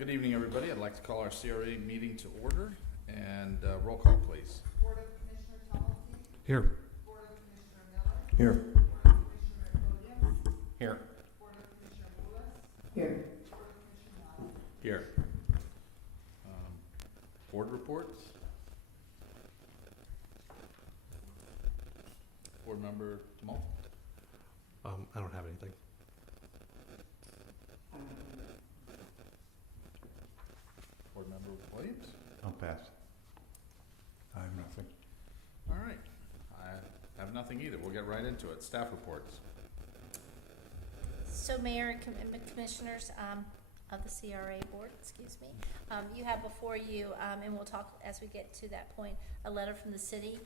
good evening, everybody. I'd like to call our CRA meeting to order and roll call, please. Board of Commissioner Tumulty, Here. Board of Commissioner Miller, Here. Board of Commissioner Williams, Here. Board of Commissioner Lewis, Here. Board of Commissioner Nyland. Here. Board reports. Board member Tamal. I don't have anything. Board member Williams. I'll pass. I have nothing. All right. I have nothing either. We'll get right into it. Staff reports. So Mayor and Commissioners of the CRA Board, you have before you, and we'll talk as we get to that point, a letter from the city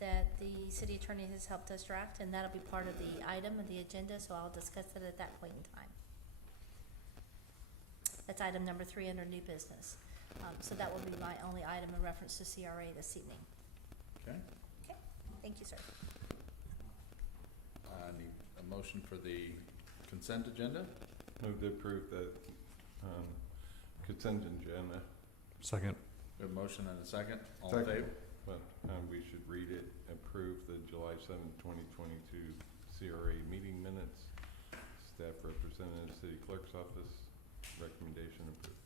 that the city attorney has helped us draft, and that'll be part of the item of the agenda, so I'll discuss it at that point in time. That's item number 3 under new business. So that will be my only item in reference to CRA this evening. Okay. Okay, thank you, sir. I need a motion for the consent agenda. Move to approve the consent agenda, Second. We have a motion and a second. All in Second. favor? but we should read it. Approve the July 7, 2022 CRA meeting minutes. Staff representative, city clerk's office, recommendation approved.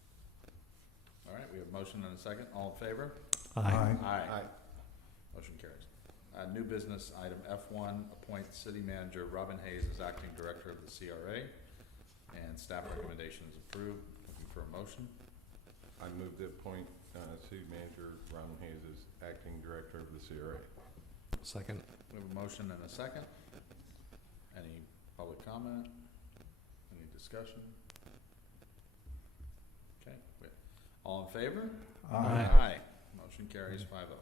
All right, we have a motion and a second. All in favor? Aye. Aye. Motion carries. New business item F1, appoint city manager Robin Hayes as acting director of the CRA, and staff recommendation is approved. Looking for a motion. I move to appoint city manager Ron Hayes as acting director of the CRA. Second. We have a motion and a second. Any public comment? Any discussion? Okay. All in favor? Aye. Motion carries 5-0.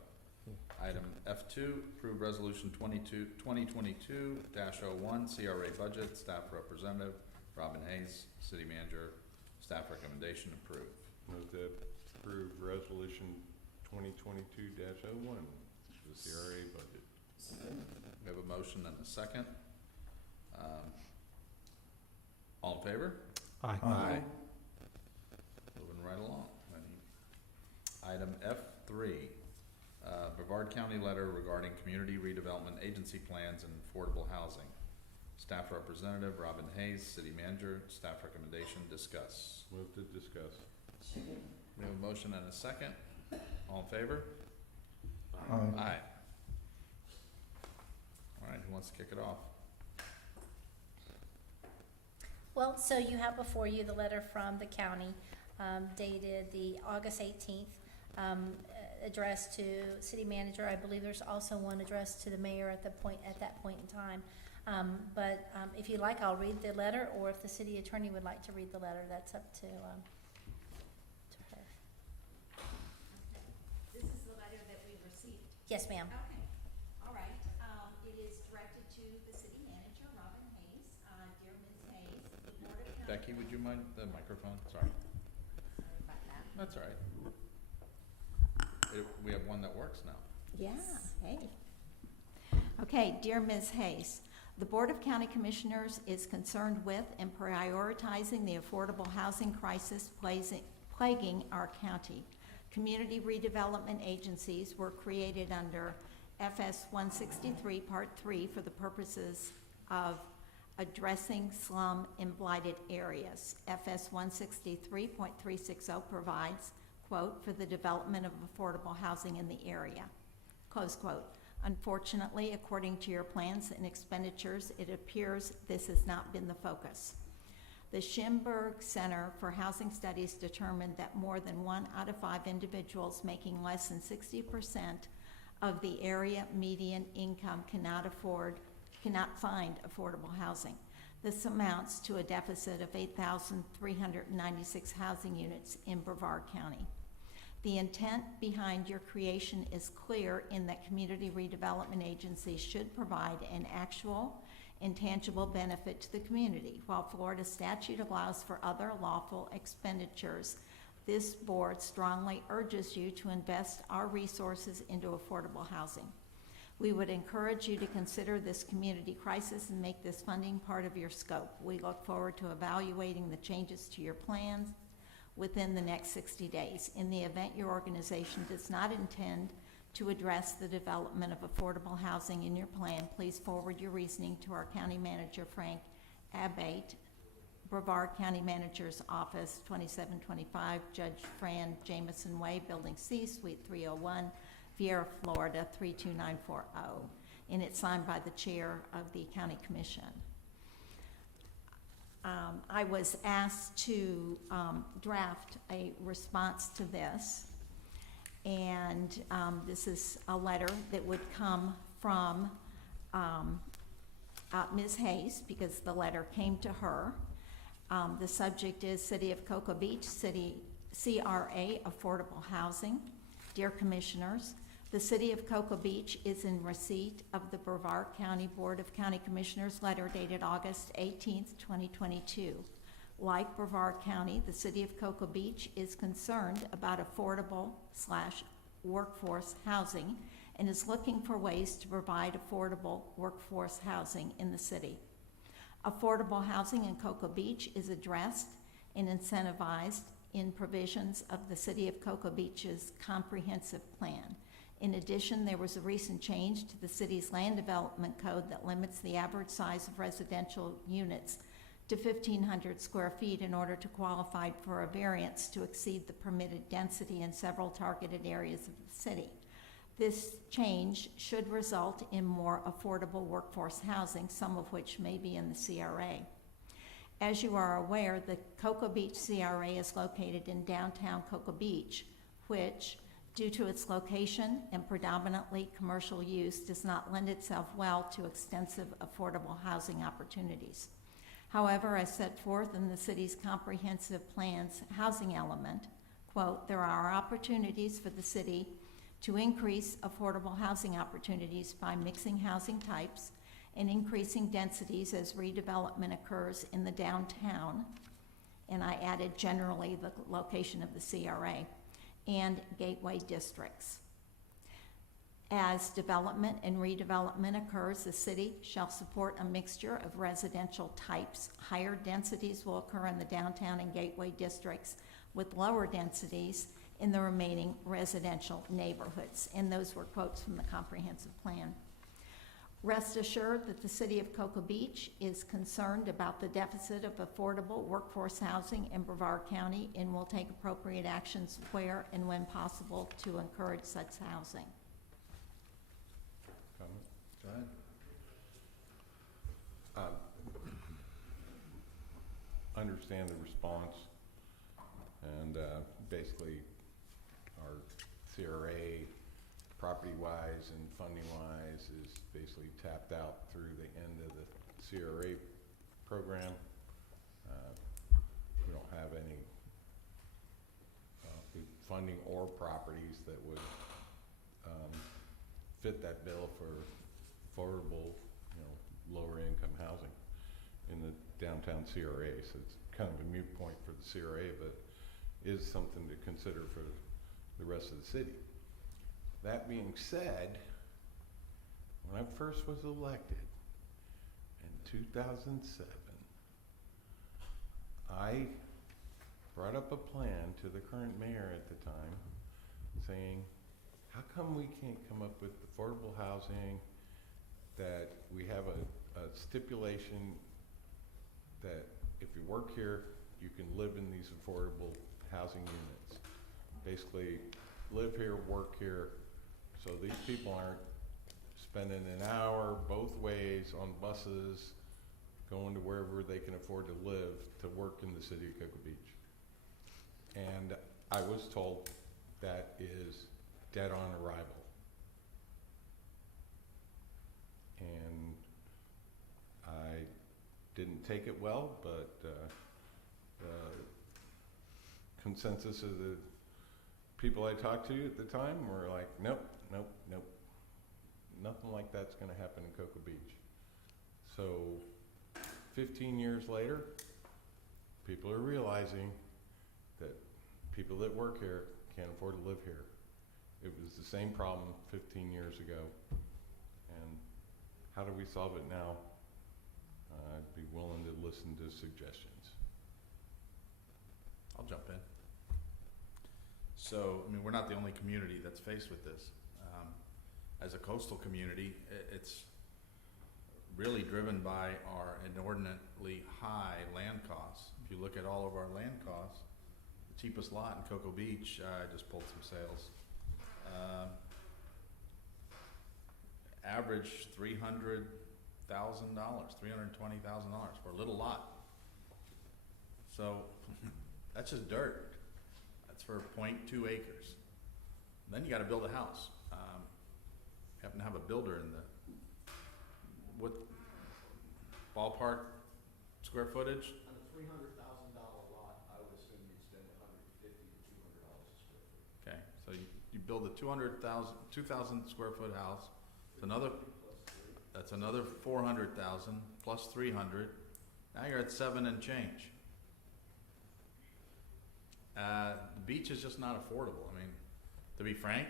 Item F2, approve resolution 2022-01 CRA budget, staff representative Robin Hayes, city manager, staff recommendation approved. Move to approve resolution 2022-01, the CRA budget. We have a motion and a second. All in favor? Aye. Moving right along. Item F3, Brevard County letter regarding community redevelopment agency plans and affordable housing. Staff representative Robin Hayes, city manager, staff recommendation, discuss. Move to discuss. We have a motion and a second. All in favor? Aye. Aye. All right, who wants to kick it off? Well, so you have before you the letter from the county dated the August 18th, addressed to city manager. I believe there's also one addressed to the mayor at that point in time. But if you'd like, I'll read the letter, or if the city attorney would like to read the letter, that's up to her. This is the letter that we received. Yes, ma'am. Okay, all right. It is directed to the city manager, Robin Hayes. Dear Ms. Hayes, the Board of County... Becky, would you mind the microphone? Sorry. Sorry about that. That's all right. We have one that works now. Yeah, hey. Okay, dear Ms. Hayes, the Board of County Commissioners is concerned with and prioritizing the affordable housing crisis plaguing our county. Community redevelopment agencies were created under FS 163 Part 3 for the purposes of addressing slum and blighted areas. FS 163.360 provides, quote, for the development of affordable housing in the area, close quote. Unfortunately, according to your plans and expenditures, it appears this has not been the focus. The Schimberg Center for Housing Studies determined that more than 1 out of 5 individuals making less than 60% of the area median income cannot find affordable housing. This amounts to a deficit of 8,396 housing units in Brevard County. The intent behind your creation is clear in that community redevelopment agencies should provide an actual and tangible benefit to the community. While Florida statute allows for other lawful expenditures, this board strongly urges you to invest our resources into affordable housing. We would encourage you to consider this community crisis and make this funding part of your scope. We look forward to evaluating the changes to your plans within the next 60 days. In the event your organization does not intend to address the development of affordable housing in your plan, please forward your reasoning to our County Manager, Frank Abate, Brevard County Manager's Office, 2725 Judge Fran Jameson Way, Building C, Suite 301, Viera, Florida, 32940. And it's signed by the Chair of the County Commission. I was asked to draft a response to this, and this is a letter that would come from Ms. Hayes, because the letter came to her. The subject is City of Cocoa Beach, City CRA Affordable Housing. Dear Commissioners, the City of Cocoa Beach is in receipt of the Brevard County Board of County Commissioners letter dated August 18th, 2022. Like Brevard County, the City of Cocoa Beach is concerned about affordable/workforce housing and is looking for ways to provide affordable workforce housing in the city. Affordable housing in Cocoa Beach is addressed and incentivized in provisions of the City of Cocoa Beach's comprehensive plan. In addition, there was a recent change to the city's land development code that limits the average size of residential units to 1,500 square feet in order to qualify for a variance to exceed the permitted density in several targeted areas of the city. This change should result in more affordable workforce housing, some of which may be in the CRA. As you are aware, the Cocoa Beach CRA is located in downtown Cocoa Beach, which, due to its location and predominantly commercial use, does not lend itself well to extensive affordable housing opportunities. However, as set forth in the city's comprehensive plan's housing element, quote, there are opportunities for the city to increase affordable housing opportunities by mixing housing types and increasing densities as redevelopment occurs in the downtown, and I added generally the location of the CRA, and gateway districts. As development and redevelopment occurs, the city shall support a mixture of residential types. Higher densities will occur in the downtown and gateway districts, with lower densities in the remaining residential neighborhoods. And those were quotes from the comprehensive plan. Rest assured that the City of Cocoa Beach is concerned about the deficit of affordable workforce housing in Brevard County and will take appropriate actions where and when possible to encourage such housing. Comment? Go ahead. Understand the response, and basically our CRA, property-wise and funding-wise, is basically tapped out through the end of the CRA program. We don't have any funding or properties that would fit that bill for affordable, lower income housing in the downtown CRA. So it's kind of a moot point for the CRA, but is something to consider for the rest of the city. That being said, when I first was elected in 2007, I brought up a plan to the current mayor at the time saying, how come we can't come up with affordable housing, that we have a stipulation that if you work here, you can live in these affordable housing units. Basically, live here, work here, so these people aren't spending an hour both ways on buses, going to wherever they can afford to live to work in the city of Cocoa Beach. And I was told that is dead on arrival. And I didn't take it well, but the consensus of the people I talked to at the time were like, nope, nope, nope. Nothing like that's gonna happen in Cocoa Beach. So 15 years later, people are realizing that people that work here can't afford to live here. It was the same problem 15 years ago. And how do we solve it now? I'd be willing to listen to suggestions. I'll jump in. So, I mean, we're not the only community that's faced with this. As a coastal community, it's really driven by our inordinately high land costs. If you look at all of our land costs, the cheapest lot in Cocoa Beach, I just pulled some sales, average $300,000, $320,000 for a little lot. So that's just dirt. That's for 0.2 acres. Then you gotta build a house. Happen to have a builder in the, what ballpark square footage? On a $300,000 lot, I would assume you'd spend $150 to $200 a square foot. Okay, so you build a 2,000 square foot house, it's another, that's another 400,000 plus 300, now you're at 7 and change. The beach is just not affordable. I mean, to be frank,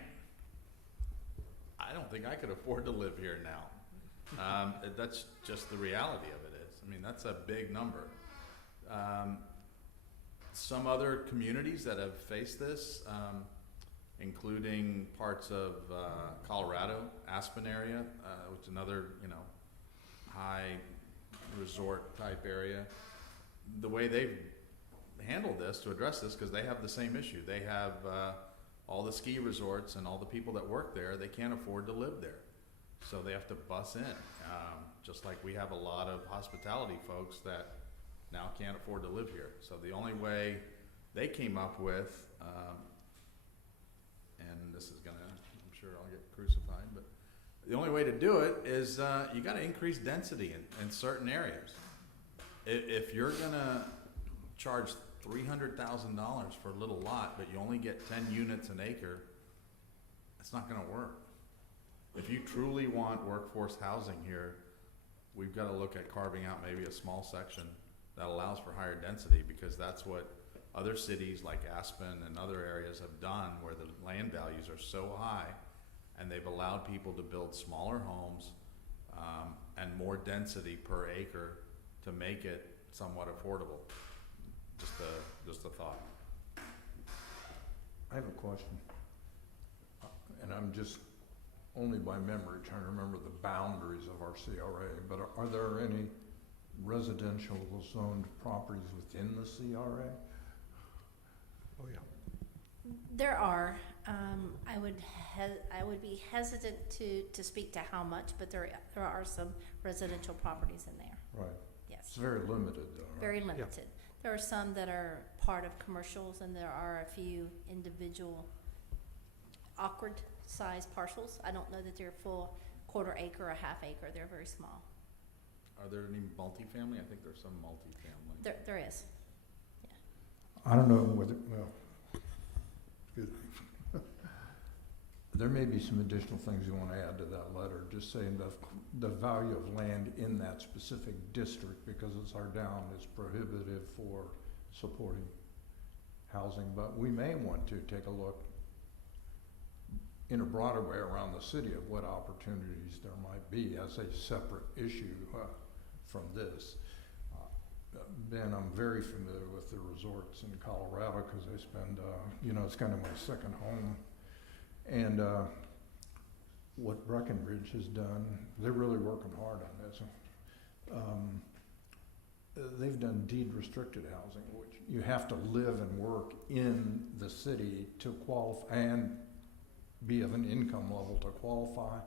I don't think I could afford to live here now. That's just the reality of it is. I mean, that's a big number. Some other communities that have faced this, including parts of Colorado, Aspen area, which is another, high resort type area. The way they've handled this to address this, because they have the same issue. They have all the ski resorts and all the people that work there, they can't afford to live there. So they have to bus in, just like we have a lot of hospitality folks that now can't afford to live here. So the only way they came up with, and this is gonna, I'm sure I'll get crucified, but the only way to do it is you gotta increase density in certain areas. If you're gonna charge $300,000 for a little lot, but you only get 10 units an acre, it's not gonna work. If you truly want workforce housing here, we've gotta look at carving out maybe a small section that allows for higher density, because that's what other cities like Aspen and other areas have done, where the land values are so high, and they've allowed people to build smaller homes and more density per acre to make it somewhat affordable. Just a thought. I have a question. And I'm just, only by memory, trying to remember the boundaries of our CRA, but are there any residential zoned properties within the CRA? Oh, yeah. There are. I would be hesitant to speak to how much, but there are some residential properties in there. Right. Yes. It's very limited though, right? Very limited. There are some that are part of commercials, and there are a few individual awkward sized parcels. I don't know that they're full quarter acre or half acre. They're very small. Are there any multifamily? I think there's some multifamily. There is. I don't know whether, well, excuse me. There may be some additional things you want to add to that letter, just saying the value of land in that specific district, because it's our down, is prohibitive for supporting housing. But we may want to take a look in a broader way around the city of what opportunities there might be as a separate issue from this. Ben, I'm very familiar with the resorts in Colorado because I spend, it's kind of my second home. And what Breckenridge has done, they're really working hard on this. They've done deed restricted housing, which you have to live and work in the city to qualify and be of an income level to qualify.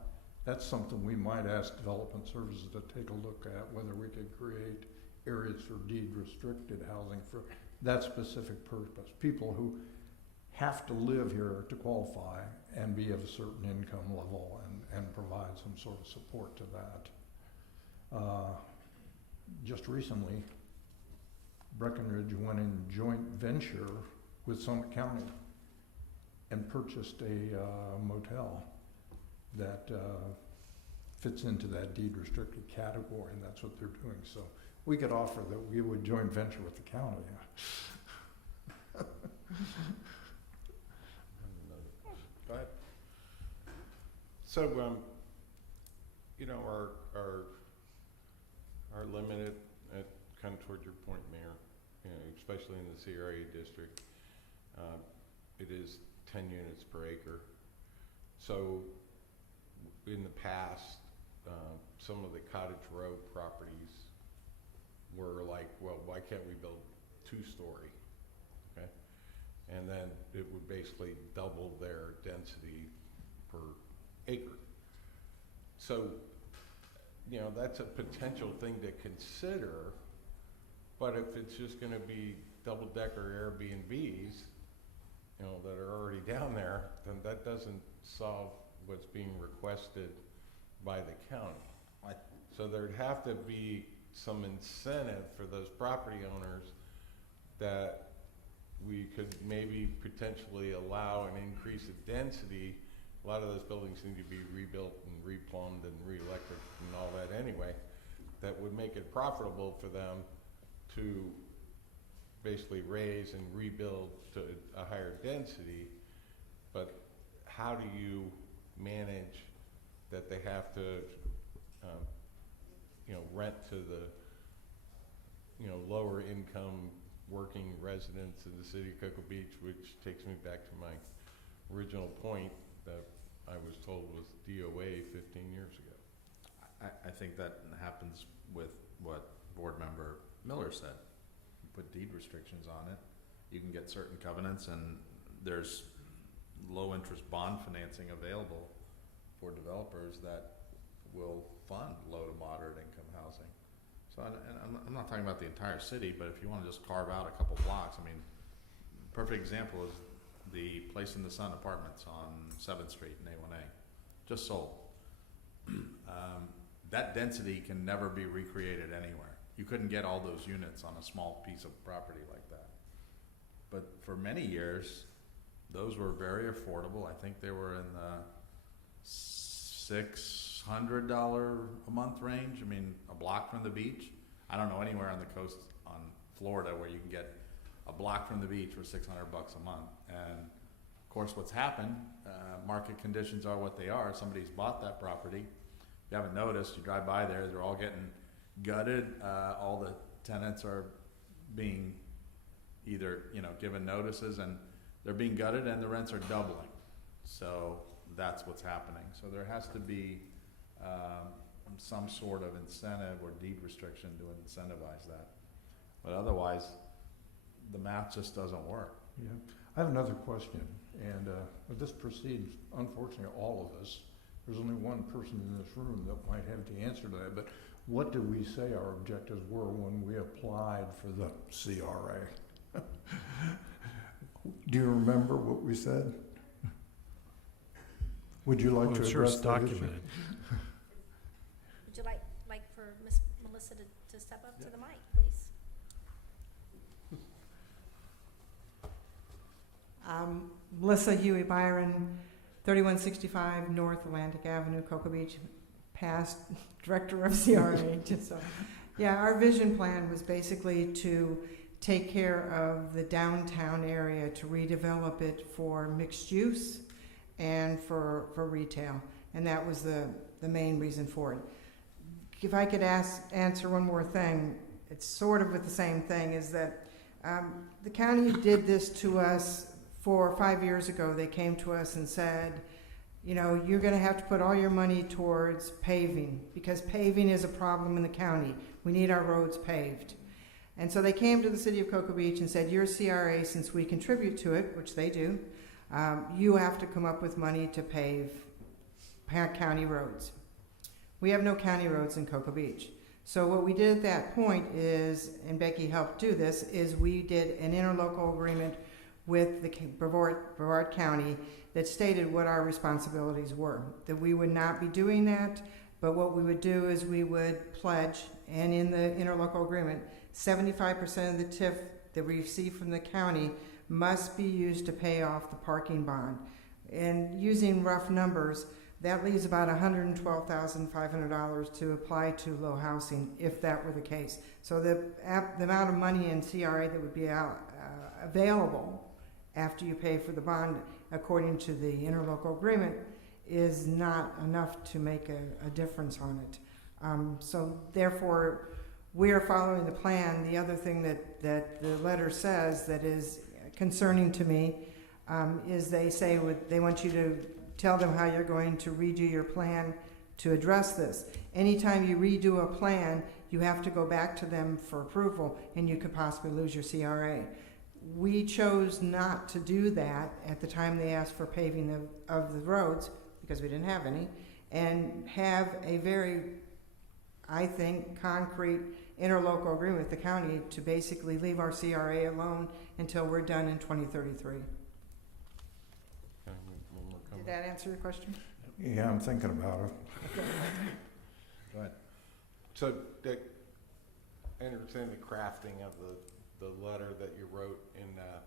That's something we might ask Development Services to take a look at, whether we could create areas for deed restricted housing for that specific purpose. People who have to live here to qualify and be of a certain income level and provide some sort of support to that. Just recently, Breckenridge went in joint venture with Summit County and purchased a motel that fits into that deed restricted category, and that's what they're doing. So we could offer that we would joint venture with the county. Go ahead. So, our limited, kind of toward your point, Mayor, especially in the CRA district, it is 10 units per acre. So in the past, some of the Cottage Row properties were like, well, why can't we build 2-story? Okay, and then it would basically double their density per acre. So, you know, that's a potential thing to consider, but if it's just gonna be double-decker Airbnbs, you know, that are already down there, then that doesn't solve what's being requested by the county. I- So there'd have to be some incentive for those property owners that we could maybe potentially allow an increase of density. A lot of those buildings need to be rebuilt and replumbed and re-electric and all that anyway. That would make it profitable for them to basically raise and rebuild to a higher density. But how do you manage that they have to, you know, rent to the, you know, lower income working residents in the city of Cocoa Beach, which takes me back to my original point that I was told was DOA 15 years ago. I think that happens with what Board Member Miller said. You put deed restrictions on it, you can get certain covenants, and there's low-interest bond financing available for developers that will fund low to moderate income housing. So, and I'm not talking about the entire city, but if you wanna just carve out a couple blocks, I mean, perfect example is the Place in the Sun Apartments on 7th Street in A1A, just sold. That density can never be recreated anywhere. You couldn't get all those units on a small piece of property like that. But for many years, those were very affordable. I think they were in the $600 a month range. I mean, a block from the beach. I don't know anywhere on the coast on Florida where you can get a block from the beach for $600 a month. And of course, what's happened, market conditions are what they are. Somebody's bought that property. If you haven't noticed, you drive by there, they're all getting gutted. All the tenants are being either, you know, given notices, and they're being gutted, and the rents are doubling. So that's what's happening. So there has to be some sort of incentive or deed restriction to incentivize that. But otherwise, the math just doesn't work. Yeah, I have another question, and this precedes, unfortunately, all of us. There's only one person in this room that might have the answer to that, but what did we say our objectives were when we applied for the CRA? Do you remember what we said? Would you like to It's sure address it's that issue? documented. Would you like for Miss Melissa to step up to the mic, please? Melissa Huey Byron, 3165 North Atlantic Avenue, Cocoa Beach, past director of CRA. Just so. Yeah, our vision plan was basically to take care of the downtown area, to redevelop it for mixed use and for retail. And that was the main reason for it. If I could answer one more thing, it's sort of with the same thing, is that the county did this to us 4 or 5 years ago. They came to us and said, you know, you're going to have to put all your money towards paving, because paving is a problem in the county. We need our roads paved. And so they came to the city of Cocoa Beach and said, you're CRA, since we contribute to it, which they do, you have to come up with money to pave county roads. We have no county roads in Cocoa Beach. So what we did at that point is, and Becky helped do this, is we did an interlocal agreement with the Brevard County that stated what our responsibilities were, that we would not be doing that, but what we would do is we would pledge, and in the interlocal agreement, 75% of the TIF that we receive from the county must be used to pay off the parking bond. And using rough numbers, that leaves about $112,500 to apply to low housing, if that were the case. So the amount of money in CRA that would be available after you pay for the bond, according to the interlocal agreement, is not enough to make a difference on it. So therefore, we are following the plan. The other thing that the letter says that is concerning to me, is they say they want you to tell them how you're going to redo your plan to address this. Anytime you redo a plan, you have to go back to them for approval, and you could possibly lose your CRA. We chose not to do that at the time they asked for paving of the roads, because we didn't have any, and have a very, I think, concrete interlocal agreement with the county to basically leave our CRA alone until we're done in 2033. Okay, one more Did comment. that answer your question? Yeah, I'm thinking about it. Go ahead. So, Dick, I understand the crafting of the letter that you wrote in that.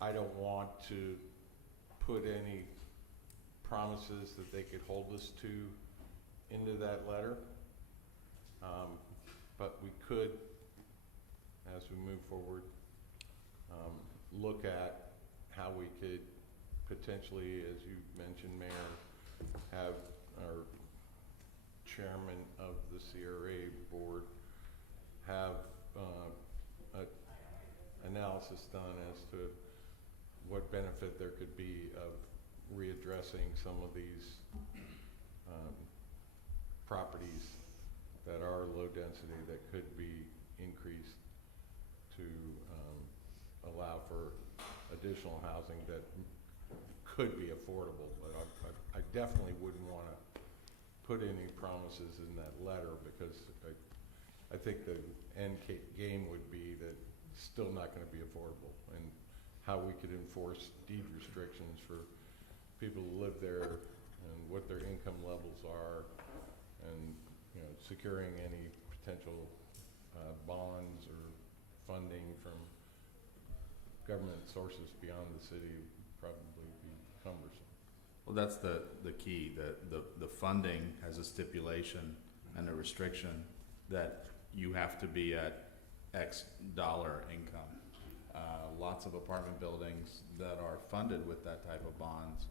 I don't want to put any promises that they could hold us to into that letter. But we could, as we move forward, look at how we could potentially, as you mentioned, Mayor, have our chairman of the CRA board have analysis done as to what benefit there could be of readdressing some of these properties that are low density that could be increased to allow for additional housing that could be affordable. But I definitely wouldn't want to put any promises in that letter, because I think the end game would be that it's still not going to be affordable, and how we could enforce deed restrictions for people who live there and what their income levels are, and securing any potential bonds or funding from government sources beyond the city would probably be cumbersome. Well, that's the key. The funding has a stipulation and a restriction that you have to be at X dollar income. Lots of apartment buildings that are funded with that type of bonds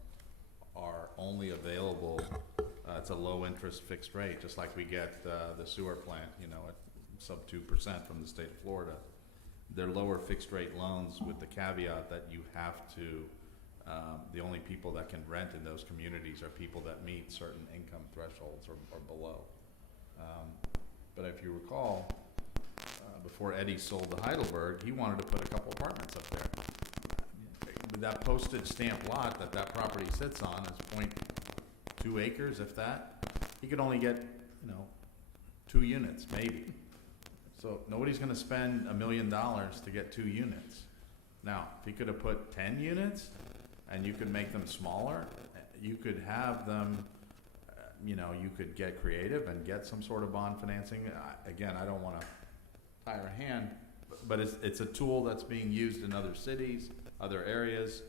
are only available, it's a low interest fixed rate, just like we get the sewer plant, at sub 2% from the state of Florida. They're lower fixed rate loans with the caveat that you have to, the only people that can rent in those communities are people that meet certain income thresholds or below. But if you recall, before Eddie sold to Heidelberg, he wanted to put a couple apartments up there. That postage stamp lot that property sits on is 0.2 acres, if that. He could only get, 2 units, maybe. So nobody's gonna spend $1 million to get 2 units. Now, if he could have put 10 units, and you could make them smaller, you could have them, you could get creative and get some sort of bond financing. Again, I don't wanna tie our hand, but it's a tool that's being used in other cities, other areas,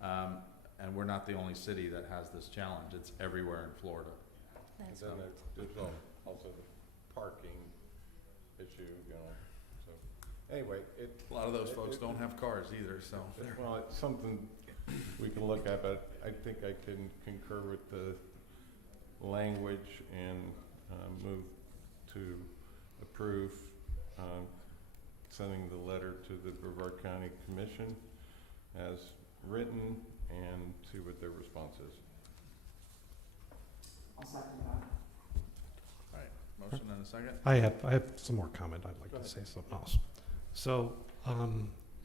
and we're not the only city that has this challenge. It's everywhere in Florida. That's And then there's also the parking issue, so, anyway, A lot of those folks don't have cars either, so. Well, it's something we can look at, but I think I can concur with the language and move to approve sending the letter to the Brevard County Commission as written, and see what their response is. I'll second that. All right, motion and a second? I have some more comment. I'd like Go to ahead. say something else. So,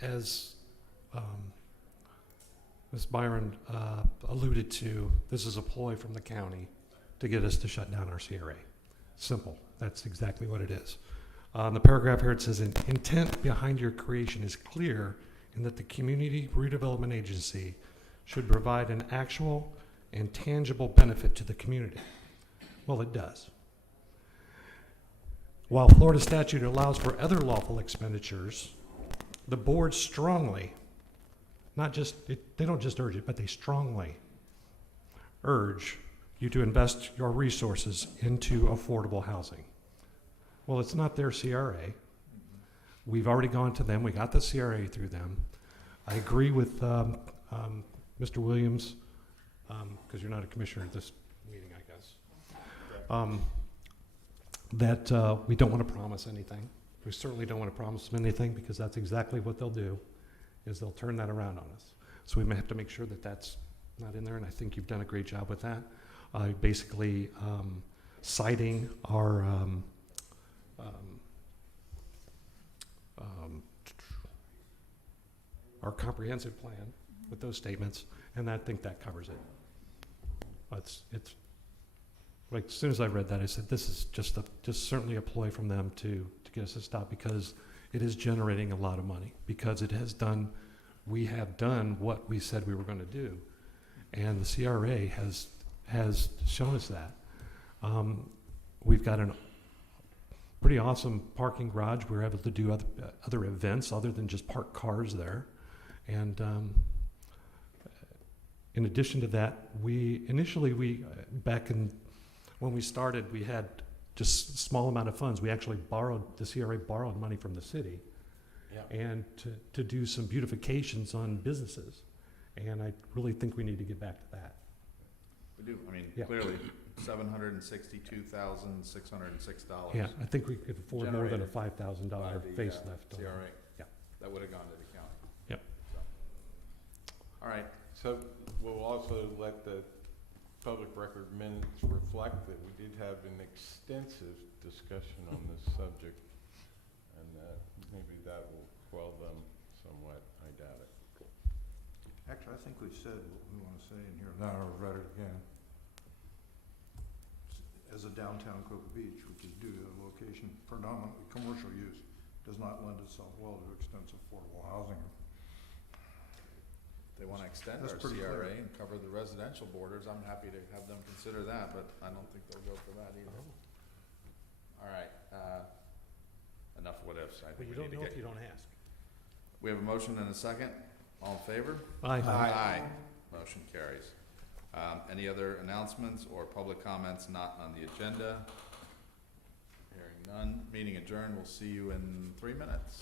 as Ms. Byron alluded to, this is a ploy from the county to get us to shut down our CRA. Simple. That's exactly what it is. The paragraph here, it says, intent behind your creation is clear in that the Community Redevelopment Agency should provide an actual and tangible benefit to the community. Well, it does. While Florida statute allows for other lawful expenditures, the board strongly, they don't just urge it, but they strongly urge you to invest your resources into affordable housing. Well, it's not their CRA. We've already gone to them. We got the CRA through them. I agree with Mr. Williams, because you're not a commissioner at this meeting, I guess, that we don't want to promise anything. We certainly don't want to promise them anything, because that's exactly what they'll do, is they'll turn that around on us. So we may have to make sure that that's not in there, and I think you've done a great job with that. Basically, citing our comprehensive plan with those statements, and I think that covers it. It's like, as soon as I read that, I said, this is just certainly a ploy from them to get us to stop, because it is generating a lot of money, because we have done what we said we were going to do, and the CRA has shown us that. We've got a pretty awesome parking garage. We're able to do other events other than just park cars there. And in addition to that, when we started, we had just a small amount of funds. We actually the CRA borrowed money from the city, and to do some beautifications on businesses. And I really think we need to get back to that. We do, I mean, Yeah. clearly, $762,606. Yeah, I think we could afford more than a Generated $5,000 by the, facelift. CRA. Yeah. That would have gone to the county. Yep. So. All right, So we'll also let the public record minutes reflect that we did have an extensive discussion on this subject, and maybe that will quell them somewhat. I doubt it. Actually, I think we've said what we want to say in here. Now I've read it again. As a downtown Cocoa Beach, which is due to the location predominantly commercial use, does not lend itself well to extensive affordable housing. they want to extend That's our pretty CRA clear. and cover the residential borders. I'm happy to have them consider that, but I don't think they'll go for that either. All right, enough what ifs. I Well, think you we don't need know to if get. you don't ask. We have a motion and a second. All in favor? Aye. Aye. Motion carries. Any other announcements or public comments not on the agenda? Hearing none, meeting adjourned. We'll see you in 3 minutes.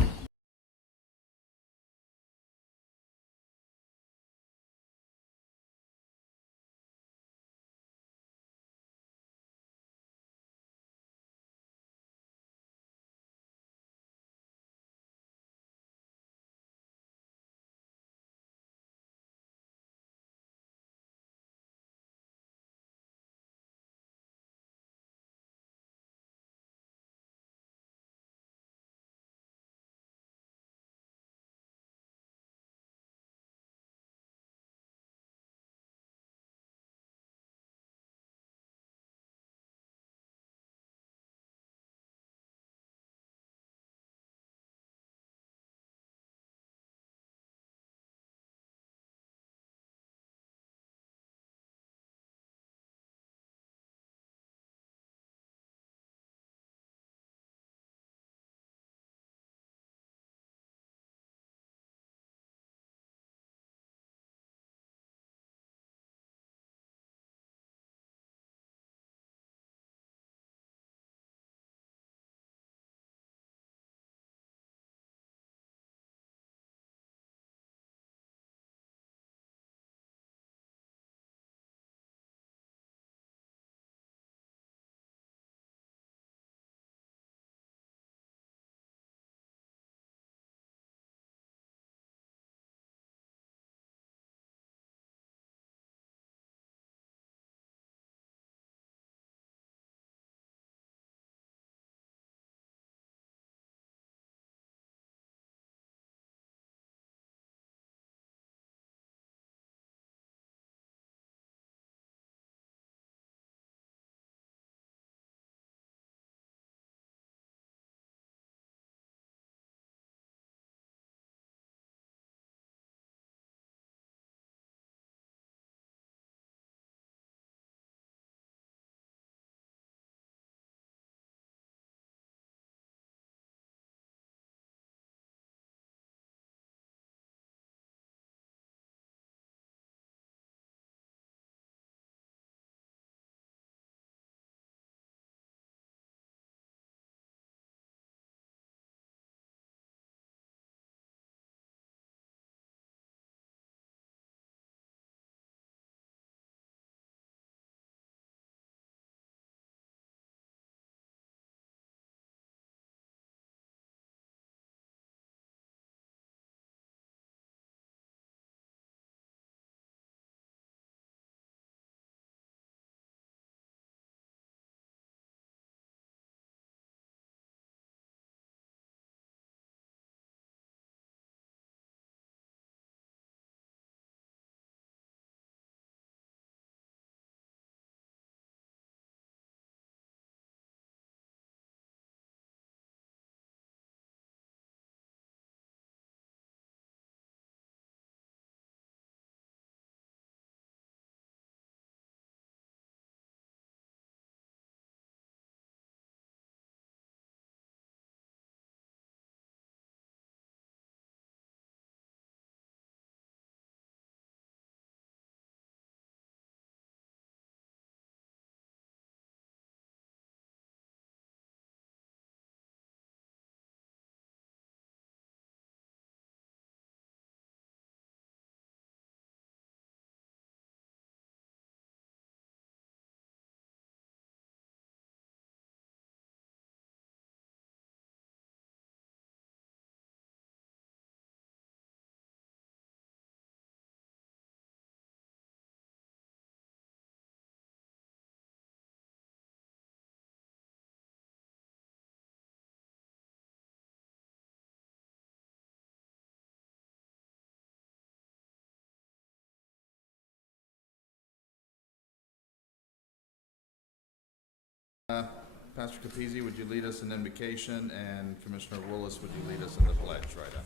Pastor Capizzi, would you lead us in invocation, and Commissioner Willis, would you lead us in the pledge right now?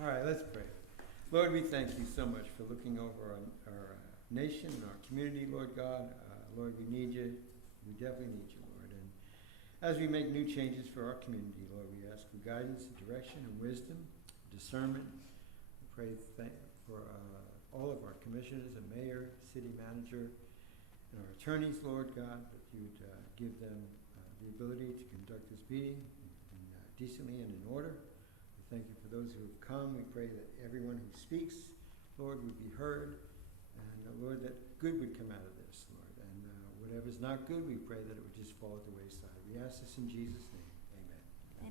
All right, let's pray. Lord, we thank you so much for looking over our nation and our community, Lord God. Lord, we need you. We definitely need you, Lord. And as we make new changes for our community, Lord, we ask for guidance, direction, and wisdom, discernment. We pray for all of our commissioners and mayor, city manager, and our attorneys, Lord God, that you would give them the ability to conduct this meeting decently and in order. We thank you for those who have come. We pray that everyone who speaks, Lord, would be heard, and Lord, that good would come out of this, Lord. And whatever's not good, we pray that it would just fall at the wayside. We ask this in Jesus' name.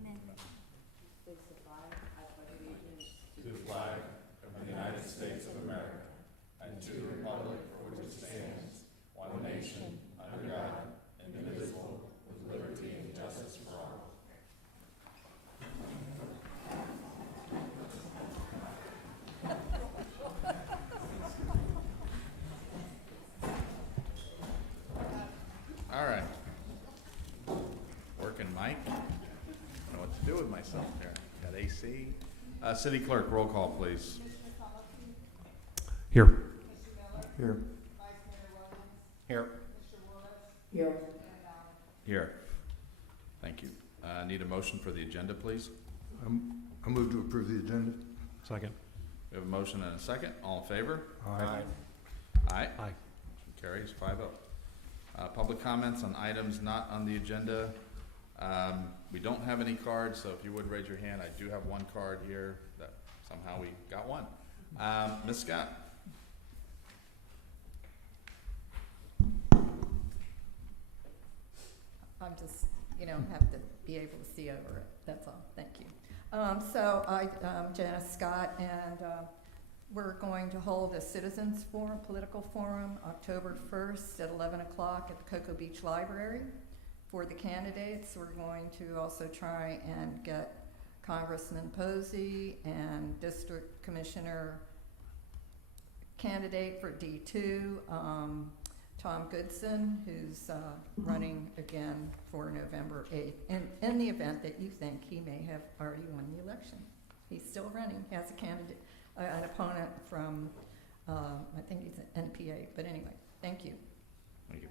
Amen. Amen. Face the flag, I pledge allegiance To the flag of the United States of America, and to the republic for which it stands, one nation, under God, indivisible, with liberty and justice for all. All right. Working mic. I don't know what to do with myself here. Got AC. City Clerk, roll call, please. Here. Here. Here. Here. Thank you. Need a motion for the agenda, please? I move to approve the agenda. Second. We have a motion and a second. All in favor? Aye. Aye. Aye. Carries 5-0. Public comments on items not on the agenda. We don't have any cards, so if you would raise your hand. I do have one card here that somehow we got one. Ms. Scott? I'm just, have to be able to see over it, that's all, thank you. I'm Janice Scott, and we're going to hold a citizens forum, political forum, October 1st at 11 o'clock at the Cocoa Beach Library. For the candidates, we're going to also try and get Congressman Posey and District Commissioner candidate for D2, Tom Goodson, who's running again for November 8th, in the event that you think he may have already won the election. He's still running, he has a candidate, an opponent from, I think he's an NPA, but anyway, thank you. Thank you.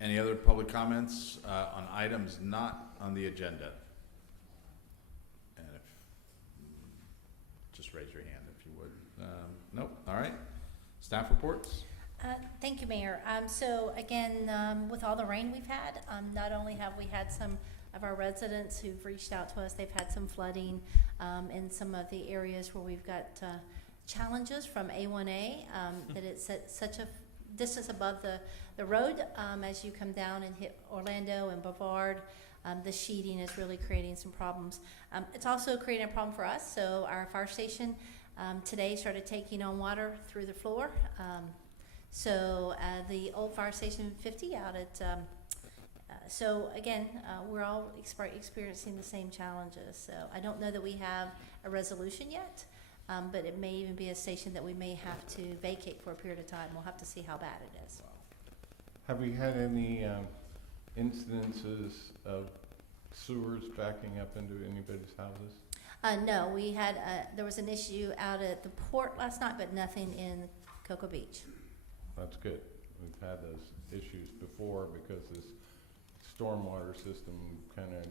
Any other public comments on items not on the agenda? And if, just raise your hand if you would. Nope. All right. Staff reports? Thank you, Mayor. So again, with all the rain we've had, not only have we had some of our residents who've reached out to us, they've had some flooding in some of the areas where we've got challenges from A1A, that it's at such a distance above the road as you come down and hit Orlando and Brevard. The sheeting is really creating some problems. It's also creating a problem for us. So our fire station today started taking on water through the floor. So the old fire station 50 out at, so again, we're all experiencing the same challenges. So I don't know that we have a resolution yet, but it may even be a station that we may have to vacate for a period of time. We'll have to see how bad it is. Have we had any incidences of sewers backing up into anybody's houses? No, we had, there was an issue out at the port last night, but nothing in Cocoa Beach. That's good. We've had those issues before because this stormwater system kind of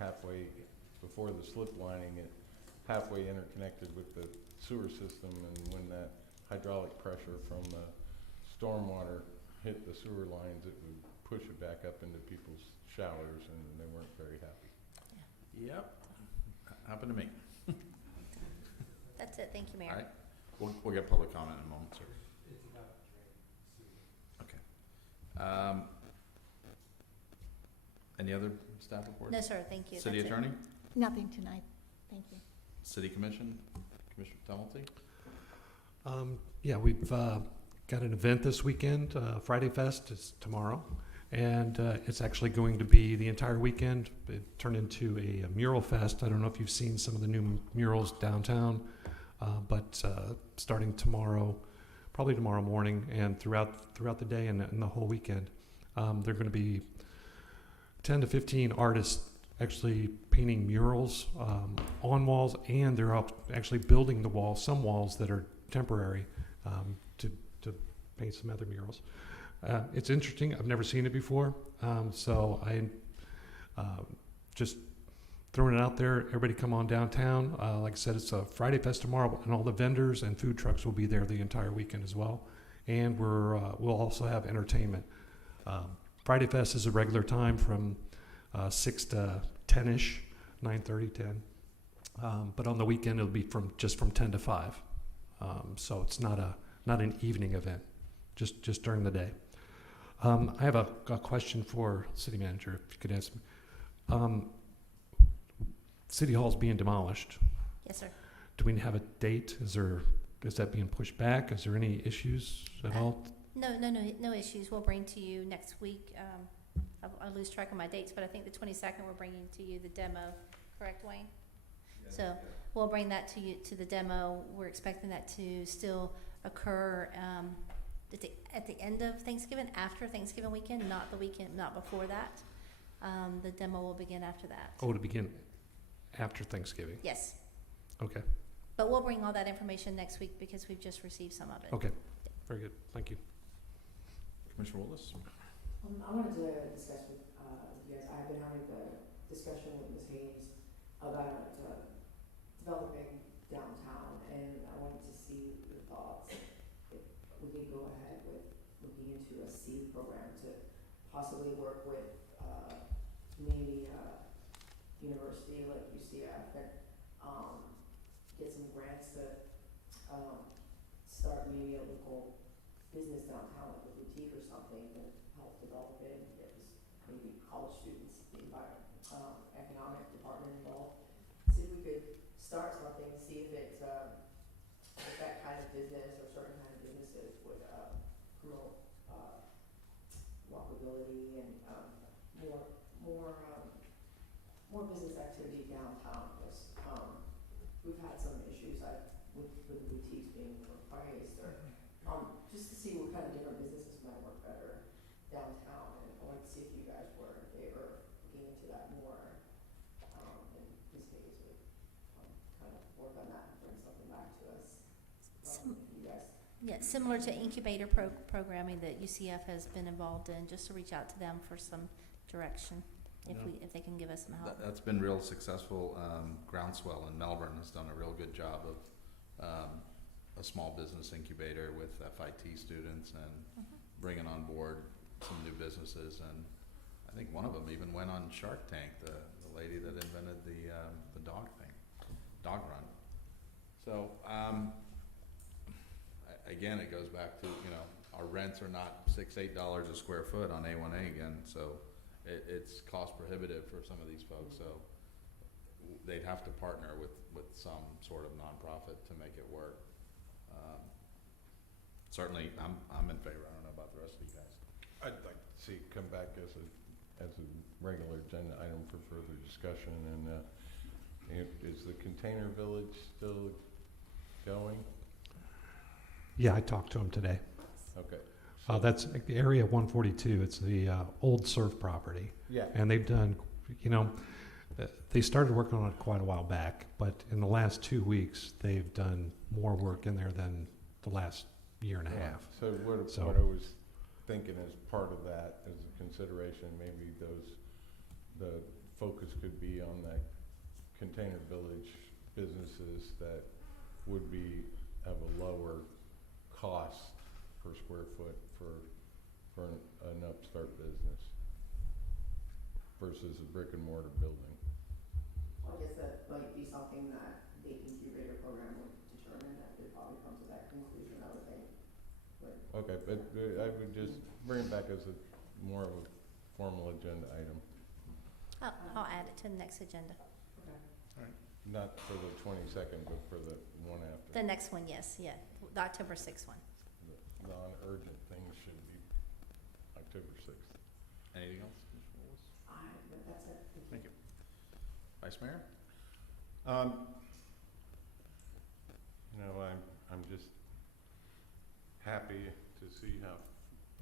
halfway before the slip lining, it halfway interconnected with the sewer system, and when that hydraulic pressure from the stormwater hit the sewer lines, it would push it back up into people's showers, and they weren't very happy. Yep. Happened to me. That's it. Thank you, Mayor. All right. We'll get public comment in a moment, sir. Okay. Any other staff reports? No, sir. Thank you. City That's it. Attorney? Nothing tonight, thank you. City Commission? Commissioner Tumulty? Yeah, we've got an event this weekend. Friday Fest is tomorrow, And it's actually going to be the entire weekend. It turned into a mural fest. I don't know if you've seen some of the new murals downtown, but starting tomorrow, probably tomorrow morning, and throughout the day and the whole weekend, there are going to be 10 to 15 artists actually painting murals on walls, and they're actually building the walls, some walls that are temporary, to paint some other murals. It's interesting. I've never seen it before, so I just throwing it out there. Everybody come on downtown. Like I said, it's a Friday Fest tomorrow, and all the vendors and food trucks will be there the entire weekend as well. And we'll also have entertainment. Friday Fest is a regular time from 6 to 10-ish, 9:30, 10. But on the weekend, it'll be from 10 to 5. So it's not an evening event, just during the day. I have a question for City Manager, if you could answer me. City Hall's being demolished. Yes, sir. Do we have a date? Is that being pushed back? Is there any issues at all? No issues. We'll bring to you next week. I lose track of my dates, but I think the 22nd we're bringing to you the demo. Correct, Wayne? So we'll bring that to you, to the demo. We're expecting that to still occur at the end of Thanksgiving, after Thanksgiving weekend, not the weekend, not before that. The demo will begin after that. Oh, to begin after Thanksgiving? Yes. Okay. But we'll bring all that information next week because we've just received some of it. Okay. Very good. Thank you. Commissioner Willis? I wanted to discuss with you guys. I've been having the discussion with Ms. Hayes about developing downtown, and I wanted to see your thoughts. If we could go ahead with looking into a seed program to possibly work with maybe a university like UCF and get some grants to start maybe a local business downtown, like a boutique or something, to help develop it and get this, maybe college students, the economic department involved. See if we could start something, see if it, if that kind of business or certain kind of businesses would promote walkability and more business activity downtown. Because we've had some issues with the boutiques being overpriced, or just to see what kind of different businesses might work better downtown. And I wanted to see if you guys were in favor of looking into that more. And Ms. Hayes would kind of work on that and bring something back to us. You guys. Yeah, similar to incubator programming that UCF has been involved in, just to reach out to them for some direction, if they can give us some help. That's been real successful. Groundswell in Melbourne has done a real good job of a small business incubator with FIT students and bringing on board some new businesses. And I think one of them even went on Shark Tank, the lady that invented the dog thing, dog run. So again, it goes back to, our rents are not $6-8 a square foot on A1A again, so it's cost prohibitive for some of these folks. So they'd have to partner with some sort of nonprofit to make it work. Certainly, I'm in favor. I don't know about the rest of you guys. I'd like to see it come back as a regular agenda item for further discussion. And is the container village still going? Yeah, I talked to him today. Okay. That's area 142. It's the old surf property. Yeah. And they've done, they started working on it quite a while back, but in the last 2 weeks, they've done more work in there than the last year and a half. So what I was thinking as part of that, as a consideration, maybe the focus could be on that container village businesses that would have a lower cost per square foot for an upstart business versus a brick and mortar building. I guess that might be something that the incubator program would determine. That would probably come to that conclusion, I would think. Okay, but I would just bring it back as more of a formal agenda item. I'll add it to the next agenda. Okay. Not for the 22nd, but for the one after. The next one, yes, the October 6th one. The non-urgent things should be October 6th. Anything else, Commissioner Willis? That's it. Thank you. Vice Mayor? You know, I'm just happy to see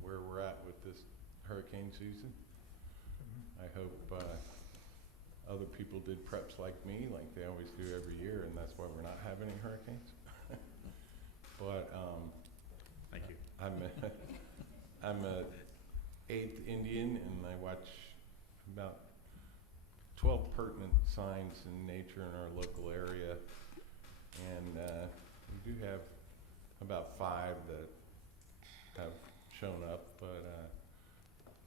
where we're at with this hurricane season. I hope other people did preps like me, like they always do every year, and that's why we're not having any hurricanes. But Thank you. I'm a 8th Indian, and I watch about 12 pertinent signs in nature in our local area, and we do have about 5 that have shown up, but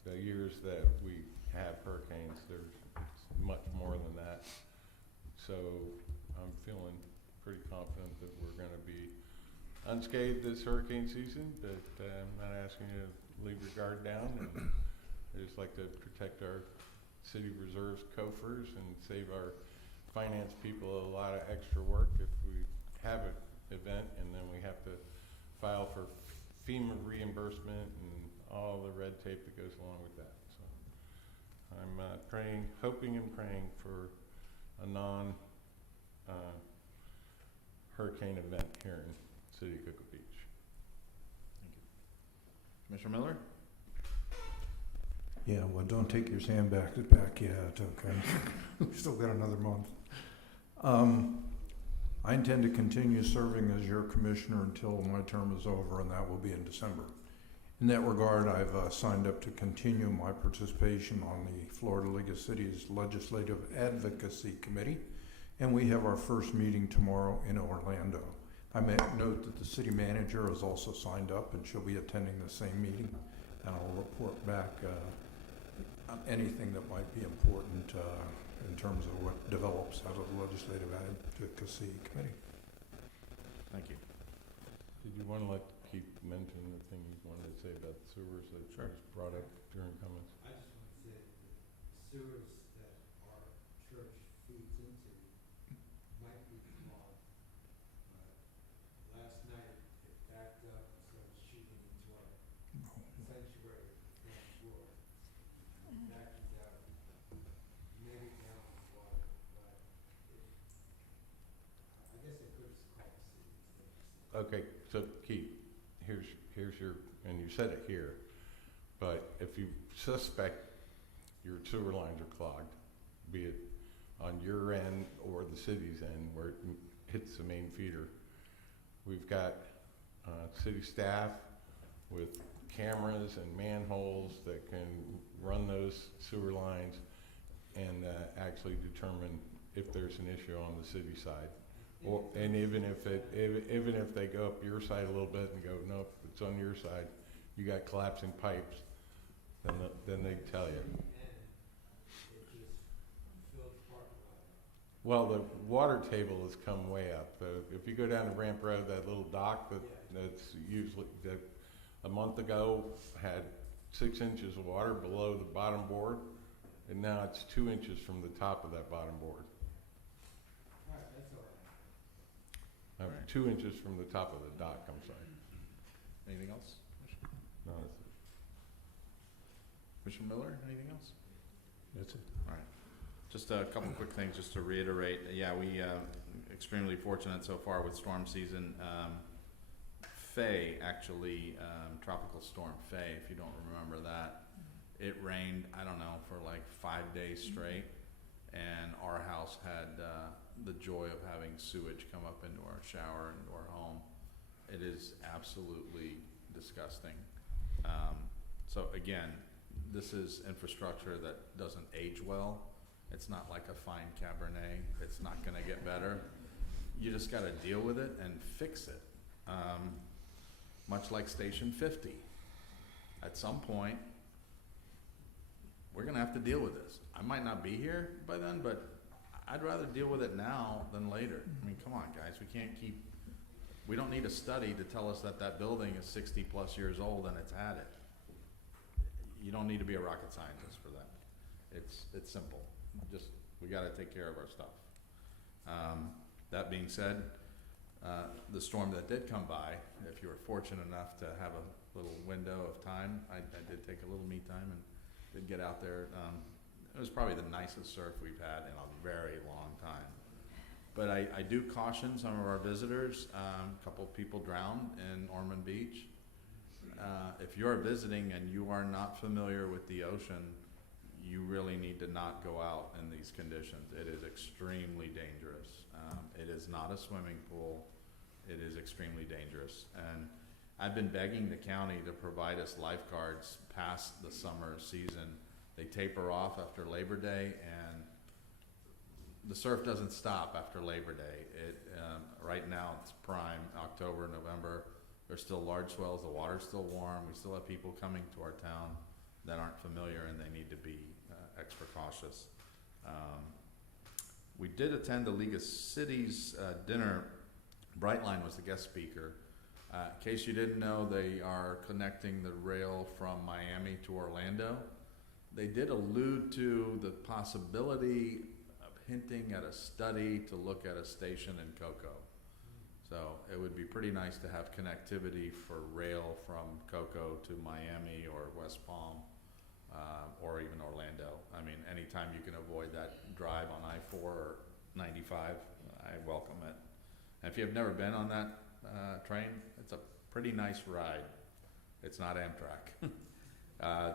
the years that we have hurricanes, it's much more than that. So I'm feeling pretty confident that we're going to be unscathed this hurricane season, but I'm not asking you to leave your guard down. And I just like to protect our city reserves coffers and save our finance people a lot of extra work if we have an event and then we have to file for FEMA reimbursement and all the red tape that goes along with that. So I'm hoping and praying for a hurricane event here in City of Cocoa Beach. Thank you. Commissioner Miller? Yeah, well, don't take your sandbags back yet, okay? We've still got another month. I intend to continue serving as your commissioner until my term is over, and that will be in December. In that regard, I've signed up to continue my participation on the Florida League of Cities Legislative Advocacy Committee, and we have our first meeting tomorrow in Orlando. I may note that the city manager has also signed up, and she'll be attending the same meeting, and I'll report back on anything that might be important in terms of what develops out of the Legislative Advocacy Committee. Thank you. Did you want to let Keith mention the thing you wanted to say about the sewers that was brought up during comments? I just want to say that the sewers that our church feeds into might be clogged, but last night it backed up and started shooting into our sanctuary front floor. And vacuumed out many gallons of water, but I guess they could have called the city instead of. Okay, so Keith, here's your, and you said it here, but if you suspect your sewer lines are clogged, be it on your end or the city's end where it hits the main feeder, we've got city staff with cameras and manholes that can run those sewer lines and actually determine if there's an issue on the city side. Or, and even if they go up your side a little bit and go, nope, it's on your side, you got collapsing pipes, then they tell you. Well, the water table has come way up. If you go down to Ramp Road, that little dock that's usually, that a month ago had 6 inches of water below the bottom board, and now it's 2 inches from the top of that bottom board. All right, that's all right. 2 inches from the top of the dock, I'm sorry. Anything else? No, that's it. Commissioner Miller, anything else? That's it. All right. Just a couple quick things, just to reiterate. Yeah, we extremely fortunate so far with storm season. Faye, actually, Tropical Storm Faye, if you don't remember that, it rained, I don't know, for like 5 days straight, and our house had the joy of having sewage come up into our shower and into our home. It is absolutely disgusting. So again, this is infrastructure that doesn't age well. It's not like a fine Cabernet. It's not gonna get better. You just gotta deal with it and fix it. Much like Station 50. At some point, we're gonna have to deal with this. I might not be here by then, but I'd rather deal with it now than later. I mean, come on, guys, we don't need a study to tell us that that building is 60 plus years old and it's had it. You don't need to be a rocket scientist for that. It's simple. We gotta take care of our stuff. That being said, the storm that did come by, if you were fortunate enough to have a little window of time, I did take a little me time and did get out there. It was probably the nicest surf we've had in a very long time. But I do caution some of our visitors. A couple of people drowned in Ormond Beach. If you're visiting and you are not familiar with the ocean, you really need to not go out in these conditions. It is extremely dangerous. It is not a swimming pool. It is extremely dangerous. And I've been begging the county to provide us lifeguards past the summer season. They taper off after Labor Day, and the surf doesn't stop after Labor Day. Right now it's prime, October, November. There's still large swells, the water's still warm. We still have people coming to our town that aren't familiar, and they need to be extra cautious. We did attend the League of Cities dinner. Brightline was the guest speaker. In case you didn't know, they are connecting the rail from Miami to Orlando. They did allude to the possibility of hinting at a study to look at a station in Cocoa. So it would be pretty nice to have connectivity for rail from Cocoa to Miami or West Palm, or even Orlando. I mean, anytime you can avoid that drive on I-4 or 95, I welcome it. And if you've never been on that train, it's a pretty nice ride. It's not Amtrak.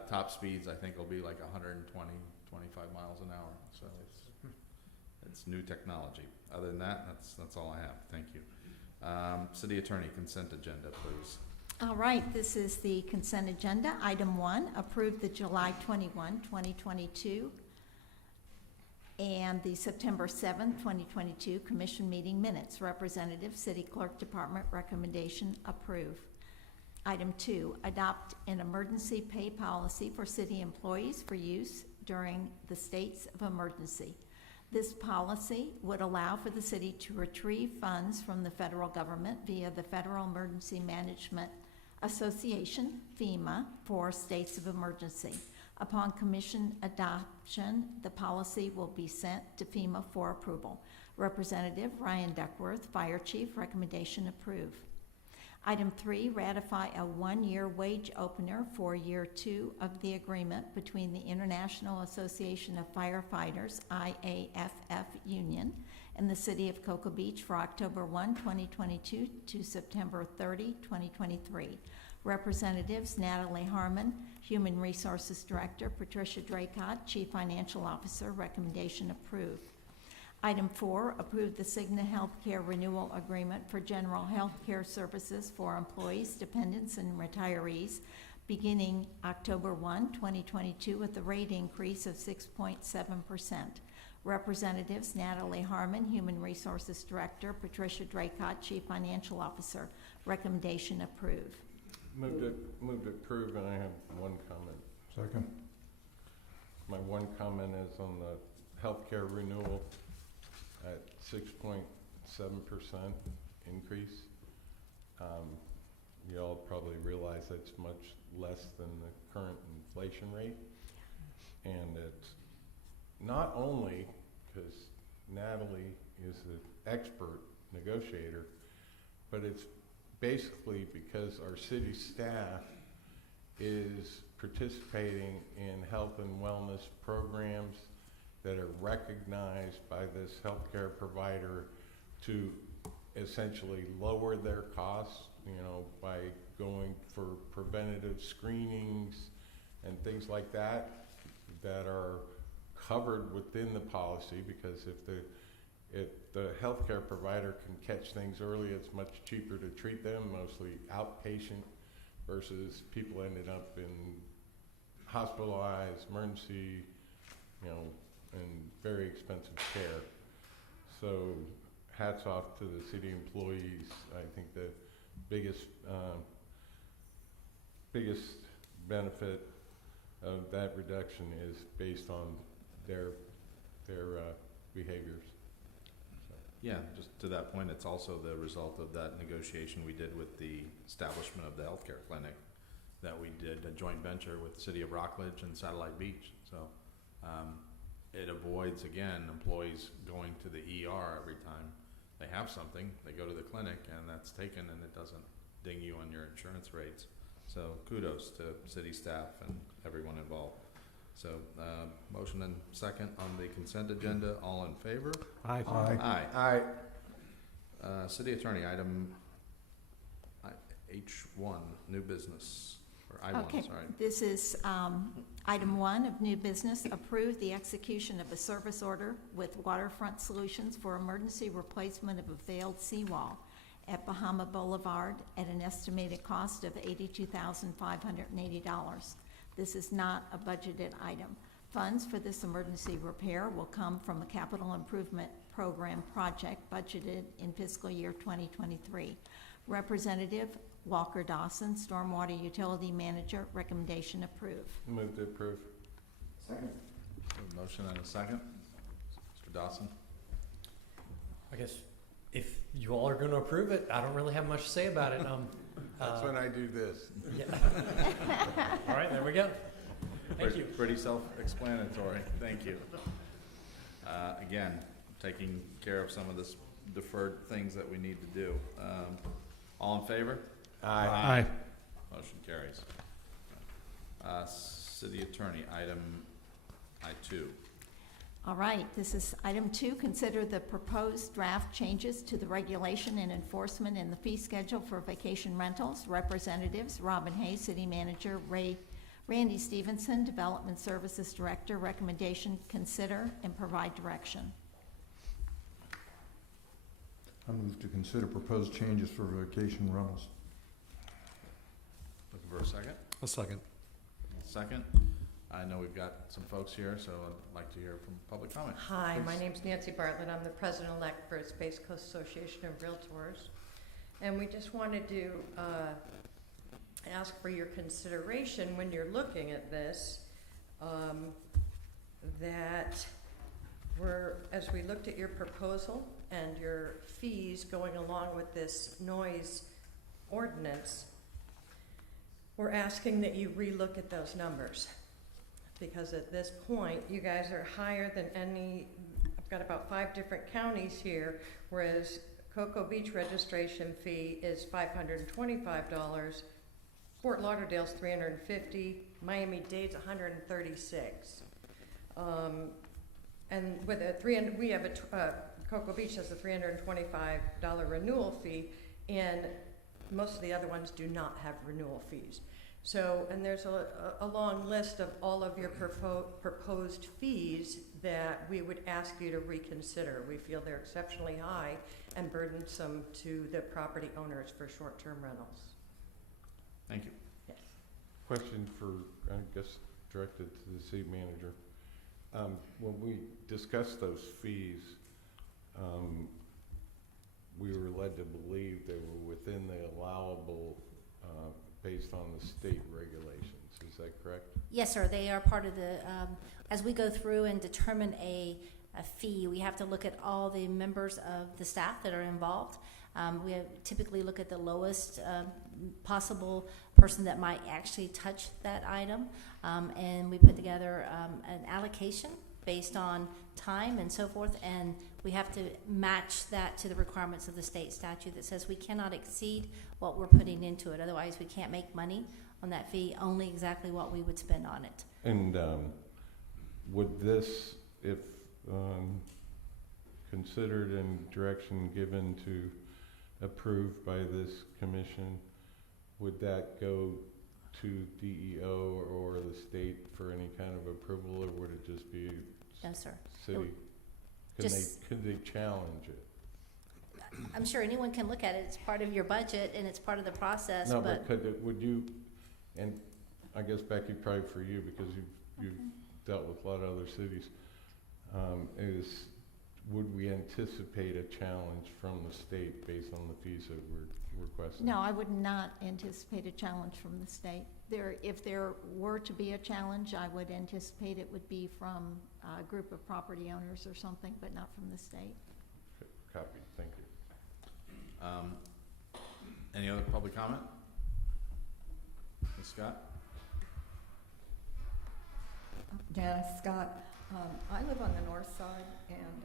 Top speeds, I think, will be like 120, 25 miles an hour. So it's new technology. Other than that, that's all I have. Thank you. City Attorney, consent agenda, please. All right, this is the consent agenda. Item 1, approve the July 21, 2022 and the September 7, 2022 Commission meeting minutes. Representative, City Clerk Department recommendation, approve. Item 2, adopt an emergency pay policy for city employees for use during the states of emergency. This policy would allow for the city to retrieve funds from the federal government via the Federal Emergency Management Association, FEMA, for states of emergency. Upon commission adoption, the policy will be sent to FEMA for approval. Representative Ryan Duckworth, Fire Chief, recommendation approve. Item 3, ratify a 1-year wage opener for year 2 of the agreement between the International Association of Firefighters, IAFF Union, and the City of Cocoa Beach for October 1, 2022 to September 30, 2023. Representatives Natalie Harmon, Human Resources Director, Patricia Draycott, Chief Financial Officer, recommendation approved. Item 4, approve the Cigna Healthcare Renewal Agreement for general health care services for employees, dependents, and retirees beginning October 1, 2022 with a rate increase of 6.7%. Representatives Natalie Harmon, Human Resources Director, Patricia Draycott, Chief Financial Officer, recommendation approved. Move to approve, and I have one comment. Second. My one comment is on the healthcare renewal at 6.7% increase. You all probably realize that's much less than the current inflation rate. And it's not only because Natalie is an expert negotiator, but it's basically because our city staff is participating in health and wellness programs that are recognized by this healthcare provider to essentially lower their costs, by going for preventative screenings and things like that are covered within the policy, because if the healthcare provider can catch things early, it's much cheaper to treat them, mostly outpatient, versus people ending up in hospitalized, emergency, and very expensive care. So hats off to the city employees. I think the biggest benefit of that reduction is based on their behaviors. Yeah, just to that point, it's also the result of that negotiation we did with the establishment of the healthcare clinic that we did a joint venture with the City of Rockledge and Satellite Beach. So it avoids, again, employees going to the ER every time they have something. They go to the clinic and that's taken, and it doesn't ding you on your insurance rates. So kudos to city staff and everyone involved. So, motion and second on the consent agenda, all in favor? Aye. Aye. Aye. City attorney, item H1, new business, or I1, Okay. sorry. This is item 1 of new business, approve the execution of a service order with Waterfront Solutions for emergency replacement of a failed seawall at Bahama Boulevard at an estimated cost of $82,580. This is not a budgeted item. Funds for this emergency repair will come from a capital improvement program project budgeted in fiscal year 2023. Representative Walker Dawson, Stormwater Utility Manager, recommendation approve. Move to approve. Second. A motion and a second. Mr. Dawson? I guess if you all are going to approve it, I don't really have much to say about it. That's when I do this. Yeah. All right, there we go. Thank you. Pretty self-explanatory, thank you. Again, taking care of some of this deferred things that we need to do. All in favor? Aye. Motion carries. City attorney, item I2. All right, this is item 2. Consider the proposed draft changes to the regulation and enforcement in the fee schedule for vacation rentals. Representatives Robin Hayes, City Manager, Randy Stevenson, Development Services Director. Recommendation, consider and provide direction. I move to consider proposed changes for vacation rentals. Looking for a second? A second. Second. I know we've got some folks here, so I'd like to hear from public comment. Hi, my Please. name's Nancy Bartlett. I'm the president-elect for Space Coast Association of Realtors. And we just wanted to ask for your consideration when you're looking at this, that as we looked at your proposal and your fees going along with this noise ordinance, we're asking that you relook at those numbers. Because at this point, you guys are higher than I've got about 5 different counties here, whereas Cocoa Beach registration fee is $525, Fort Lauderdale's $350, Miami-Dade's $136. And with we have Cocoa Beach has a $325 renewal fee, and most of the other ones do not have renewal fees. So, and there's a long list of all of your proposed fees that we would ask you to reconsider. We feel they're exceptionally high and burdensome to the property owners for short-term rentals. Thank you. Yes. Question for, I guess, directed to the city manager. When we discussed those fees, we were led to believe they were within the allowable based on the state regulations. Is that correct? Yes, sir. They are part of the, as we go through and determine a fee, we have to look at all the members of the staff that are involved. We typically look at the lowest possible person that might actually touch that item, and we put together an allocation based on time and so forth, and we have to match that to the requirements of the state statute that says we cannot exceed what we're putting into it. Otherwise, we can't make money on that fee, only exactly what we would spend on it. And would this, if considered and direction given to approved by this commission, would that go to DEO or the state for any kind of approval, or would it just be No, sir. city? Could they challenge it? I'm sure anyone can look at it. It's part of your budget and it's part of the process, No, but but would you, and I guess Becky, probably for you, because you've dealt with a lot of other cities, would we anticipate a challenge from the state based on the fees that we're requesting? No, I would not anticipate a challenge from the state. If there were to be a challenge, I would anticipate it would be from a group of property owners or something, but not from the state. Copy, thank you. Any other public comment? Ms. Scott? Janice Scott. I live on the north side, and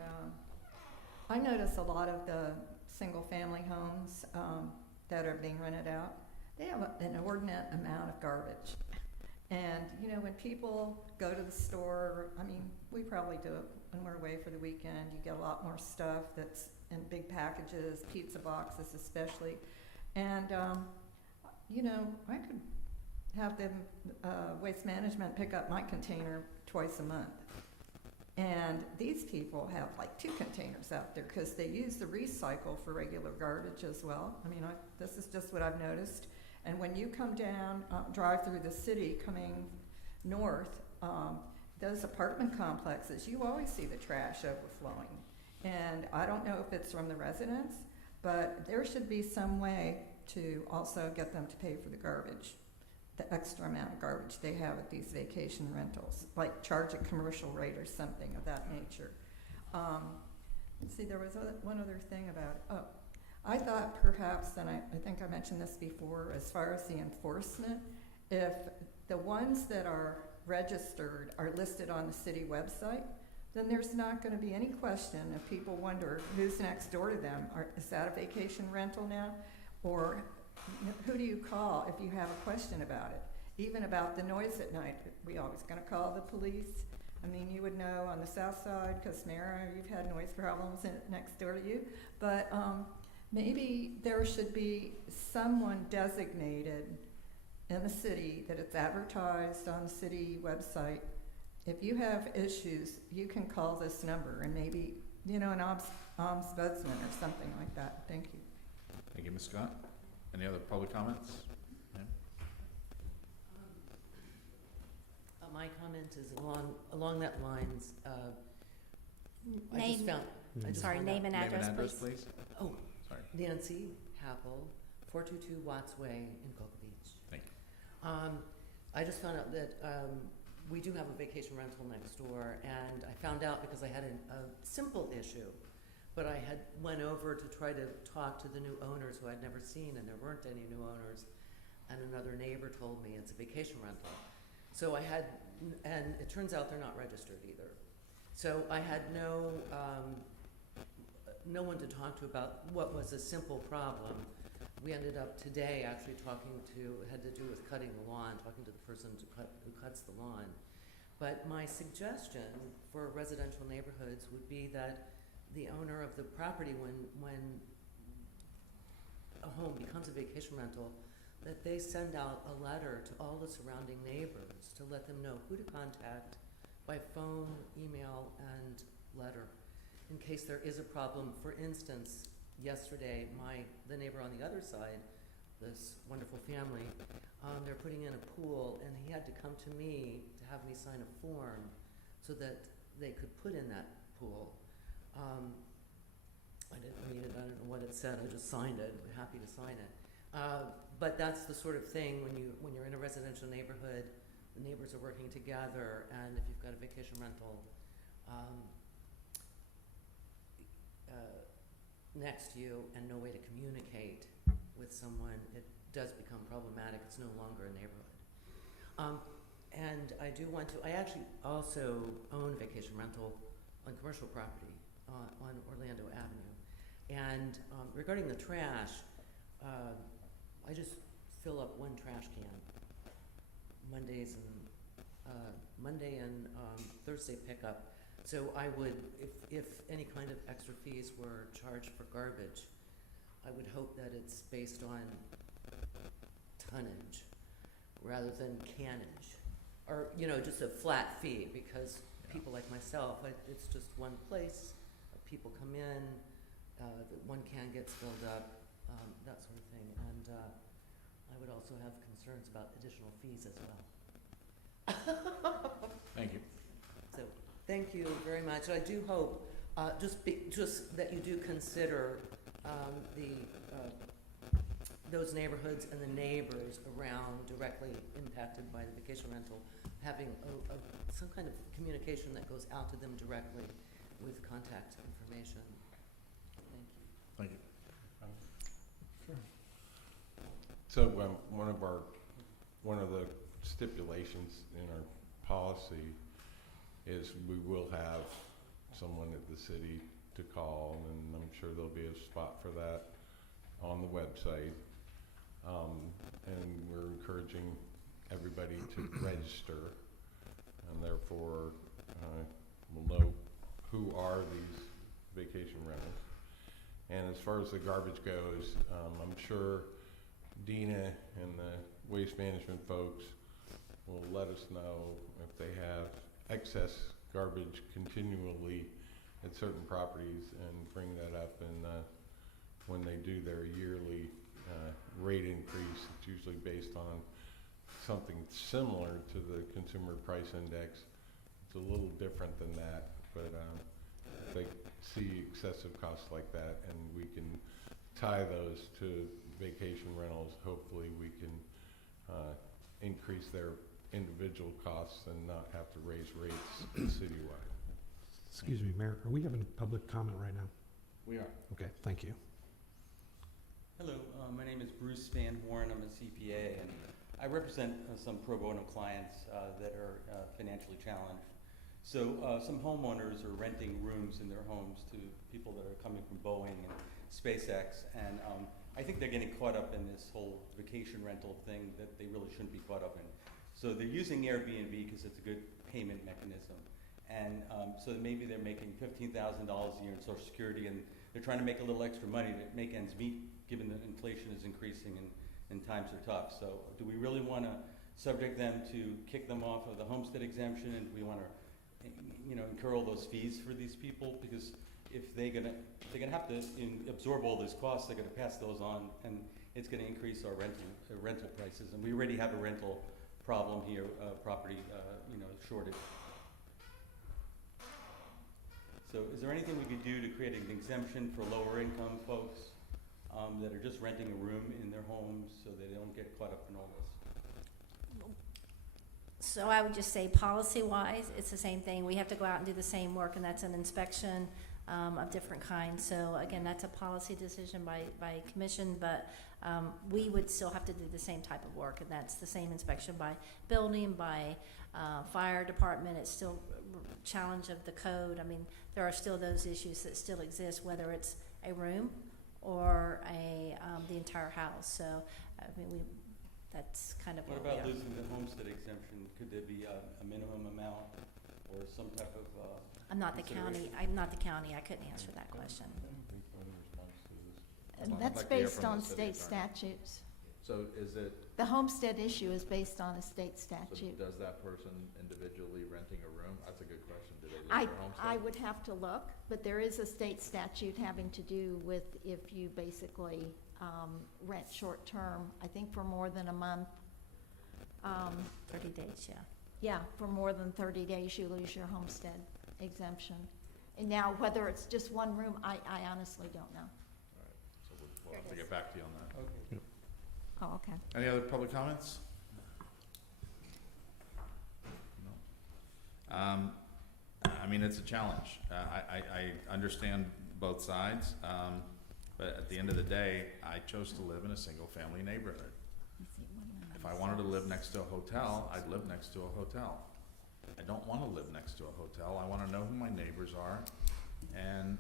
I notice a lot of the single-family homes that are being rented out, they have an inordinate amount of garbage. And, you know, when people go to the store, I mean, we probably do it when we're away for the weekend, you get a lot more stuff that's in big packages, pizza boxes especially. And, you know, I could have them, Waste Management pick up my container twice a month. And these people have like 2 containers out there because they use the recycle for regular garbage as well. I mean, this is just what I've noticed. And when you come down, drive through the city coming north, those apartment complexes, you always see the trash overflowing. And I don't know if it's from the residents, but there should be some way to also get them to pay for the garbage, the extra amount of garbage they have at these vacation rentals, like charge a commercial rate or something of that nature. See, there was one other thing about it. Oh, I thought perhaps, and I think I mentioned this before, as far as the enforcement, if the ones that are registered are listed on the city website, then there's not going to be any question if people wonder who's next door to them. Is that a vacation rental now? Or who do you call if you have a question about it? Even about the noise at night, we always going to call the police? I mean, you would know on the south side, because Mara, you've had noise problems next door to you, but maybe there should be someone designated in the city that it's advertised on the city website. If you have issues, you can call this number and maybe, you know, an ombudsman or something like that. Thank you. Thank you, Ms. Scott. Any other public comments? Ma'am? My comment is along that lines. I Name- just found. I just Sorry, found name out- and Name and address, address, please. please. Oh, Sorry. Nancy Happel, 422 Watts Way in Cocoa Beach. Thank you. I just found out that we do have a vacation rental next door, and I found out because I had a simple issue, but I had went over to try to talk to the new owners who I'd never seen, and there weren't any new owners, and another neighbor told me it's a vacation rental. So I had, and it turns out they're not registered either. So I had no one to talk to about what was a simple problem. We ended up today actually talking to, it had to do with cutting the lawn, talking to the person who cuts the lawn. But my suggestion for residential neighborhoods would be that the owner of the property, when a home becomes a vacation rental, that they send out a letter to all the surrounding neighbors to let them know who to contact by phone, email, and letter in case there is a problem. For instance, yesterday, the neighbor on the other side, this wonderful family, they're putting in a pool, and he had to come to me to have me sign a form so that they could put in that pool. I didn't read it, I don't know what it said, I just signed it, I'm happy to sign it. But that's the sort of thing when you're in a residential neighborhood, the neighbors are working together, and if you've got a vacation rental next to you and no way to communicate with someone, it does become problematic. It's no longer a neighborhood. And I actually also own vacation rental on commercial property on Orlando Avenue. And regarding the trash, I just fill up one trash can Monday and Thursday pickup. So I would, if any kind of extra fees were charged for garbage, I would hope that it's based on tonnage rather than cannage, or just a flat fee, because people like myself, it's just one place. People come in, one can gets filled up, that sort of thing, and I would also have concerns about additional fees as well. Thank you. So, thank you very much. I do hope, just that you do consider those neighborhoods and the neighbors around directly impacted by the vacation rental, having some kind of communication that goes out to them directly with contact information. Thank you. Sure. So one of the stipulations in our policy is we will have someone at the city to call, and I'm sure there'll be a spot for that on the website. And we're encouraging everybody to register, and therefore, we'll know who are these vacation rentals. And as far as the garbage goes, I'm sure Dina and the waste management folks will let us know if they have excess garbage continually at certain properties and bring that up. And when they do their yearly rate increase, it's usually based on something similar to the consumer price index. It's a little different than that, but if they see excessive costs like that and we can tie those to vacation rentals, hopefully we can increase their individual costs and not have to raise rates citywide. Excuse me, Mayor, are we having public comment right now? We are. Okay, thank you. Hello, my name is Bruce Van Horn. I'm a CPA, and I represent some pro bono clients that are financially challenged. So some homeowners are renting rooms in their homes to people that are coming from Boeing and SpaceX, and I think they're getting caught up in this whole vacation rental thing that they really shouldn't be caught up in. So they're using Airbnb because it's a good payment mechanism. And so maybe they're making $15,000 a year in Social Security, and they're trying to make a little extra money to make ends meet, given that inflation is increasing and times are tough. So do we really want to subject them to kick them off of the homestead exemption, and do we want to, incur all those fees for these people? Because if they're gonna have to absorb all those costs, they're gonna pass those on, and it's gonna increase our rental prices. And we already have a rental problem here, property, shortage. So is there anything we could do to create an exemption for lower income folks that are just renting a room in their homes so they don't get caught up in all this? So I would just say policy-wise, it's the same thing. We have to go out and do the same work, and that's an inspection of different kinds. So again, that's a policy decision by commission, but we would still have to do the same type of work, and that's the same inspection by building, by fire department. It's still a challenge of the code. I mean, there are still those issues that still exist, whether it's a room or the entire house. So I mean, that's kind of What where we about are. losing the homestead exemption? Could there be a minimum amount or some type of I'm not the county. I'm not the county. I couldn't answer that question. And I'd that's like to hear based from the on city state attorney. statutes. So is it, The homestead issue is based on a state so statute. does that person individually renting a room? That's a good question. Do they lose I their homestead? I would have to look, but there is a state statute having to do with if you basically rent short-term, I think for more than a month. 30 days, yeah. Yeah, for more than 30 days, you lose your homestead exemption. And now, whether it's just one room, I honestly don't know. All right, so we'll Here have it to is. get back to you on that. okay. Oh, okay. Any other public comments? No. I mean, it's a challenge. I understand both sides, but at the end of the day, I chose to live in a single-family neighborhood. If I wanted to live next to a hotel, I'd live next to a hotel. I don't want to live next to a hotel. I want to know who my neighbors are, and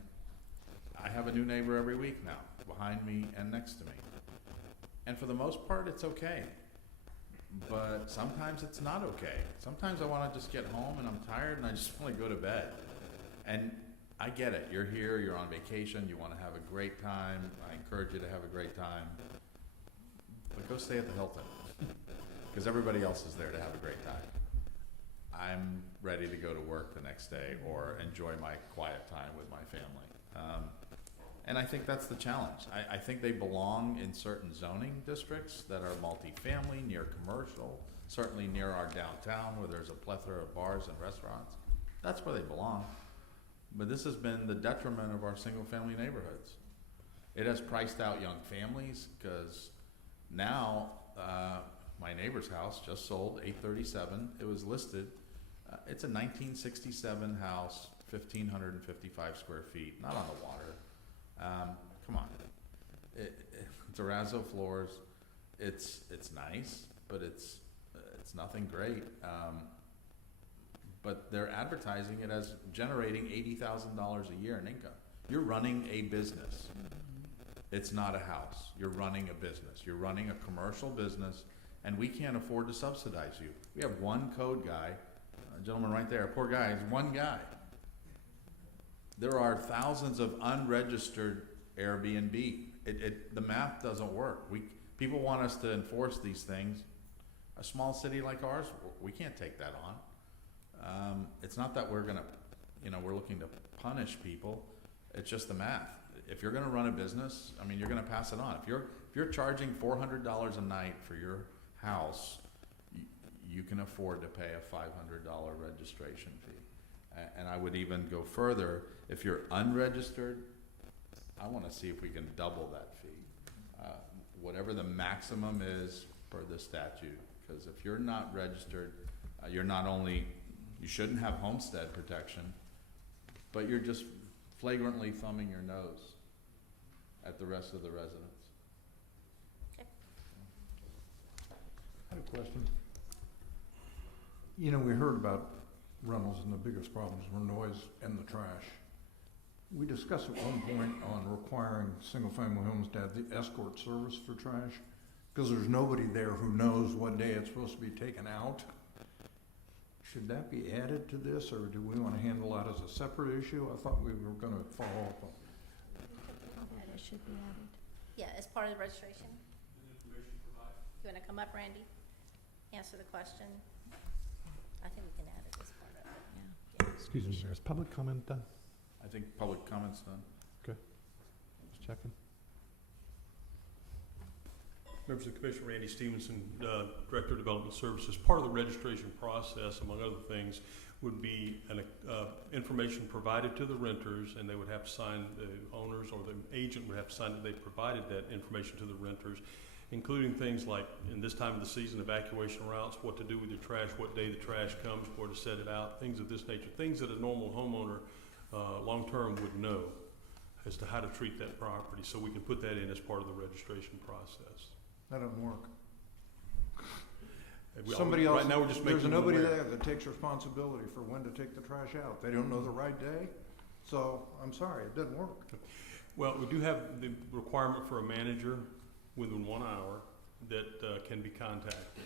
I have a new neighbor every week now, behind me and next to me. And for the most part, it's okay. But sometimes it's not okay. Sometimes I want to just get home and I'm tired and I just want to go to bed. And I get it. You're here, you're on vacation, you want to have a great time. I encourage you to have a great time. But go stay at the Hilton, because everybody else is there to have a great time. I'm ready to go to work the next day or enjoy my quiet time with my family. And I think that's the challenge. I think they belong in certain zoning districts that are multifamily, near commercial, certainly near our downtown where there's a plethora of bars and restaurants. That's where they belong. But this has been the detriment of our single-family neighborhoods. It has priced out young families, because now my neighbor's house just sold, 837. It was listed. It's a 1967 house, 1,555 square feet, not on the water. Come on. It's terrazzo floors. It's nice, but it's nothing great. But they're advertising it as generating $80,000 a year in income. You're running a business. It's not a house. You're running a business. You're running a commercial business and we can't afford to subsidize you. We have one code guy, a gentleman right there, poor guy, he's one guy. There are thousands of unregistered Airbnb. The math doesn't work. People want us to enforce these things. A small city like ours, we can't take that on. It's not that we're gonna, we're looking to punish people. It's just the math. If you're gonna run a business, I mean, you're gonna pass it on. If you're charging $400 a night for your house, you can afford to pay a $500 registration fee. And I would even go further. If you're unregistered, I want to see if we can double that fee, whatever the maximum is per the statute. Because if you're not registered, you shouldn't have homestead protection, but you're just flagrantly thumbing your nose at the rest of the residents. I have a question. We heard about rentals, and the biggest problems were noise and the trash. We discussed at one point on requiring single-family homes to have the escort service for trash, because there's nobody there who knows what day it's supposed to be taken out. Should that be added to this, or do we want to handle that as a separate issue? I thought we were going to follow up on. That should be added. Yeah, as part of the registration. You wanna come up, Randy? Answer the question? I think we can add it as part of it. Excuse me, Mayor, is public comment done? I think public comment's done. Just checking. Members of the Commission, Randy Stevenson, Director of Development Services. Part of the registration process, among other things, would be an information provided to the renters, and they would have to sign, the owners or the agent would have to sign that they provided that information to the renters, including things like, in this time of the season, evacuation routes, what to do with your trash, what day the trash comes, where to set it out, things of this nature, things that a normal homeowner long-term would know as to how to treat that property. So we can put that in as part of the registration process. That doesn't work. Somebody else, right now we're just making there's nobody them aware. there that takes responsibility for when to take the trash out. They don't know the right day. So I'm sorry, it doesn't work. Well, we do have the requirement for a manager within 1 hour that can be contacted.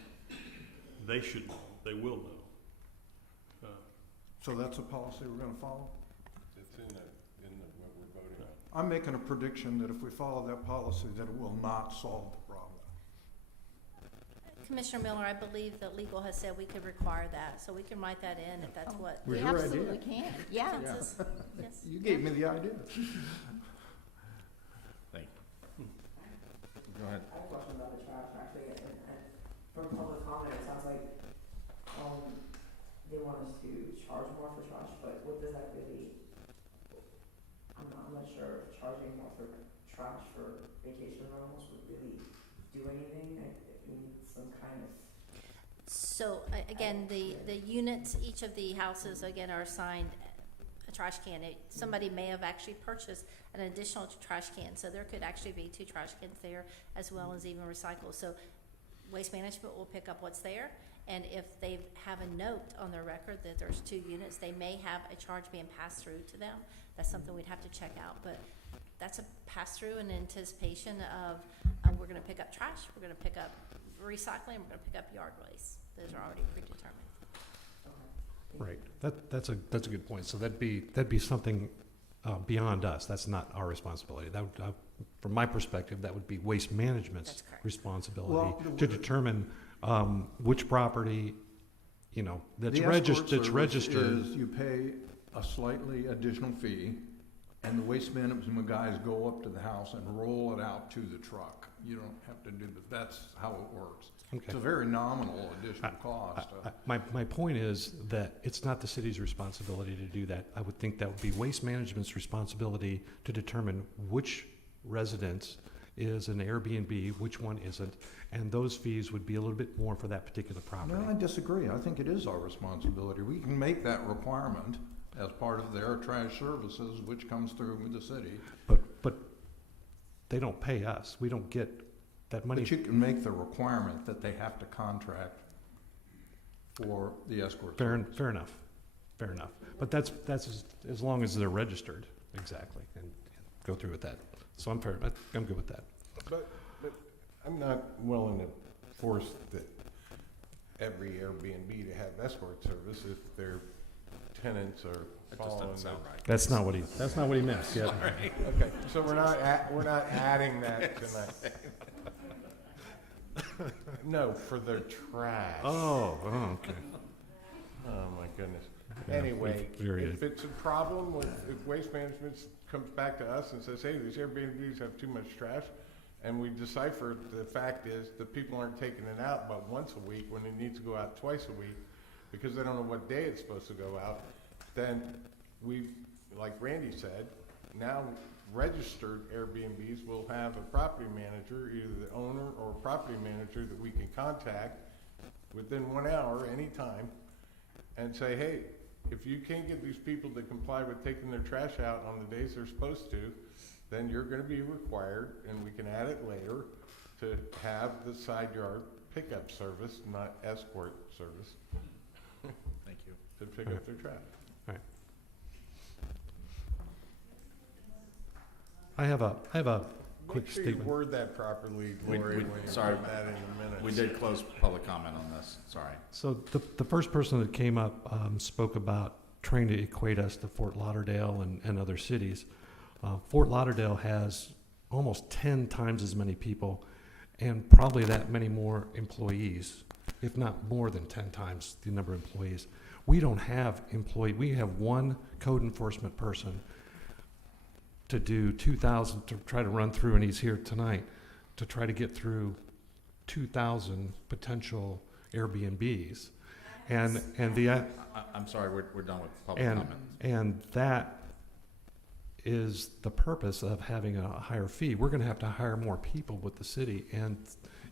They should know. They will know. So that's a policy we're going to follow? It's in what we're voting on. I'm making a prediction that if we follow that policy, that it will not solve the problem. Commissioner Miller, I believe that legal has said we could require that, so we can write that in if that's what. Was We your idea. absolutely can, yeah. Consensus? Yes. You gave me the idea. Thank you. Go ahead. I have a question about the trash, actually, and from public comment, it sounds like, they want us to charge more for trash, but what does that really, I'm not sure if charging more for trash for vacation rentals would really do anything. I need some kind of. So, again, the units, each of the houses, again, are assigned a trash can. Somebody may have actually purchased an additional trash can, so there could actually be 2 trash cans there, as well as even recycle. So Waste Management will pick up what's there, and if they have a note on their record that there's 2 units, they may have a charge being passed through to them. That's something we'd have to check out, but that's a pass-through in anticipation of, we're gonna pick up trash, we're gonna pick up recycling, we're gonna pick up yard waste. Those are already predetermined. Right. That's a good point. So that'd be something beyond us. That's not our responsibility. That would, from my perspective, that would be Waste Management's That's correct. responsibility Well, to determine which property, that's The registered. escort That's service registered. is you pay a slightly additional fee, and the waste management guys go up to the house and roll it out to the truck. You don't have to do that. That's how it works. Okay. It's a very nominal additional cost. My point is that it's not the city's responsibility to do that. I would think that would be Waste Management's responsibility to determine which residence is an Airbnb, which one isn't, and those fees would be a little bit more for that particular property. No, I disagree. I think it is our responsibility. We can make that requirement as part of their trash services, which comes through with the city. But they don't pay us. We don't get that money. But you can make the requirement that they have to contract for the escort service. Fair enough. But that's as long as they're registered, exactly, and go through with that. So I'm good with that. But I'm not willing to force that every Airbnb to have escort service if their tenants are That just following doesn't sound the- right. That's not what he meant, yeah. Okay, so we're not adding that tonight. No, for their trash. Oh, okay. Oh, my goodness. Yeah, Anyway, we've if it's a problem with, if Waste Management comes back to us and says, hey, these Airbnbs have too much trash, and we decipher the fact is the people aren't taking it out but once a week when it needs to go out twice a week because they don't know what day it's supposed to go out, then we, like Randy said, now registered Airbnbs will have a property manager, either the owner or property manager that we can contact within 1 hour, anytime, and say, hey, if you can't get these people to comply with taking their trash out on the days they're supposed to, then you're gonna be required, and we can add it later, to have the side yard pickup service, not escort service, Thank you. to pick up their trash. I have a quick Make sure you statement. word that properly, We- Lori, we- when you sorry. put that in the minutes. We did close public comment on this, sorry. So the first person that came up spoke about trying to equate us to Fort Lauderdale and other cities. Fort Lauderdale has almost 10 times as many people and probably that many more employees, if not more than 10 times the number of employees. We don't have we have one code enforcement person to do 2,000, to try to run through, and he's here tonight, to try to get through 2,000 potential Airbnbs. And I'm sorry, we're done with public comment. and that is the purpose of having a higher fee. We're gonna have to hire more people with the city, and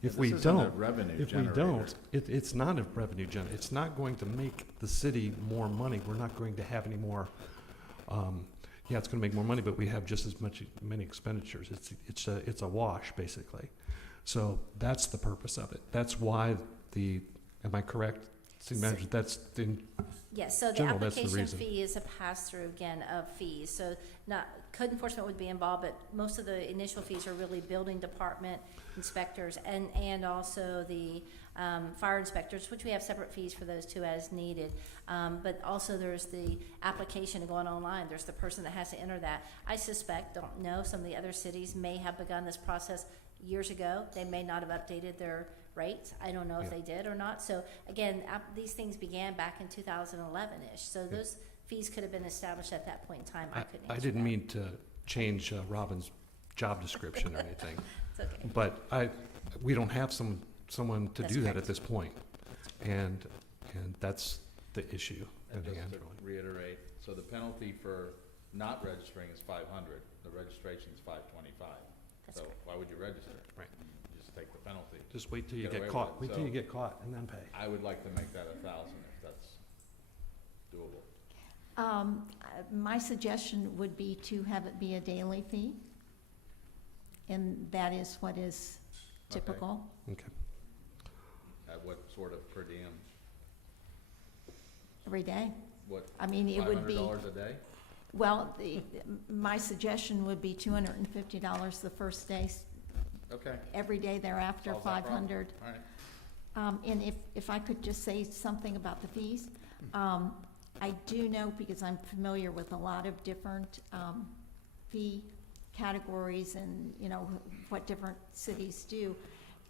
if we This isn't a don't, revenue if we generator. don't, it's not a revenue it's not going to make the city more money. We're not going to have any more, yeah, it's gonna make more money, but we have just as many expenditures. It's a wash, basically. So that's the purpose of it. That's why am I correct, city manager? That's the, Yes, so the general, that's the application reason. fee is a pass-through again of fees. So not, code enforcement would be involved, but most of the initial fees are really building department inspectors and also the fire inspectors, which we have separate fees for those two as needed. But also there's the application going online. There's the person that has to enter that. I suspect, don't know, some of the other cities may have begun this process years ago. They may not have updated their rates. I don't know if Yeah. they did or not. So again, these things began back in 2011-ish. So those fees could have been established at that point in time. I couldn't I answer didn't that. mean to change Robin's job description or anything. It's okay. But we don't have someone to That's do that correct. at this point. And that's the issue And at just hand, to really. reiterate, so the penalty for not registering is 500, the registration is 525. That's So correct. why would you register? Right. You just take the penalty. Just wait till you Get away get with caught. it. Wait till So- you get caught and then pay. I would like to make that 1,000 if that's doable. My suggestion would be to have it be a daily fee, and that is what is Okay. typical. Okay. At what sort of per diem? Every day. What, I mean, it would be, $500 a day? well, my suggestion would be $250 the first day, Okay. every day thereafter, Solves that problem. 500. All right. And if I could just say something about the fees, I do know, because I'm familiar with a lot of different fee categories and, you know, what different cities do.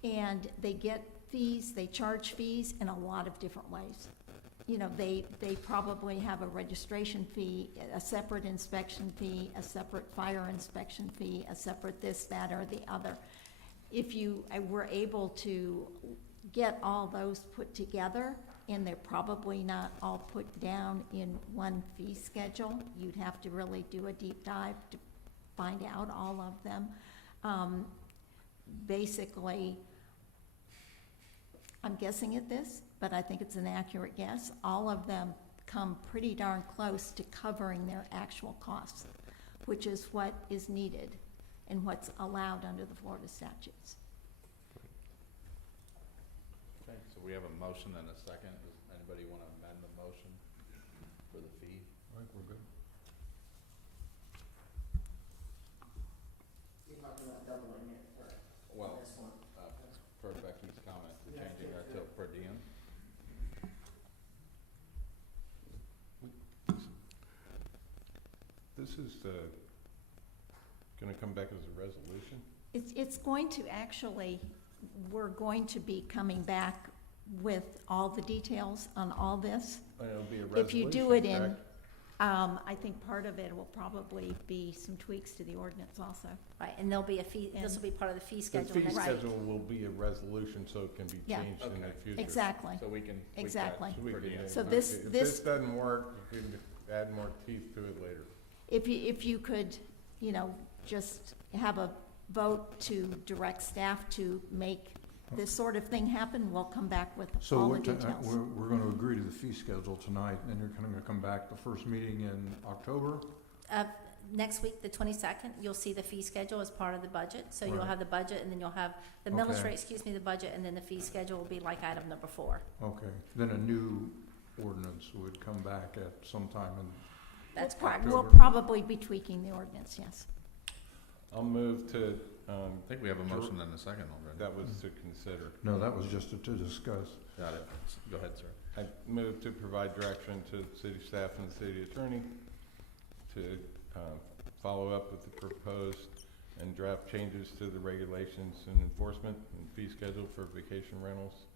And they get fees, they charge fees in a lot of different ways. You know, they probably have a registration fee, a separate inspection fee, a separate fire inspection fee, a separate this, that, or the other. If you were able to get all those put together, and they're probably not all put down in one fee schedule, you'd have to really do a deep dive to find out all of them. Basically, I'm guessing at this, but I think it's an accurate guess, all of them come pretty darn close to covering their actual costs, which is what is needed and what's allowed under the Florida statutes. Okay, so we have a motion and a second. Does anybody want to amend the motion for the fee? I think we're good. You're talking about doubling it for Well, this one. for Becky's comment, did you this is gonna come back as a resolution? It's going to actually, we're going to be coming back with all the details on all this. It'll be a resolution, If you do it in, correct? I think part of it will probably be some tweaks to the ordinance also. Right, and there'll be a fee, this will be part of the fee The schedule. fee next week. schedule will be a resolution, so it can be Yeah. changed in the Okay. future. Exactly. So we can tweak that Exactly. We for the can- end. So okay, this- If this- this doesn't work, we can add more teeth to it later. If you could, just have a vote to direct staff to make this sort of thing happen, we'll come back with So all the what, details. we're gonna agree to the fee schedule tonight, and you're gonna come back the first meeting in October? Next week, the 22nd, you'll see the fee schedule as part of the budget. So you'll Right. have the budget, and then you'll have the millage Okay. rate, the budget, and then the fee schedule will be like item number 4. Okay, then a new ordinance would come back at some time in, That's We'll correct. pro- We'll October. probably be tweaking the ordinance, yes. I'll move to, I think we have a motion and a second already. that was to consider. no, that was just to discuss. Got it. Go ahead, sir. I move to provide direction to city staff and the city attorney to follow up with the proposed and draft changes to the regulations and enforcement and fee schedule for vacation rentals,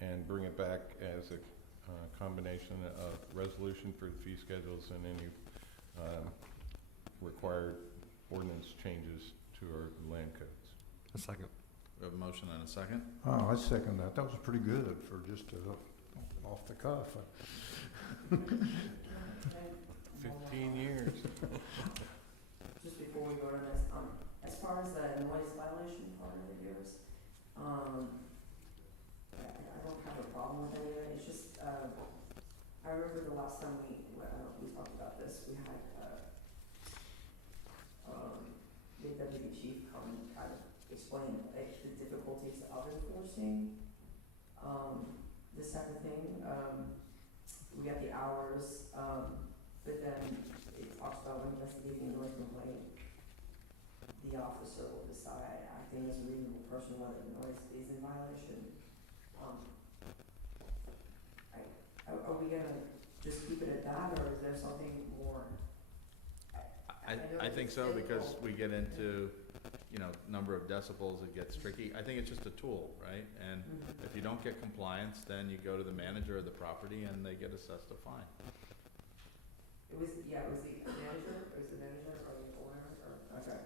and bring it back as a combination of resolution for the fee schedules and any required ordinance changes to our land codes. A second. We have a motion and a second. Oh, I second that. That was pretty good for just off the cuff. 15 years. Just before we go to this, as far as the noise violation part of yours, I don't have a problem with any of it, it's just, I remember the last time we talked about this, we had, the deputy chief come and kind of explain, like, the difficulties of enforcing, this type of thing, we got the hours, but then it talks about when investigating a noise complaint, the officer will decide, acting as a reasonable person, whether the noise is in violation. Are we gonna just keep it at that, or is there something more? I think so, because we get into, number of decibels, it gets tricky. I think it's just a tool, right? And if you don't get compliance, then you go to the manager of the property and they get assessed a fine. It was the manager, or the owner, or, okay,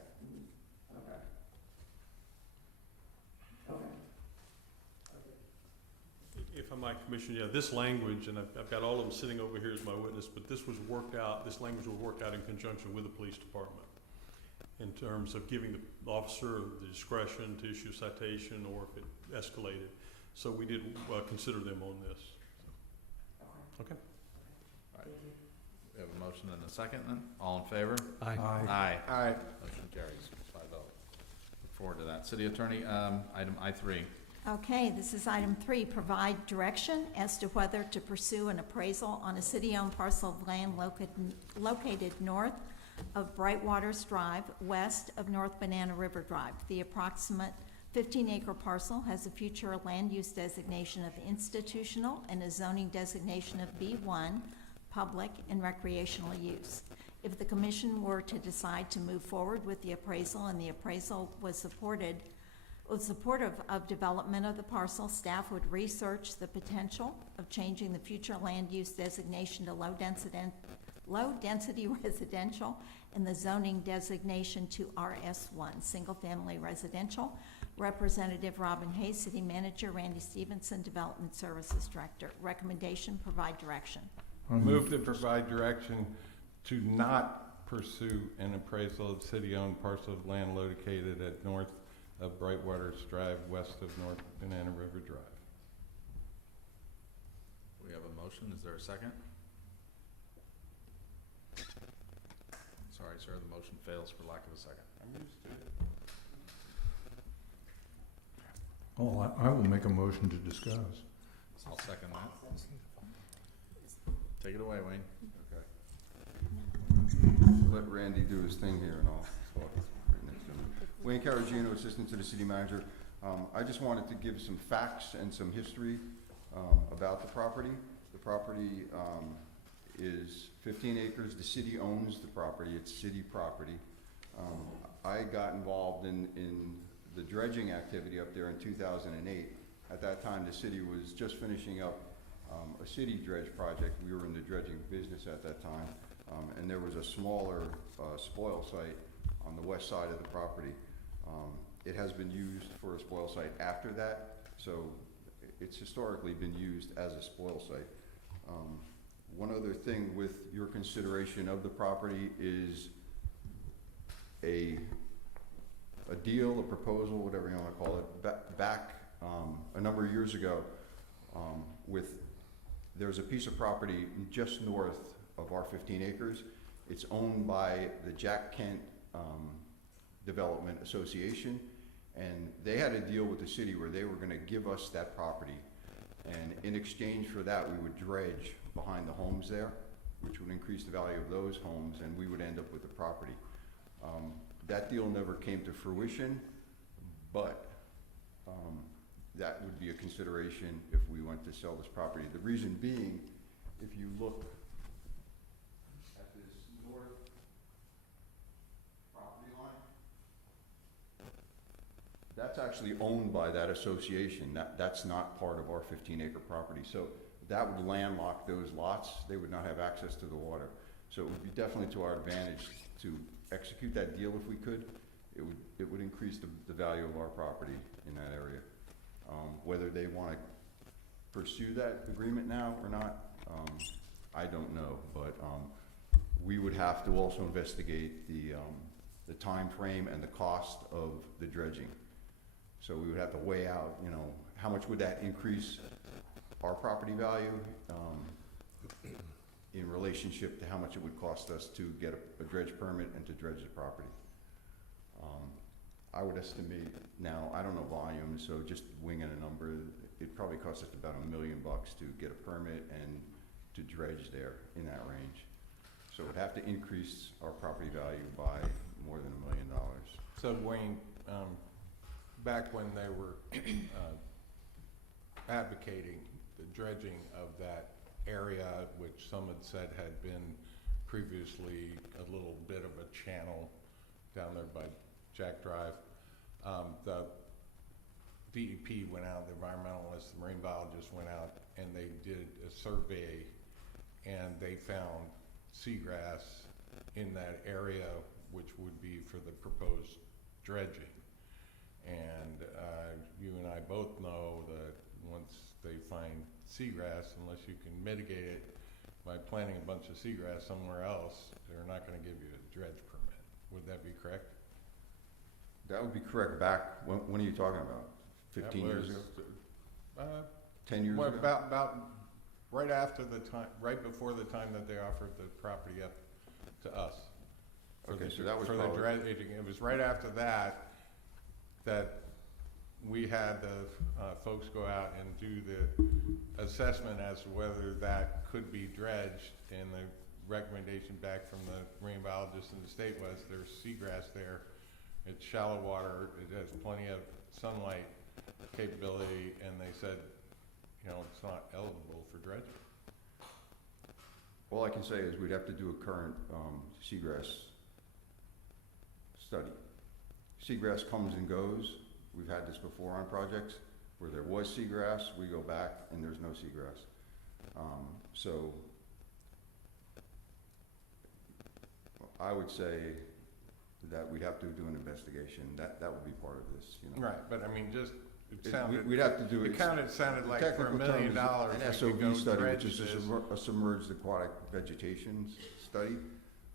okay. Okay. If I might, Commissioner, this language, and I've got all of them sitting over here as my witness, but this language was worked out in conjunction with the police department in terms of giving the officer the discretion to issue a citation or if it escalated. So we did consider them on this. Okay. All right. We have a motion and a second then. All in favor? Aye. Aye. Aye. Motion carries 5-0. Look forward to that. City Attorney, item I3. Okay, this is item 3, provide direction as to whether to pursue an appraisal on a city-owned parcel of land located north of Brightwaters Drive, west of North Banana River Drive. The approximate 15-acre parcel has a future land use designation of institutional and a zoning designation of B1, public and recreational use. If the commission were to decide to move forward with the appraisal and the appraisal was supportive of development of the parcel, staff would research the potential of changing the future land use designation to low-density residential and the zoning designation to RS1, single-family residential. Representative Robin Hayes, City Manager, Randy Stevenson, Development Services Director. Recommendation, provide direction. Move to provide direction to not pursue an appraisal of city-owned parcel of land located at north of Brightwaters Drive, west of North Banana River Drive. We have a motion. Is there a second? Sorry, sir. The motion fails for lack of a second. I'm used to it. Oh, I will make a motion to discuss. I'll second that. Take it away, Wayne. Okay. Let Randy do his thing here and I'll talk right next to him. Wayne Caragino, Assistant to the City Manager. I just wanted to give some facts and some history about the property. The property is 15 acres. The city owns the property. It's city property. I got involved in the dredging activity up there in 2008. At that time, the city was just finishing up a city dredge project. We were in the dredging business at that time. And there was a smaller spoil site on the west side of the property. It has been used for a spoil site after that, so it's historically been used as a spoil site. One other thing with your consideration of the property is a deal, a proposal, whatever you want to call it, back a number of years ago there's a piece of property just north of our 15 acres. It's owned by the Jack Kent Development Association, and they had a deal with the city where they were going to give us that property, and in exchange for that we would dredge behind the homes there, which would increase the value of those homes, and we would end up with the property. That deal never came to fruition, but that would be a consideration if we went to sell this property. The reason being, if you look at this north property line, that's actually owned by that association. That's not part of our 15-acre property. So that would landlock those lots. They would not have access to the water. So it would be definitely to our advantage to execute that deal if we could. It would increase the value of our property in that area. Whether they want to pursue that agreement now or not, I don't know, but we would have to also investigate the time frame and the cost of the dredging. So we would have to weigh out, you know, how much would that increase our property value in relationship to how much it would cost us to get a dredge permit and to dredge the property. I would estimate now, I don't know volume, so just winging a number, it probably costs us about $1 million to get a permit and to dredge there in that range. So it would have to increase our property value by more than $1 million. So Wayne, back when they were advocating the dredging of that area, which some had said had been previously a little bit of a channel down there by Jack Drive, the DEP went out, the environmentalists, the marine biologists went out, and they did a survey, and they found seagrass in that area, which would be for the proposed dredging. And you and I both know that once they find seagrass, unless you can mitigate it by planting a bunch of seagrass somewhere else, they're not going to give you a dredge permit. Would that be correct? That would be correct. Back, when are you talking about? 15 years ago? 10 years ago? About right after the time, right before the time that they offered the property up to us. Okay, so that was for the dredging. It was right after that we had the folks go out and do the assessment as to whether that could be dredged, and the recommendation back from the marine biologist in the state was there's seagrass there. It's shallow water, it has plenty of sunlight capability, and they said, you know, it's not eligible for dredging. All I can say is we'd have to do a current seagrass study. Seagrass comes and goes. We've had this before on projects where there was seagrass, we go back and there's no seagrass. So I would say that we'd have to do an investigation. That would be part of this, you know. Right, but I mean, just it sounded. We'd have to do it. Sounded like for $1 million, an SOV study, which is a submerged aquatic vegetation study.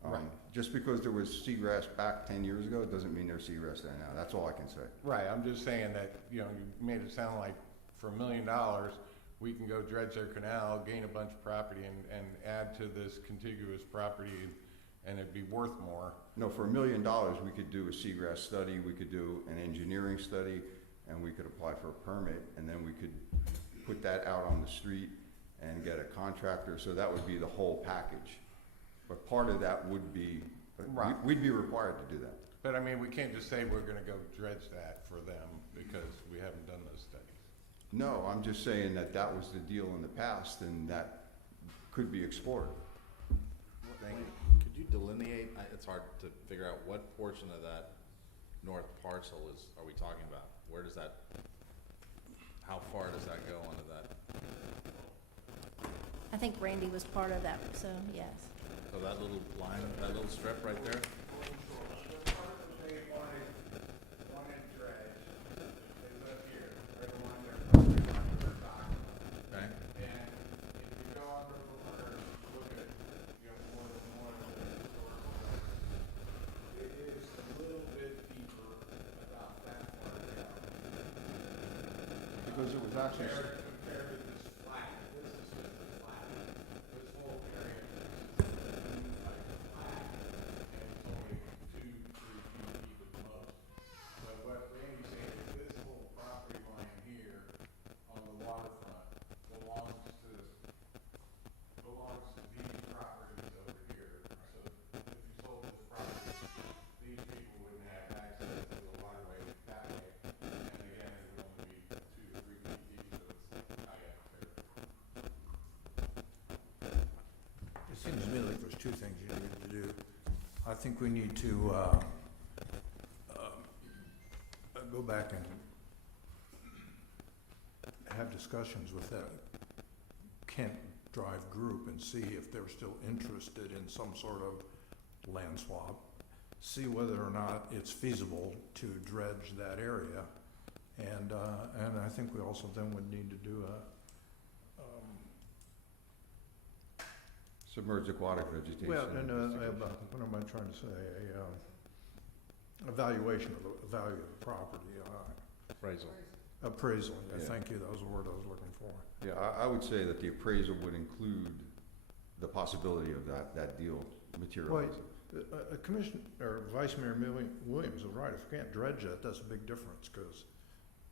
Right. Just because there was seagrass back 10 years ago, it doesn't mean there's seagrass there now. That's all I can say. Right. I'm just saying that, you know, you made it sound like for $1 million, we can go dredge their canal, gain a bunch of property, and add to this contiguous property, and it'd be worth more. No, for $1 million, we could do a seagrass study, we could do an engineering study, and we could apply for a permit, and then we could put that out on the street and get a contractor. So that would be the whole package. But part of that would be, right. We'd be required to do that. But I mean, we can't just say we're going to go dredge that for them because we haven't done those studies. No, I'm just saying that that was the deal in the past, and that could be explored. Thank you. Could you delineate, it's hard to figure out what portion of that north parcel are we talking about? Where does that, how far does that go onto that? I think Randy was part of that, so yes. So that little line, that little strip right there? Okay. Because it was actually. It seems to me like there's two things you need to do. I think we need to go back and have discussions with that Kent Drive group and see if they're still interested in some sort of land swap. See whether or not it's feasible to dredge that area. And I think we also then would need to do Submerged aquatic vegetation. what am I trying to say? Evaluation of the value of the property. Appraisal. Appraisal, Yeah. thank you, that was the word I was looking for. Yeah, I would say that the appraisal would include the possibility of that deal materializing. Commissioner, or Vice Mayor Williams is right, if we can't dredge it, that's a big difference, because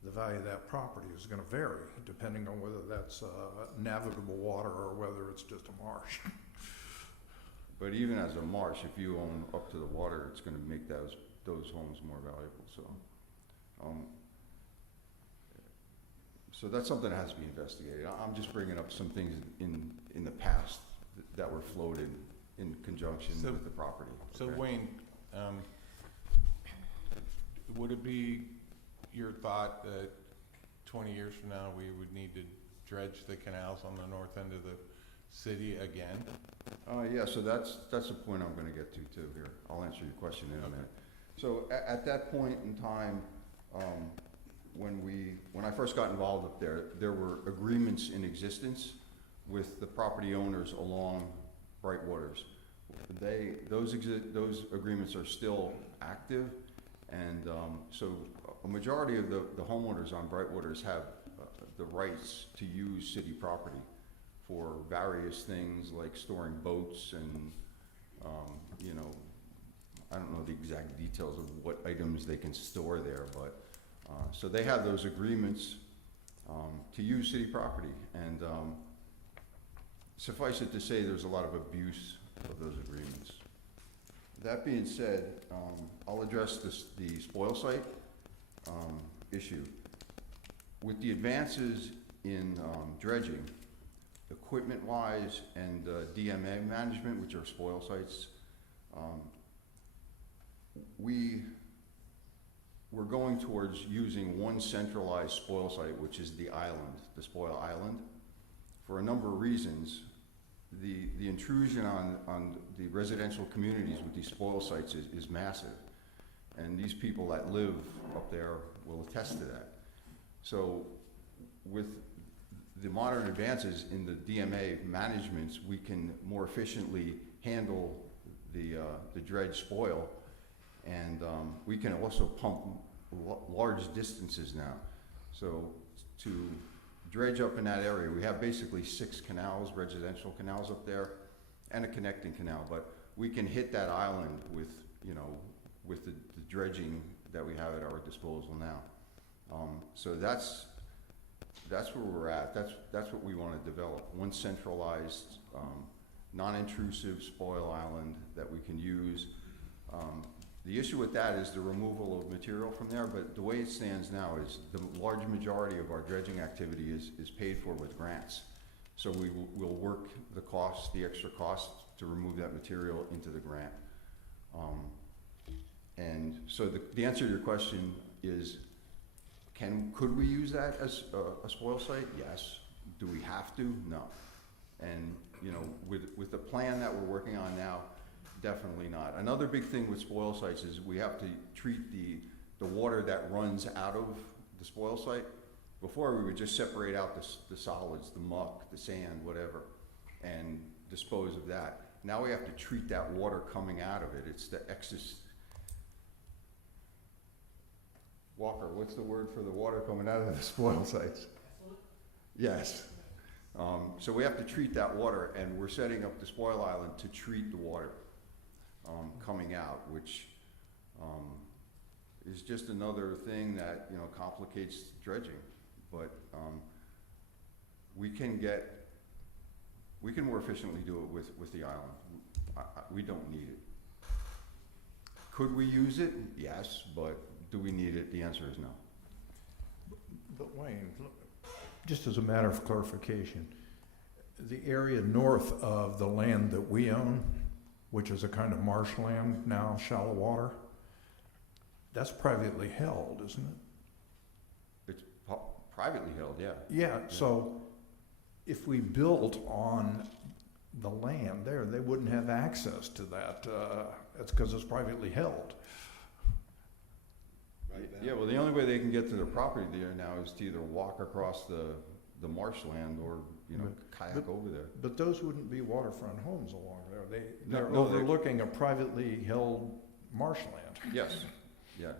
the value of that property is gonna vary, depending on whether that's navigable water or whether it's just a marsh. But even as a marsh, if you own up to the water, it's gonna make those homes more valuable, so. So that's something that has to be investigated. I'm just bringing up some things in the past that were floated in conjunction with the property. So okay? Wayne, would it be your thought that 20 years from now, we would need to dredge the canals on the north end of the city again? Yeah, so that's the point I'm gonna get to too here. I'll answer your question in a minute. So at that point in time, when I first got involved up there, there were agreements in existence with the property owners along Bright Waters. Those agreements are still active, and so a majority of the homeowners on Bright Waters have the rights to use city property for various things like storing boats and, I don't know the exact details of what items they can store there, but so they have those agreements to use city property, and suffice it to say there's a lot of abuse of those agreements. That being said, I'll address the spoil site issue. With the advances in dredging, equipment-wise and DMA management, which are spoil sites, we're going towards using one centralized spoil site, which is the island, the spoil island, for a number of reasons. The intrusion on the residential communities with these spoil sites is massive, and these people that live up there will attest to that. So with the modern advances in the DMA managements, we can more efficiently handle the dredge spoil, and we can also pump large distances now. So to dredge up in that area, we have basically 6 canals, residential canals up there, and a connecting canal, but we can hit that island with, with the dredging that we have at our disposal now. So that's where we're at. That's what we want to develop. One centralized, non-intrusive spoil island that we can use. The issue with that is the removal of material from there, but the way it stands now is the large majority of our dredging activity is paid for with grants. So we'll work the extra cost to remove that material into the grant. And so the answer to your question is, could we use that as a spoil site? Yes. Do we have to? No. And, you know, with the plan that we're working on now, definitely not. Another big thing with spoil sites is we have to treat the water that runs out of the spoil site. Before, we would just separate out the solids, the muck, the sand, whatever, and dispose of that. Now we have to treat that water coming out of it. It's the excess. Walker, what's the word for the water coming out of the spoil sites? Yes. So we have to treat that water, and we're setting up the spoil island to treat the water coming out, which is just another thing that, you know, complicates dredging. But we can more efficiently do it with the island. We don't need it. Could we use it? Yes, but do we need it? The answer is no. But Wayne, look, just as a matter of clarification, the area north of the land that we own, which is a kind of marshland now, shallow water, that's privately held, isn't it? It's privately held, yeah. Yeah, so if we built on the land there, they wouldn't have access to that. That's because it's privately held. Yeah, well, the only way they can get to their property there now is to either walk across the marshland or, you know, kayak over there. But those wouldn't be waterfront homes along there. They're No, overlooking a privately held marshland. Yes, yeah.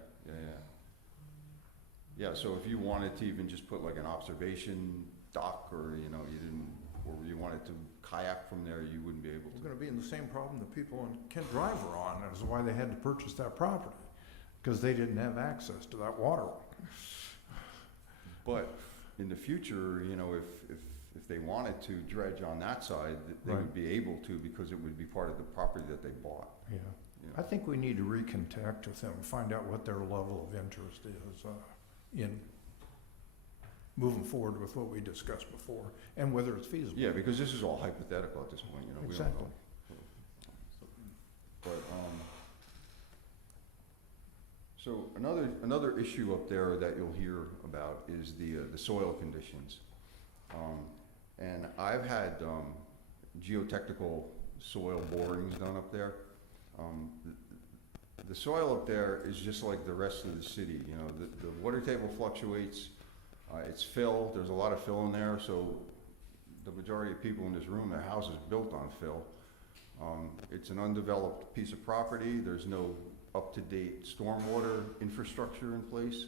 Yeah, so if you wanted to even just put like an observation dock, or, you know, or you wanted to kayak from there, you wouldn't be able We're to. gonna be in the same problem that people in Kent Drive are on. That's why they had to purchase that property, because they didn't have access to that water. But in the future, you know, if they wanted to dredge on that side, they Right. would be able to, because it would be part of the property that they bought. Yeah. You know. I think we need to recontact with them, find out what their level of interest is in moving forward with what we discussed before, and whether it's feasible. Yeah, because this is all hypothetical at this point, you know, we don't Exactly. know. But, so another issue up there that you'll hear about is the soil conditions. And I've had geotechnical soil borings done up there. The soil up there is just like the rest of the city, you know, the water table fluctuates, it's fill, there's a lot of fill in there, so the majority of people in this room, their house is built on fill. It's an undeveloped piece of property, there's no up-to-date stormwater infrastructure in place.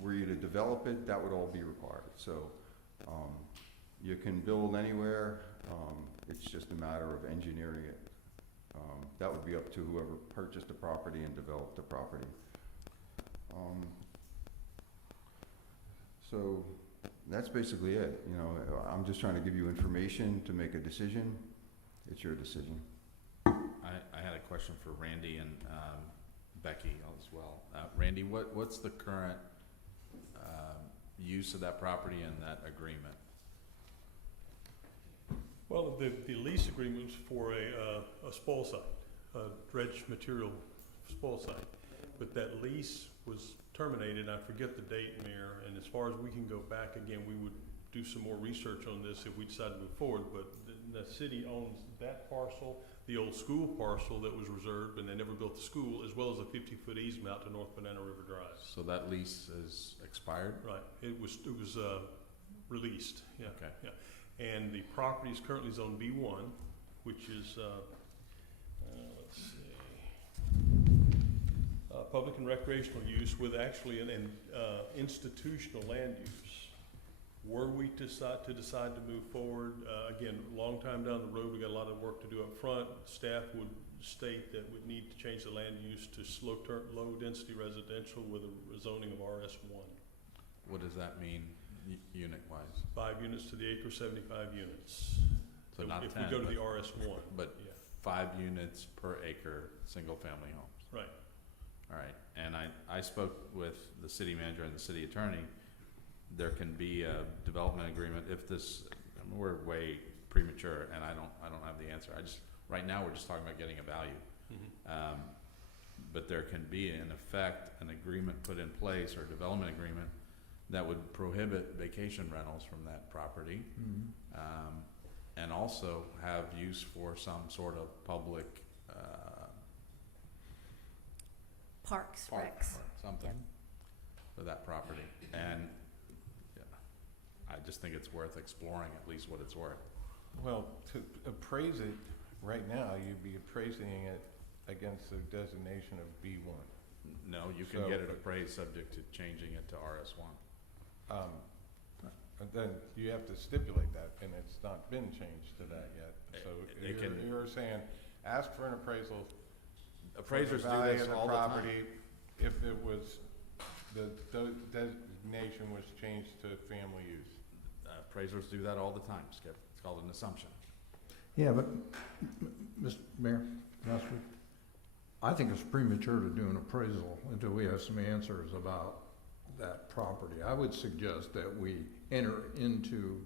Were you to develop it, that would all be required. So you can build anywhere, it's just a matter of engineering it. That would be up to whoever purchased the property and developed the property. So that's basically it. You know, I'm just trying to give you information to make a decision. It's your decision. I had a question for Randy and Becky as well. Randy, what's the current use of that property and that agreement? Well, the lease agreement was for a spoil site, a dredge material spoil site. But that lease was terminated, I forget the date, Mayor, and as far as we can go back again, we would do some more research on this if we decide to move forward, but the city owns that parcel, the old school parcel that was reserved, and they never built the school, as well as a 50-foot easement out to North Banana River Drive. So that lease is expired? Right, it was released, yeah. Okay. Yeah. And the property is currently zoned B1, which is, let's see, public and recreational use with actually an institutional land use. Were we to decide to move forward, again, a long time down the road, we got a lot of work to do up front. Staff would state that we'd need to change the land use to low-density residential with a zoning of RS1. What does that mean unit-wise? 5 units to the acre, 75 units. So not if 10, we go to but- the RS1. But Yeah. 5 units per acre, single-family homes. Right. All right, and I spoke with the city manager and the city attorney. There can be a development agreement if this, I mean, we're way premature, and I don't have the answer. Right now, we're just talking about getting a value. Mhm. But there can be, in effect, an agreement put in place, or a development agreement, that would prohibit vacation rentals from that property, and also have use for some sort of public, Parks, park recs. or something for that property. And yeah, I just think it's worth exploring at least what it's worth. Well, to appraise it, right now, you'd be appraising it against the designation of B1. No, you can So- get it appraised subject to changing it to RS1. And then you have to stipulate that, and it's not been changed to that yet. So It can- you're saying, ask for an appraisal Appraisers do value this of the all the time. property if it was, the designation was changed to family use. Appraisers do that all the time, Skip. It's called an assumption. Yeah, but, Mr. Mayor, Master, I think it's premature to do an appraisal until we have some answers about that property. I would suggest that we enter into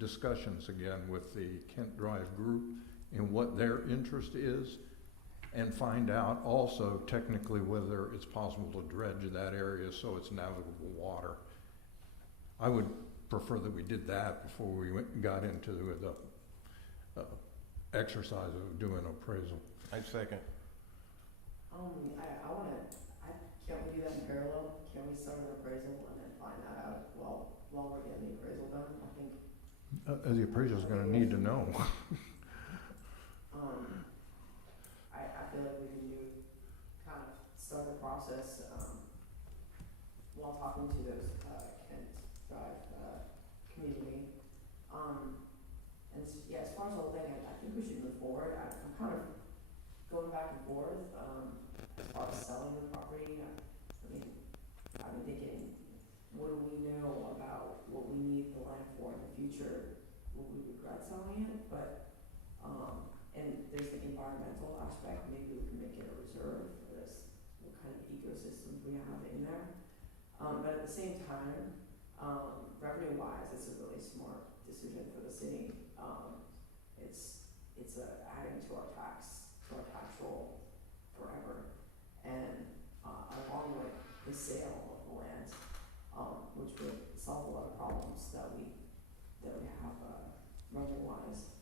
discussions again with the Kent Drive group and what their interest is, and find out also technically whether it's possible to dredge that area so it's navigable water. I would prefer that we did that before we got into the exercise of doing appraisal. I second. Can't we do that in parallel? Can we start an appraisal and then find that out while we're getting the appraisal done? I think, The appraiser's gonna need to know. I feel like we can kind of start the process, while talking to those, Kent Drive, community. Yeah, as far as the whole thing, I think we should move forward. I'm kind of going back and forth, as far as selling the property. I've been thinking, what do we know about what we need the land for in the future? Will we regret selling it? But, and there's the environmental aspect, maybe we can make it a reserve for this, what kind of ecosystems we have in there. But at the same time, revenue-wise, it's a really smart decision for the city. It's adding to our tax roll forever. And, along with the sale of the land, which would solve a lot of problems that we have, revenue-wise.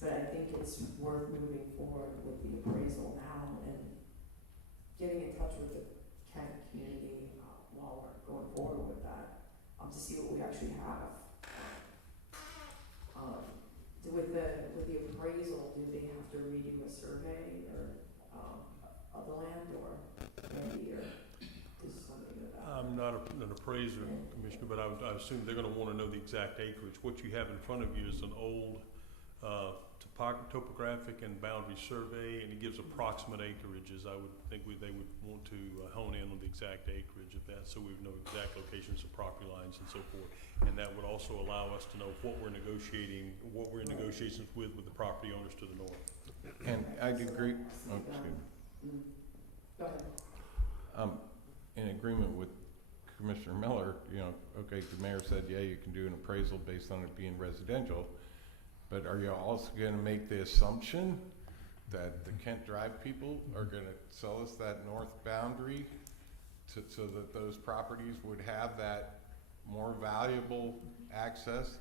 But I think it's worth moving forward with the appraisal now and getting in touch with the Kent community, while we're going forward with that, to see what we actually have. With the appraisal, do they have to redo a survey or, of the land, or maybe, or is something like that? I'm not an appraiser, Commissioner, but I assume they're gonna wanna know the exact acreage. What you have in front of you is an old, topographic and boundary survey, and it gives approximate acreages. I would think they would want to hone in on the exact acreage of that, so we would know exact locations of property lines and so forth. And that would also allow us to know what we're negotiating, what we're in negotiations with the property owners to the north. And I'd agree, oh, excuse me. Go ahead. In agreement with Commissioner Miller, okay, the mayor said, yeah, you can do an appraisal based on it being residential, but are you also gonna make the assumption that the Kent Drive people are gonna sell us that north boundary so that those properties would have that more valuable access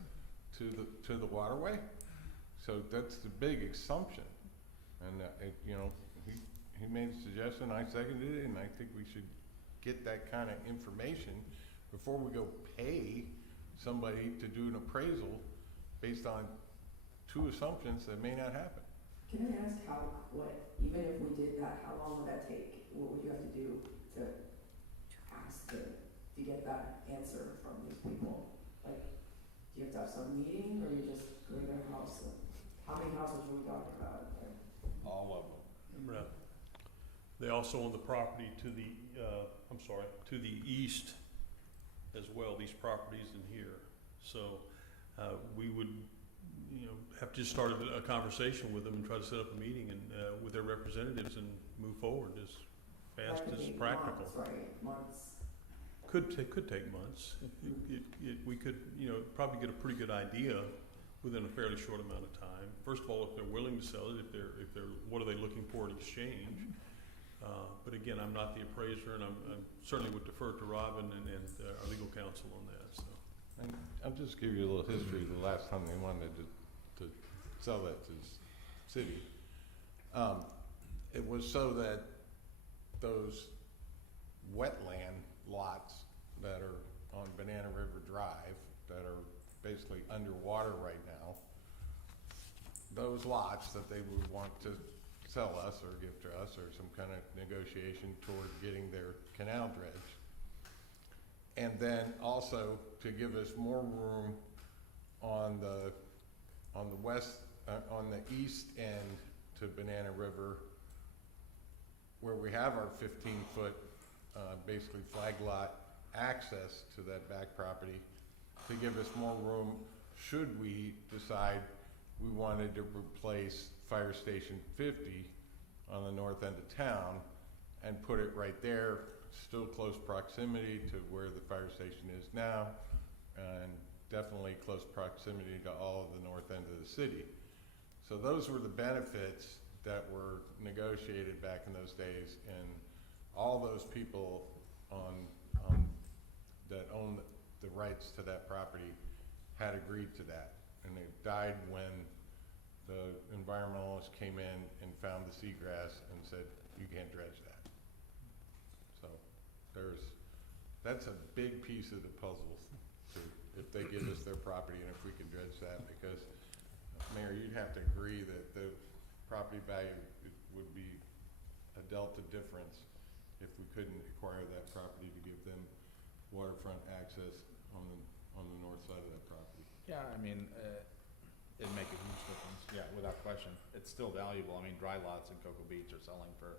to the waterway? So that's the big assumption. And, he made a suggestion, I seconded it, and I think we should get that kind of information before we go pay somebody to do an appraisal based on two assumptions that may not happen. Can I ask even if we did that, how long would that take? What would you have to do to ask to get that answer from these people? Like, do you have to have some meeting, or you just go to their house? How many houses are we talking about? All of them. Right. They also own the property to the, to the east as well, these properties in here. So, we would, have to just start a conversation with them and try to set up a meeting and, with their representatives and move forward as fast as practical. Months, right? Months. Could take months. We could, probably get a pretty good idea within a fairly short amount of time. First of all, if they're willing to sell it, what are they looking for in exchange? But again, I'm not the appraiser, and I'm certainly would defer to Robin and our legal counsel on that, so. And I'll just give you a little history. The last time they wanted to sell that to the city, it was so that those wetland lots that are on Banana River Drive, that are basically underwater right now, those lots that they would want to sell us or give to us, or some kind of negotiation toward getting their canal dredged. And then also to give us more room on the west, on the east end to Banana River, where we have our 15-foot, basically flag lot access to that back property, to give us more room should we decide we wanted to replace Fire Station 50 on the north end of town and put it right there, still close proximity to where the fire station is now, and definitely close proximity to all of the north end of the city. So those were the benefits that were negotiated back in those days, and all those people that own the rights to that property had agreed to that, and they died when the environmentalists came in and found the seagrass and said, you can't dredge that. So that's a big piece of the puzzle, if they give us their property and if we can dredge that, because Mayor, you'd have to agree that the property value would be a delta difference if we couldn't acquire that property to give them waterfront access on the north side of that property. Yeah, I mean, it'd make a huge difference, yeah, without question. It's still valuable. I mean, dry lots in Cocoa Beach are selling for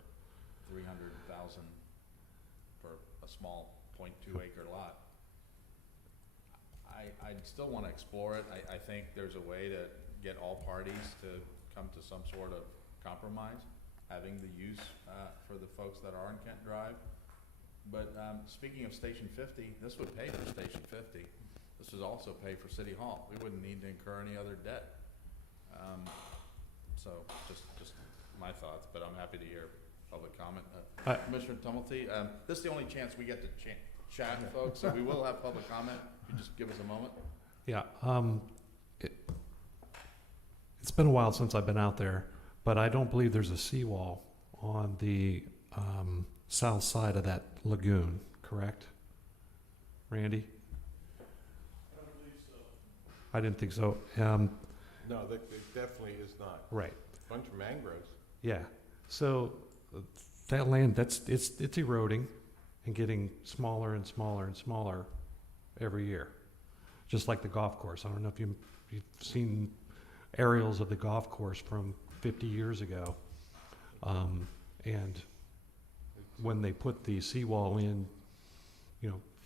$300,000 for a small 0.2 acre lot. I'd still want to explore it. I think there's a way to get all parties to come to some sort of compromise, having the use for the folks that are on Kent Drive. But speaking of Station 50, this would pay for Station 50. This would also pay for City Hall. We wouldn't need to incur any other debt. So just my thoughts, but I'm happy to hear public comment. Commissioner Tumulty, this is the only chance we get to chat, folks, so we will have public comment. You just give us a moment. Yeah, it's been a while since I've been out there, but I don't believe there's a seawall on the south side of that lagoon, correct? Randy? I don't believe so. I didn't think so. No, it definitely is not. Right. Bunch of mangroves. Yeah. So that land, it's eroding and getting smaller and smaller and smaller every year, just like the golf course. I don't know if you've seen aerials of the golf course from 50 years ago, and when they put the seawall in,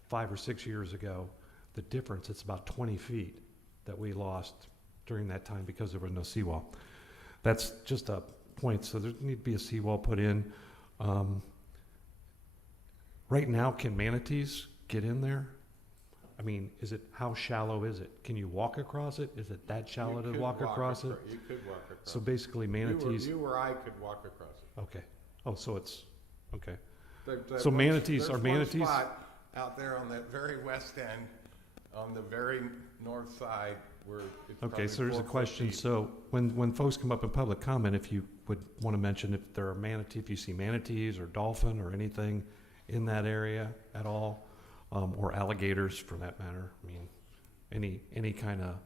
5 or 6 years ago, the difference, it's about 20 feet that we lost during that time because there was no seawall. That's just a point. So there need to be a seawall put in. Right now, can manatees get in there? I mean, how shallow is it? Can you walk across it? Is it that shallow to walk across it? You could walk across. So basically manatees. You or I could walk across it. Okay. Oh, so it's, okay. There's So manatees, are one manatees? spot out there on that very west end, on the very north side, where it's Okay, probably so there's a 4 foot question. deep. So when folks come up in public comment, if you would want to mention if there are if you see manatees or dolphin or anything in that area at all, or alligators for that matter. I mean, any kind of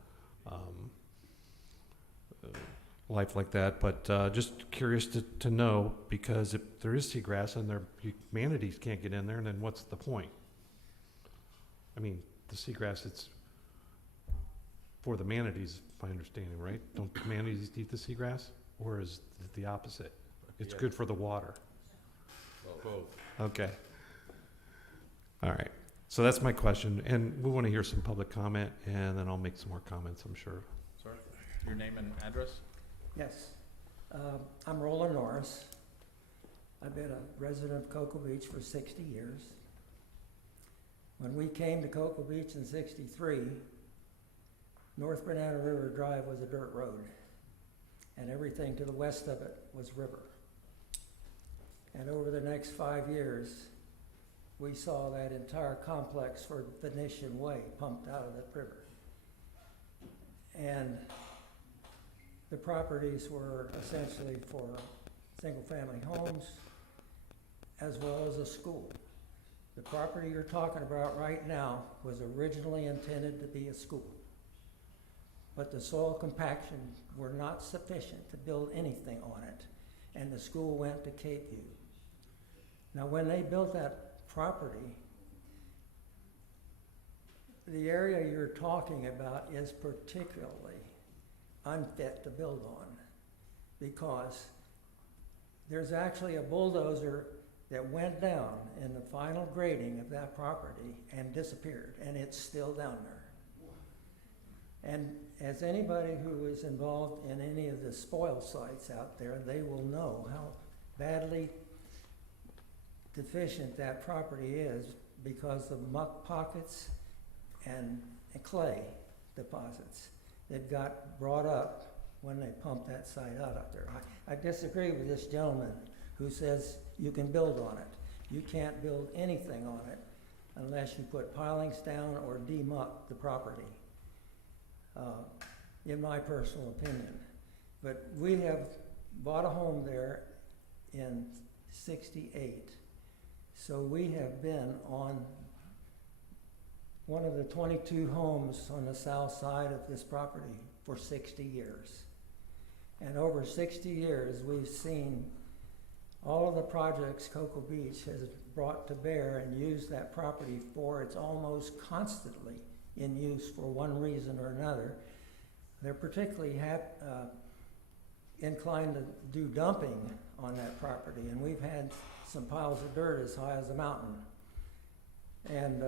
life like that. But just curious to know, because if there is seagrass and manatees can't get in there, then what's the point? I mean, the seagrass, it's for the manatees, my understanding, right? Don't manatees eat the seagrass? Or is it the opposite? It's Yeah. good for the water. Both. Okay. All right. So that's my question. And we want to hear some public comment, and then I'll make some more comments, I'm sure. Sir, your name and address? Yes. I'm Roland Norris. I've been a resident of Cocoa Beach for 60 years. When we came to Cocoa Beach in '63, North Banana River Drive was a dirt road, and everything to the west of it was river. And over the next 5 years, we saw that entire complex for Venetian Way pumped out of the river. And the properties were essentially for single-family homes as well as a school. The property you're talking about right now was originally intended to be a school. But the soil compaction were not sufficient to build anything on it, and the school went to Cape View. Now, when they built that property, the area you're talking about is particularly unfit to build on, because there's actually a bulldozer that went down in the final grading of that property and disappeared, and it's still down there. And as anybody who is involved in any of the spoil sites out there, they will know how badly deficient that property is because of muck pockets and clay deposits that got brought up when they pumped that site out up there. I disagree with this gentleman who says you can build on it. You can't build anything on it unless you put pilings down or demuck the property, in my personal opinion. But we have bought a home there in '68. So we have been on one of the 22 homes on the south side of this property for 60 years. And over 60 years, we've seen all of the projects Cocoa Beach has brought to bear and used that property for. It's almost constantly in use for one reason or another. They're particularly inclined to do dumping on that property, and we've had some piles of dirt as high as a mountain. And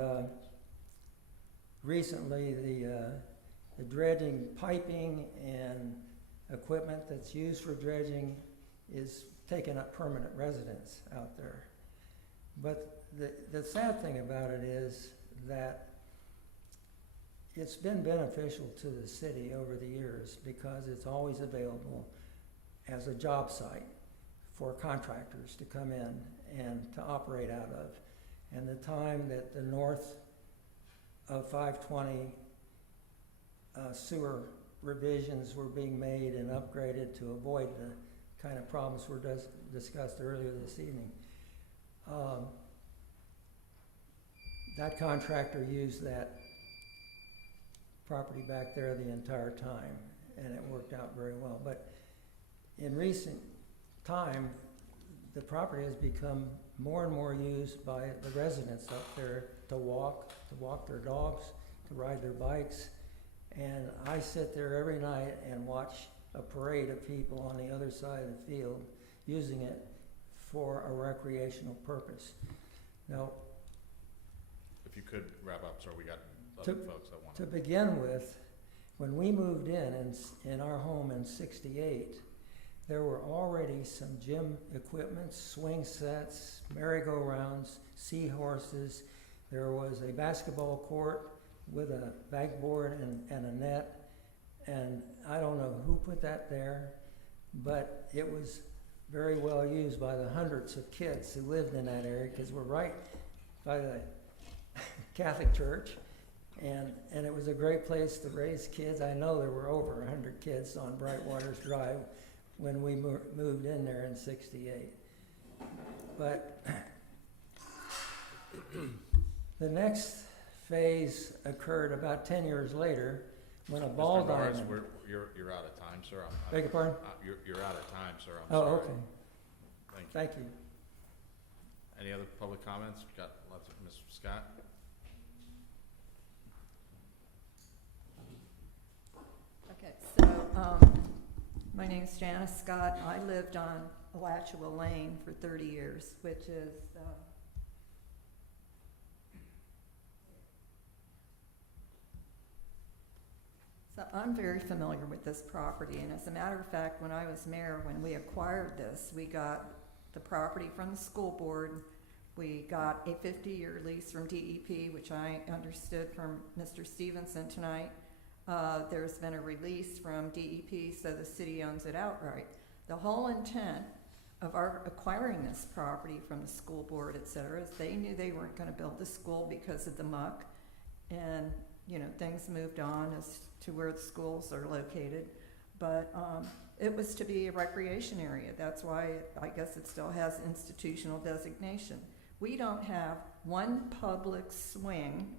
recently, the dredging piping and equipment that's used for dredging is taking up permanent residence out there. But the sad thing about it is that it's been beneficial to the city over the years because it's always available as a job site for contractors to come in and to operate out of. And the time that the north of 520 sewer revisions were being made and upgraded to avoid the kind of problems were discussed earlier this evening, that contractor used that property back there the entire time, and it worked out very well. But in recent time, the property has become more and more used by the residents up there to walk their dogs, to ride their bikes. And I sit there every night and watch a parade of people on the other side of the field using it for a recreational purpose. Now, If you could wrap up, sir, we got other folks that want to begin with, when we moved in our home in '68, there were already some gym equipment, swing sets, merry-go-rounds, seahorses. There was a basketball court with a backboard and a net. And I don't know who put that there, but it was very well used by the hundreds of kids who lived in that area, because we're right by the Catholic Church. And it was a great place to raise kids. I know there were over 100 kids on Brightwaters Drive when we moved in there in '68. But the next phase occurred about 10 years later when a ball Mr. Norris, diamond. you're out of time, sir. Beg your pardon? You're out of time, sir. I'm Oh, sorry. okay. Thank you. Thank you. Any other public comments? Got lots of, Mr. Scott? Okay, so, my name is Janice Scott. I lived on Alachua Lane for 30 years, which is, so I'm very familiar with this property, and as a matter of fact, when I was mayor, when we acquired this, we got the property from the school board. We got a 50-year lease from DEP, which I understood from Mr. Stevenson tonight. There's been a release from DEP, so the city owns it outright. The whole intent of our acquiring this property from the school board, et cetera, is they knew they weren't gonna build the school because of the muck. And, you know, things moved on as to where the schools are located. But it was to be a recreation area. That's why I guess it still has institutional designation. We don't have one public swing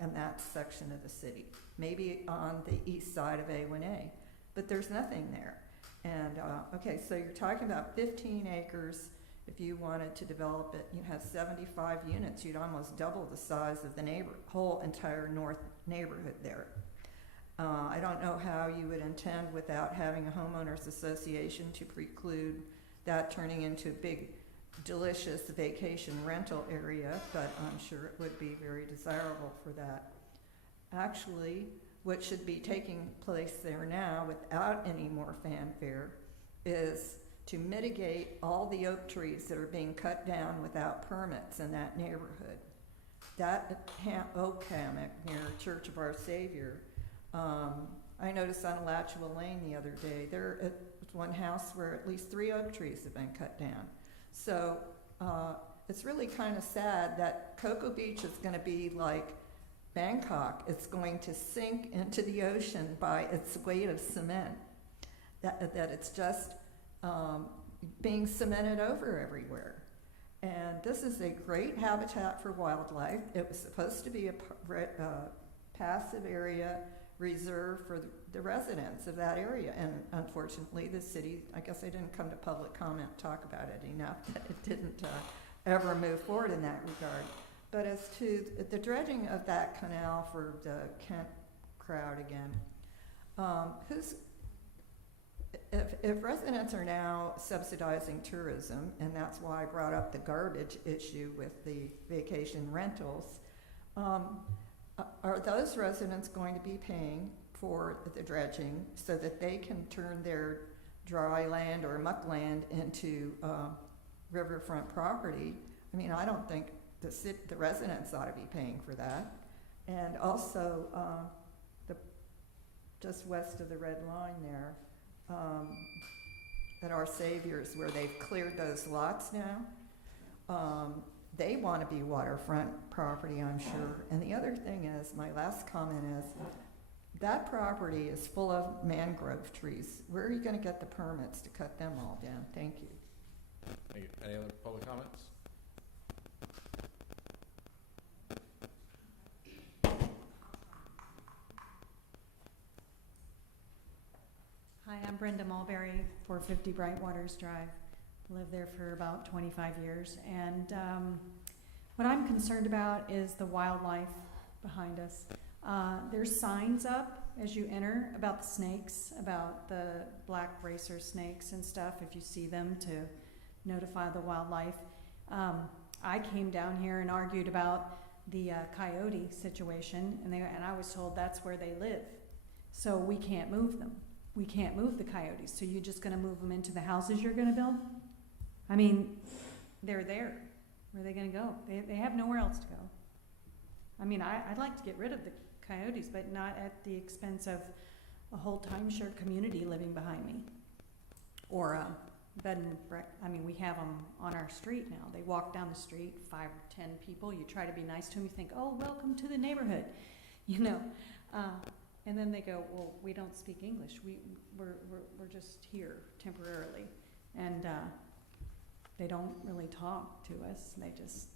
in that section of the city, maybe on the east side of A1A, but there's nothing there. And, okay, so you're talking about 15 acres. If you wanted to develop it, you have 75 units. You'd almost double the size of the whole entire north neighborhood there. I don't know how you would intend, without having a homeowners association, to preclude that turning into a big, delicious vacation rental area, but I'm sure it would be very desirable for that. Actually, what should be taking place there now, without any more fanfare, is to mitigate all the oak trees that are being cut down without permits in that neighborhood. That oak hammock near Church of Our Savior, I noticed on Alachua Lane the other day, there is one house where at least 3 oak trees have been cut down. So it's really kind of sad that Cocoa Beach is going to be like Bangkok. It's going to sink into the ocean by its weight of cement, that it's just being cemented over everywhere. And this is a great habitat for wildlife. It was supposed to be a passive area reserved for the residents of that area. And unfortunately, the city, I guess they didn't come to public comment, talk about it enough, that it didn't ever move forward in that regard. But as to the dredging of that canal for the Kent crowd again, if residents are now subsidizing tourism, and that's why I brought up the garbage issue with the vacation rentals, are those residents going to be paying for the dredging so that they can turn their dry land or muck land into riverfront property? I mean, I don't think the residents ought to be paying for that. And also, just west of the red line there, at Our Savior's, where they've cleared those lots now, they want to be waterfront property, I'm sure. And the other thing is, my last comment is, that property is full of mangrove trees. Where are you going to get the permits to cut them all down? Thank you. Thank you. Any other public comments? Hi, I'm Brenda Mulberry, 450 Brightwaters Drive. Lived there for about 25 years. And what I'm concerned about is the wildlife behind us. There's signs up as you enter about the snakes, about the black racer snakes and stuff, if you see them, to notify the wildlife. I came down here and argued about the coyote situation, and I was told that's where they live. So we can't move them. We can't move the coyotes. So you're just going to move them into the houses you're going to build? I mean, they're there. Where are they going to go? They have nowhere else to go. I mean, I'd like to get rid of the coyotes, but not at the expense of a whole timeshare community living behind me. Or bed and breakfast. I mean, we have them on our street now. They walk down the street, 5 or 10 people. You try to be nice to them. You think, oh, welcome to the neighborhood, you know. And then they go, well, we don't speak English. We're just here temporarily. And they don't really talk to us. They just,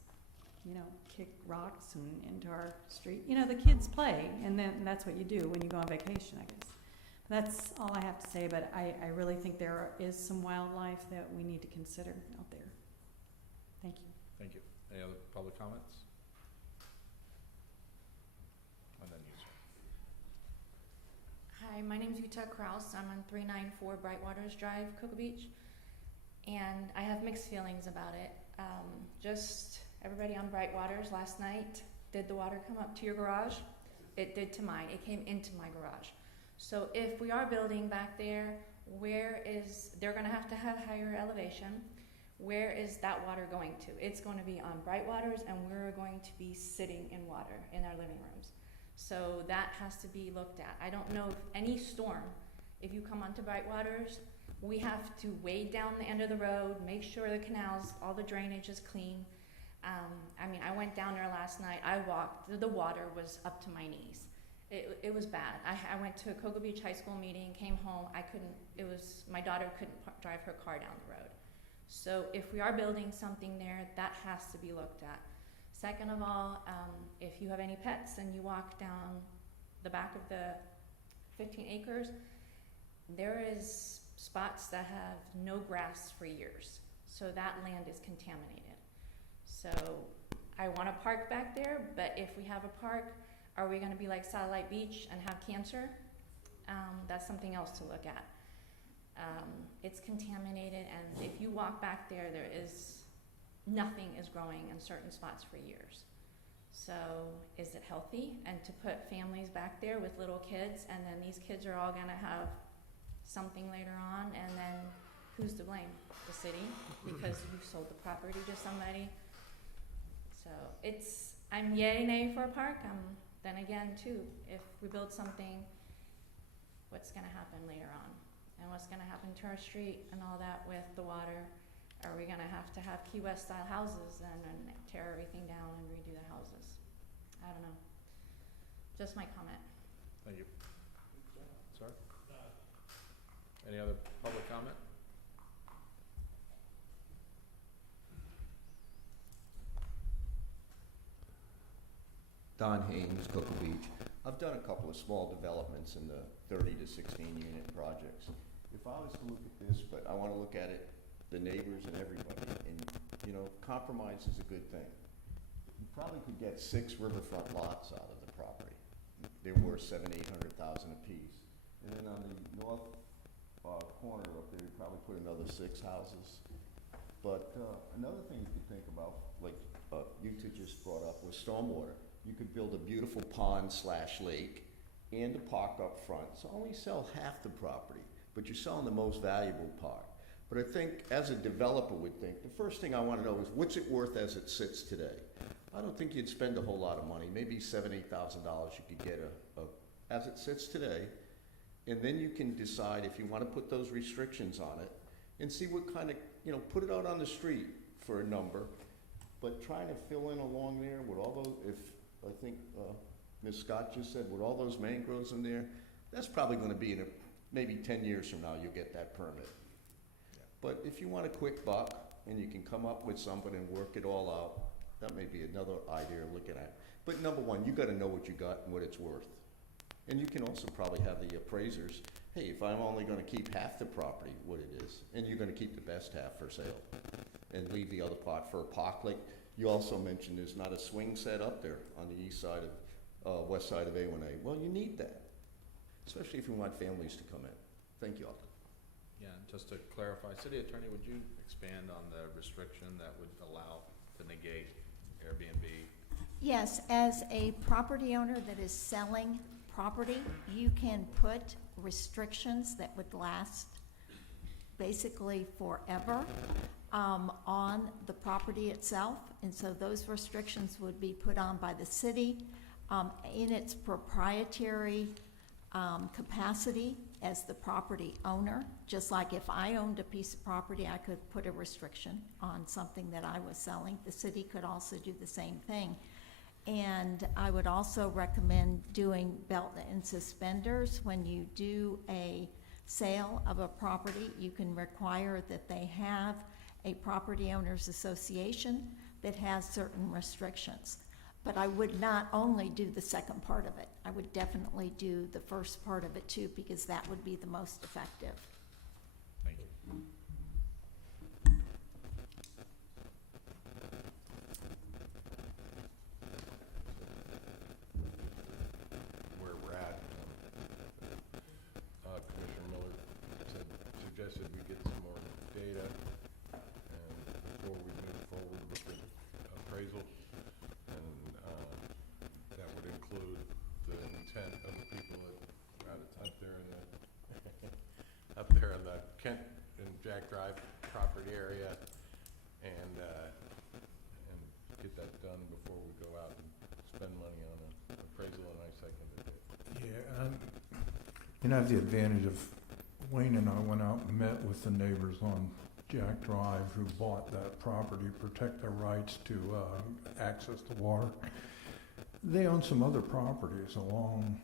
you know, kick rocks and into our street. You know, the kids play, and then that's what you do when you go on vacation, I guess. That's all I have to say, but I really think there is some wildlife that we need to consider out there. Thank you. Thank you. Any other public comments? And then you, sir. Hi, my name is Utah Kraus. I'm on 394 Brightwaters Drive, Cocoa Beach, and I have mixed feelings about it. Just everybody on Brightwaters last night, did the water come up to your garage? It did to mine. It came into my garage. So if we are building back there, they're going to have higher elevation. Where is that water going to? It's going to be on Brightwaters, and we're going to be sitting in water in our living rooms. So that has to be looked at. I don't know if any storm, if you come onto Brightwaters, we have to wade down the end of the road, make sure the canals, all the drainage is clean. I mean, I went down there last night, I walked, the water was up to my knees. It was bad. I went to a Cocoa Beach High School meeting, came home, my daughter couldn't drive her car down the road. So if we are building something there, that has to be looked at. Second of all, if you have any pets and you walk down the back of the 15 acres, there is spots that have no grass for years. So that land is contaminated. So I want a park back there, but if we have a park, are we gonna be like Satellite Beach and have cancer? That's something else to look at. It's contaminated, and if you walk back there, nothing is growing in certain spots for years. So is it healthy? And to put families back there with little kids, and then these kids are all gonna have something later on, and then who's to blame? The city, because you've sold the property to somebody. So I'm yay nay for a park. Then again too, if we build something, what's gonna happen later on? And what's gonna happen to our street and all that with the water? Are we gonna have to have Key West style houses and tear everything down and redo the houses? I don't know. Just my comment. Thank you. Sir? Any other public comment? Don Haynes, Cocoa Beach. I've done a couple of small developments in the 30 to 16 unit projects. If I was to look at this, but I want to look at it, the neighbors and everybody, and compromise is a good thing. You probably could get 6 riverfront lots out of the property. They're worth $700,000-800,000 apiece. And then on the north corner up there, you'd probably put another 6 houses. But another thing you could think about, like you two just brought up, was stormwater. You could build a beautiful pond/lake and a park up front. So only sell half the property, but you're selling the most valuable part. But I think as a developer would think, the first thing I want to know is what's it worth as it sits today? I don't think you'd spend a whole lot of money, maybe $7,000-8,000 you could get as it sits today. And then you can decide if you want to put those restrictions on it and see what kind of, put it out on the street for a number, but trying to fill in along there with all those, I think Ms. Scott just said, with all those mangroves in there, that's probably going to be maybe 10 years from now you'll get that permit. Yeah. But if you want a quick buck and you can come up with something and work it all out, that may be another idea of looking at. But number one, you got to know what you got and what it's worth. And you can also probably have the appraisers, hey, if I'm only going to keep half the property, what it is, and you're going to keep the best half for sale and leave the other part for a park. Like you also mentioned, there's not a swing set up there on the east side of, west side of A1A. Well, you need that, especially if you want families to come in. Thank you all. Yeah, and just to clarify, City Attorney, would you expand on the restriction that would allow to negate Airbnb? Yes, as a property owner that is selling property, you can put restrictions that would last basically forever on the property itself. And so those restrictions would be put on by the city in its proprietary capacity as the property owner. Just like if I owned a piece of property, I could put a restriction on something that I was selling. The city could also do the same thing. And I would also recommend doing belt and suspenders. When you do a sale of a property, you can require that they have a property owners association that has certain restrictions. But I would not only do the second part of it. I would definitely do the first part of it too, because that would be the most effective. Thank you. Where we're at, Commissioner Miller suggested we get some more data and before we move forward with the appraisal. That would include the intent of the people that up there in the Kent and Jack Drive property area, and get that done before we go out and spend money on an appraisal, and I second You know, I have the advantage of Wayne and I went out and met with the neighbors on Jack Drive who bought that property, protect their rights to access the water. They own some other properties along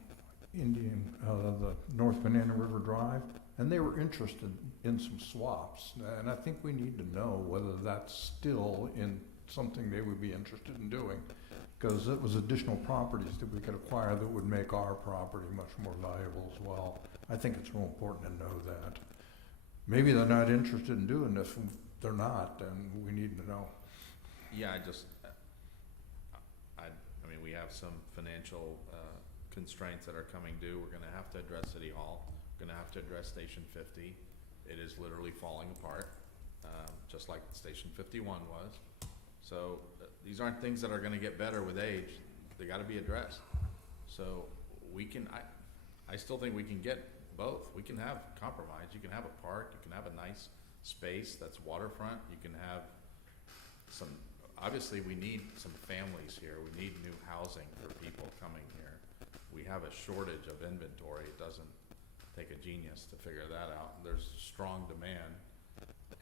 the North Banana River Drive, and they were interested in some swaps. And I think we need to know whether that's still in something they would be interested in doing, because it was additional properties that we could acquire that would make our property much more valuable as well. I think it's real important to know that. Maybe they're not interested in doing this. If they're not, then we need to know. Yeah, I mean, we have some financial constraints that are coming due. We're gonna have to address City Hall. We're gonna have to address Station 50. It is literally falling apart, just like Station 51 was. So these aren't things that are gonna get better with age. They gotta be addressed. So we can, I still think we can get both. We can have compromise. You can have a park, you can have a nice space that's waterfront. You can have some, obviously we need some families here. We need new housing for people coming here. We have a shortage of inventory. It doesn't take a genius to figure that out. There's strong demand.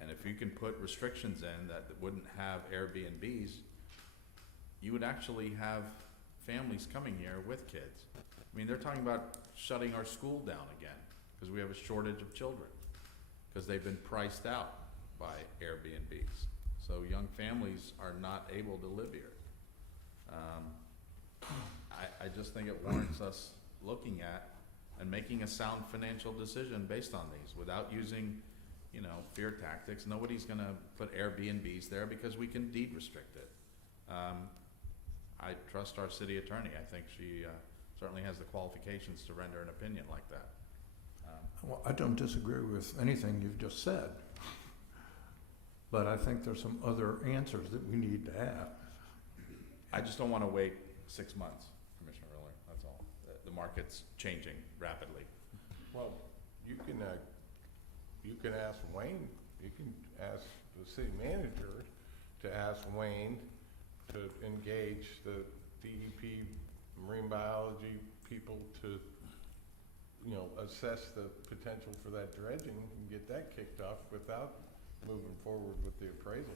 And if you can put restrictions in that wouldn't have Airbnbs, you would actually have families coming here with kids. I mean, they're talking about shutting our school down again because we have a shortage of children because they've been priced out by Airbnbs. So young families are not able to live here. I just think it warrants us looking at and making a sound financial decision based on these without using, you know, fear tactics. Nobody's gonna put Airbnbs there because we can deed restrict it. I trust our city attorney. I think she certainly has the qualifications to render an opinion like that. Well, I don't disagree with anything you've just said, but I think there's some other answers that we need to have. I just don't want to wait 6 months, Commissioner Riller, that's all. The market's changing rapidly. Well, you can ask Wayne, you can ask the city manager to ask Wayne to engage the DEP marine biology people to, you know, assess the potential for that dredging and get that kicked off without moving forward with the appraisal.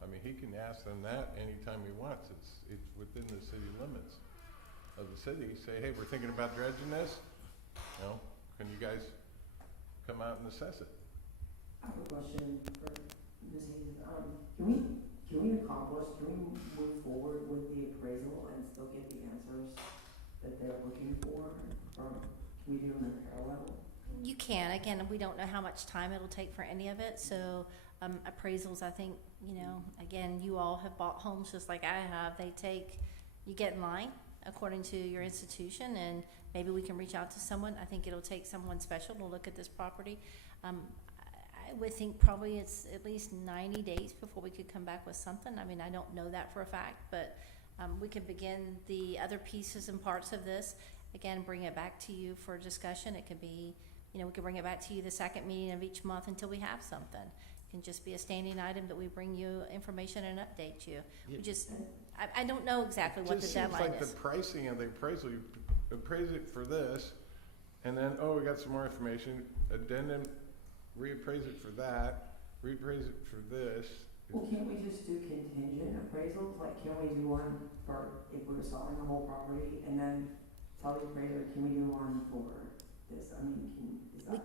I mean, he can ask them that anytime he wants. It's within the city limits of the city. Say, hey, we're thinking about dredging this. You know, can you guys come out and assess it? I have a question for Ms. Hayes. Can we move forward with the appraisal and still get the answers that they're looking for? Or can we do them in parallel? You can. Again, we don't know how much time it'll take for any of it. So appraisals, I think, you know, again, you all have bought homes just like I have. You get in line according to your institution, and maybe we can reach out to someone. I think it'll take someone special to look at this property. I would think probably it's at least 90 days before we could come back with something. I mean, I don't know that for a fact, but we could begin the other pieces and parts of this. Again, bring it back to you for discussion. It could be, you know, we could bring it back to you the second meeting of each month until we have something. It can just be a standing item that we bring you information and update you. I don't know exactly what the deadline It just seems like the pricing of the appraisal, you appraise it for this, and then, oh, we got some more information, addendum, reappraise it for that, reappraise it for this. Well, can't we just do contingent appraisals? Like, can we do one for if we were selling the whole property and then tell the appraiser, can we do one for this? I mean, we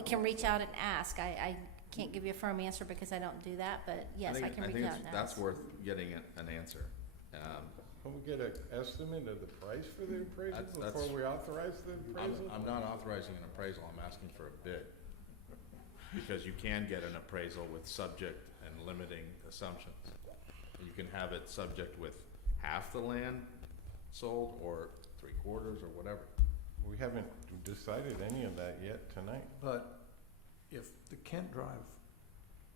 can reach out and ask. I can't give you a firm answer because I don't do that, but yes, I can reach out and ask. That's worth getting an answer. Can we get an estimate of the price for the appraisal before we authorize the appraisal? I'm not authorizing an appraisal, I'm asking for a bid. Because you can get an appraisal with subject and limiting assumptions. You can have it subject with half the land sold or 3/4 or whatever. We haven't decided any of that yet tonight. But if the Kent Drive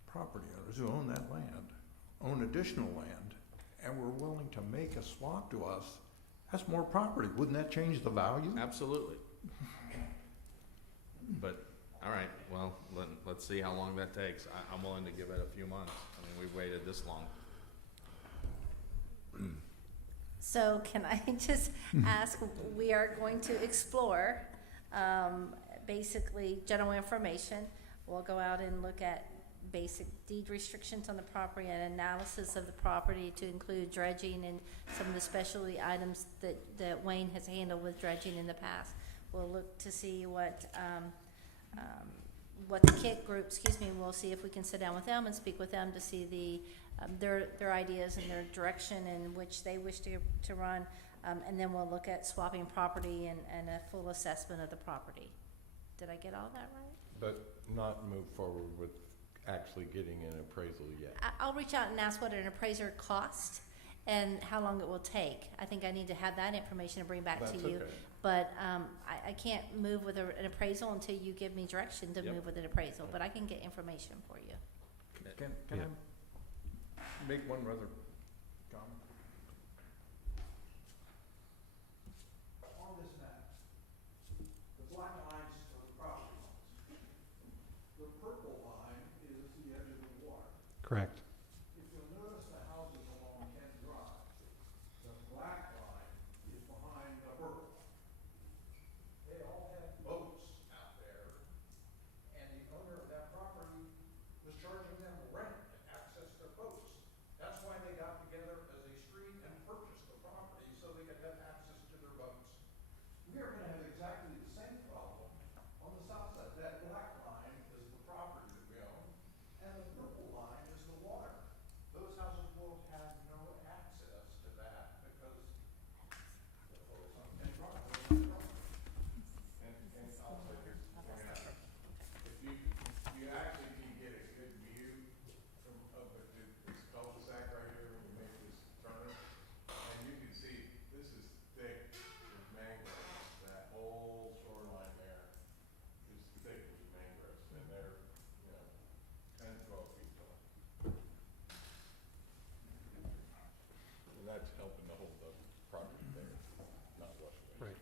property owners who own that land own additional land and were willing to make a swap to us, that's more property. Wouldn't that change the value? Absolutely. But, all right, well, let's see how long that takes. I'm willing to give it a few months. I mean, we've waited this long. So can I just ask, we are going to explore basically general information. We'll go out and look at basic deed restrictions on the property and analysis of the property to include dredging and some of the specialty items that Wayne has handled with dredging in the past. We'll look to see what the KIT group, we'll see if we can sit down with them and speak with them to see their ideas and their direction in which they wish to run. And then we'll look at swapping property and a full assessment of the property. Did I get all that right? But not move forward with actually getting an appraisal yet. I'll reach out and ask what an appraiser costs and how long it will take. I think I need to have that information to bring back That's to you. okay. But I can't move with an appraisal until you give me direction to Yep. move with an appraisal, but I can get information for you. Can Yeah. I make one rather comment? On this map, the black lines are the property lines. The purple line is the edge of the water. Correct. If you'll notice the houses along Kent Drive, the black line is behind the purple line. They all have boats out there, and the owner of that property was charging them rent to access their boats. That's why they got together as a street and purchased the property, so they could have access to their boats. We are gonna have exactly the same problem on the south side. That black line is the property that we own, and the purple line is the water. Those houses will have no access to that because the folks on Kent Drive don't have property. And also just to point out, if you actually can get a good view of this cul-de-sac right here when you make this turn, and you can see this is thick with mangroves. That whole shoreline there is thick with mangroves, and they're, 10, 12 feet tall. And that's helping to hold the project there, not wash away. Right.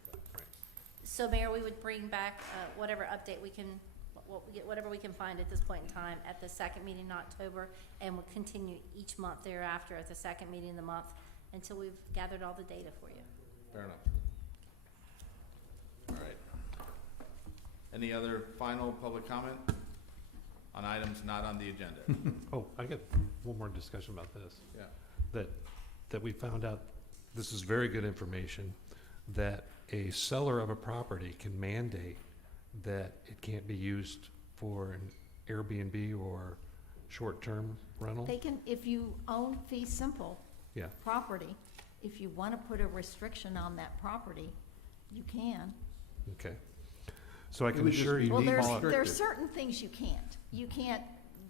So Mayor, we would bring back whatever update we can, whatever we can find at this point in time at the second meeting in October, and we'll continue each month thereafter at the second meeting of the month until we've gathered all the data for you. Fair enough. All right. Any other final public comment on items not on the agenda? Oh, I got one more discussion about this. Yeah. That we found out, this is very good information, that a seller of a property can mandate that it can't be used for an Airbnb or short-term rental. They can, if you own fee simple Yeah. property, if you want to put a restriction on that property, you can. Okay. So I It can would just assure be you. Well, restricted. there's certain things you can't. You can't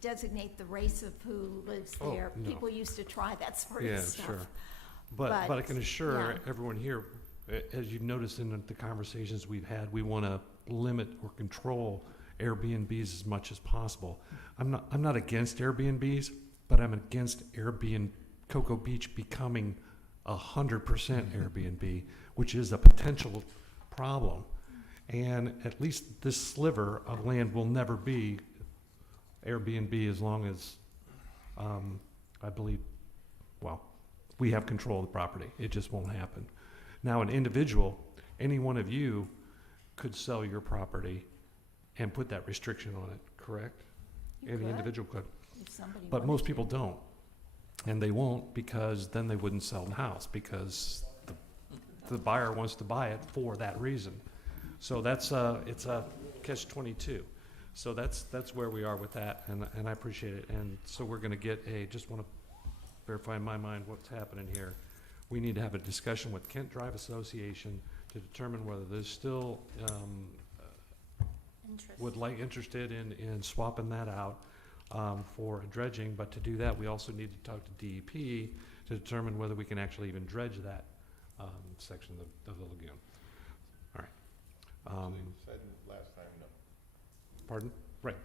designate the race of who lives Oh, there. no. People used to try that sort of Yeah, stuff. sure. But I can assure yeah. everyone here, as you've noticed in the conversations we've had, we want to limit or control Airbnbs as much as possible. I'm not against Airbnbs, but I'm against Cocoa Beach becoming 100% Airbnb, which is a potential problem. And at least this sliver of land will never be Airbnb as long as, I believe, well, we have control of the property. It just won't happen. Now, an individual, any one of you could sell your property and put that restriction on it, correct? You Any could, individual could. if somebody But wanted most to. people don't. And they won't, because then they wouldn't sell the house, because the buyer wants to buy it for that reason. So it's a catch-22. So that's where we are with that, and I appreciate it. And so we're gonna just wanna verify in my mind what's happening here. We need to have a discussion with Kent Drive Association to determine whether they're still, interested in swapping that out for dredging. But to do that, we also need to talk to DEP to determine whether we can actually even dredge that section of the lagoon. All right. So you said last time, no. Pardon? Right.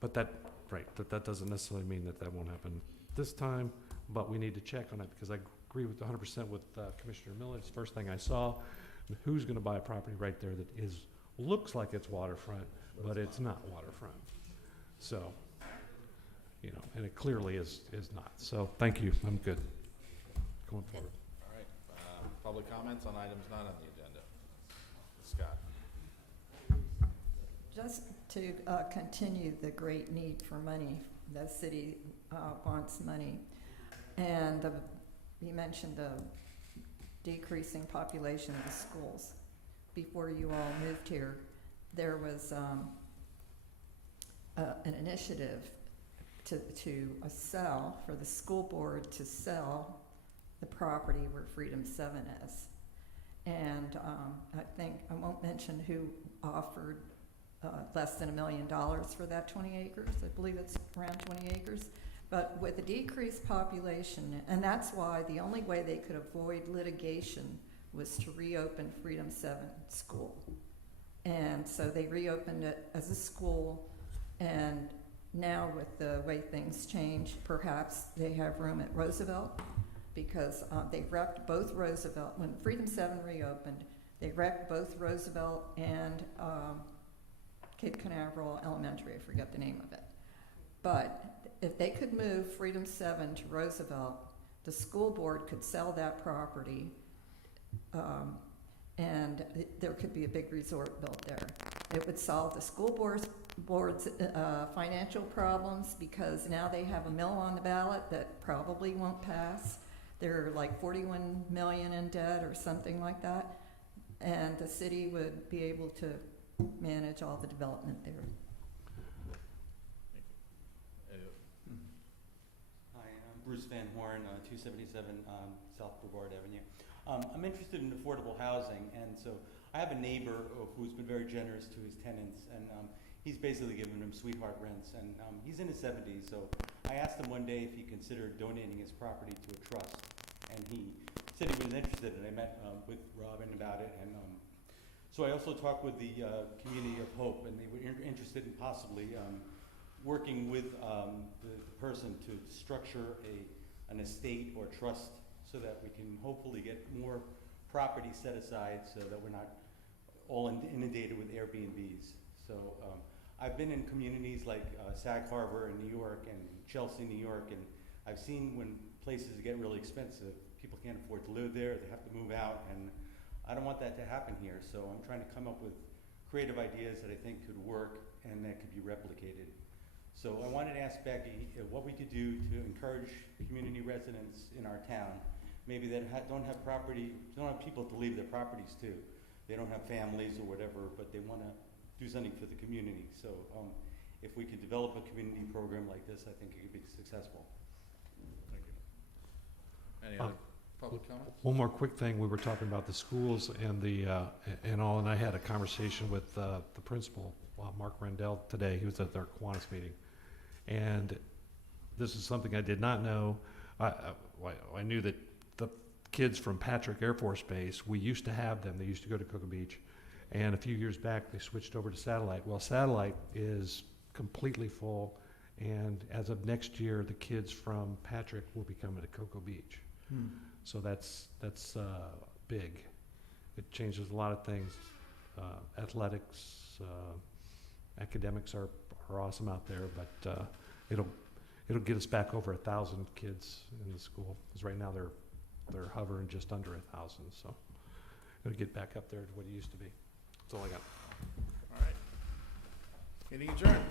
But that doesn't necessarily mean that won't happen this time, but we need to check on it, because I agree with 100% with Commissioner Miller. It's the first thing I saw. Who's gonna buy a property right there that looks like it's waterfront, but it's not waterfront? So, and it clearly is not. So, thank you. I'm good. Going forward. All right. Public comments on items not on the agenda. Scott. Just to continue the great need for money, the city wants money. And you mentioned the decreasing population of the schools. Before you all moved here, there was an initiative to sell, for the school board to sell the property where Freedom 7 is. And I think, I won't mention who offered less than $1 million for that 20 acres. I believe it's around 20 acres. But with a decreased population, and that's why the only way they could avoid litigation was to reopen Freedom 7 School. And so they reopened it as a school, and now with the way things change, perhaps they have room at Roosevelt, because they wrecked both Roosevelt. When Freedom 7 reopened, they wrecked both Roosevelt and Cape Canaveral Elementary, I forget the name of it. But if they could move Freedom 7 to Roosevelt, the school board could sell that property, and there could be a big resort built there. It would solve the school board's financial problems, because now they have a mill on the ballot that probably won't pass. They're like 41 million in debt or something like that, and the city would be able to manage all the development there. Hi, I'm Bruce Van Horn, 277 South Brevard Avenue. I'm interested in affordable housing, and so I have a neighbor who's been very generous to his tenants, and he's basically given them sweetheart rents, and he's in his 70s, so I asked him one day if he considered donating his property to a trust, and he said he was interested, and I met with Robin about it, and so I also talked with the Community of Hope, and they were interested in possibly working with the person to structure an estate or trust, so that we can hopefully get more property set aside, so that we're not all inundated with Airbnbs. So I've been in communities like Sag Harbor in New York and Chelsea, New York, and I've seen when places get really expensive, people can't afford to live there, they have to move out, and I don't want that to happen here. So I'm trying to come up with creative ideas that I think could work and that could be replicated. So I wanted to ask Becky what we could do to encourage community residents in our town, maybe that don't have people to leave their properties to. They don't have families or whatever, but they want to do something for the community. So if we could develop a community program like this, I think it could be successful. Thank you. Any other public comments? One more quick thing. We were talking about the schools and and I had a conversation with the principal, Mark Rendell, today. He was at their Kiwanis meeting, and this is something I did not know. I knew that the kids from Patrick Air Force Base, we used to have them. They used to go to Cocoa Beach, and a few years back they switched over to Satellite. Well, Satellite is completely full, and as of next year, the kids from Patrick will be coming to Cocoa Beach. So that's big. It changes a lot of things. Athletics, academics are awesome out there, but it'll get us back over 1,000 kids in the school, because right now they're hovering just under 1,000. So it'll get back up there to what it used to be. That's all I got. All right. Meeting adjourned.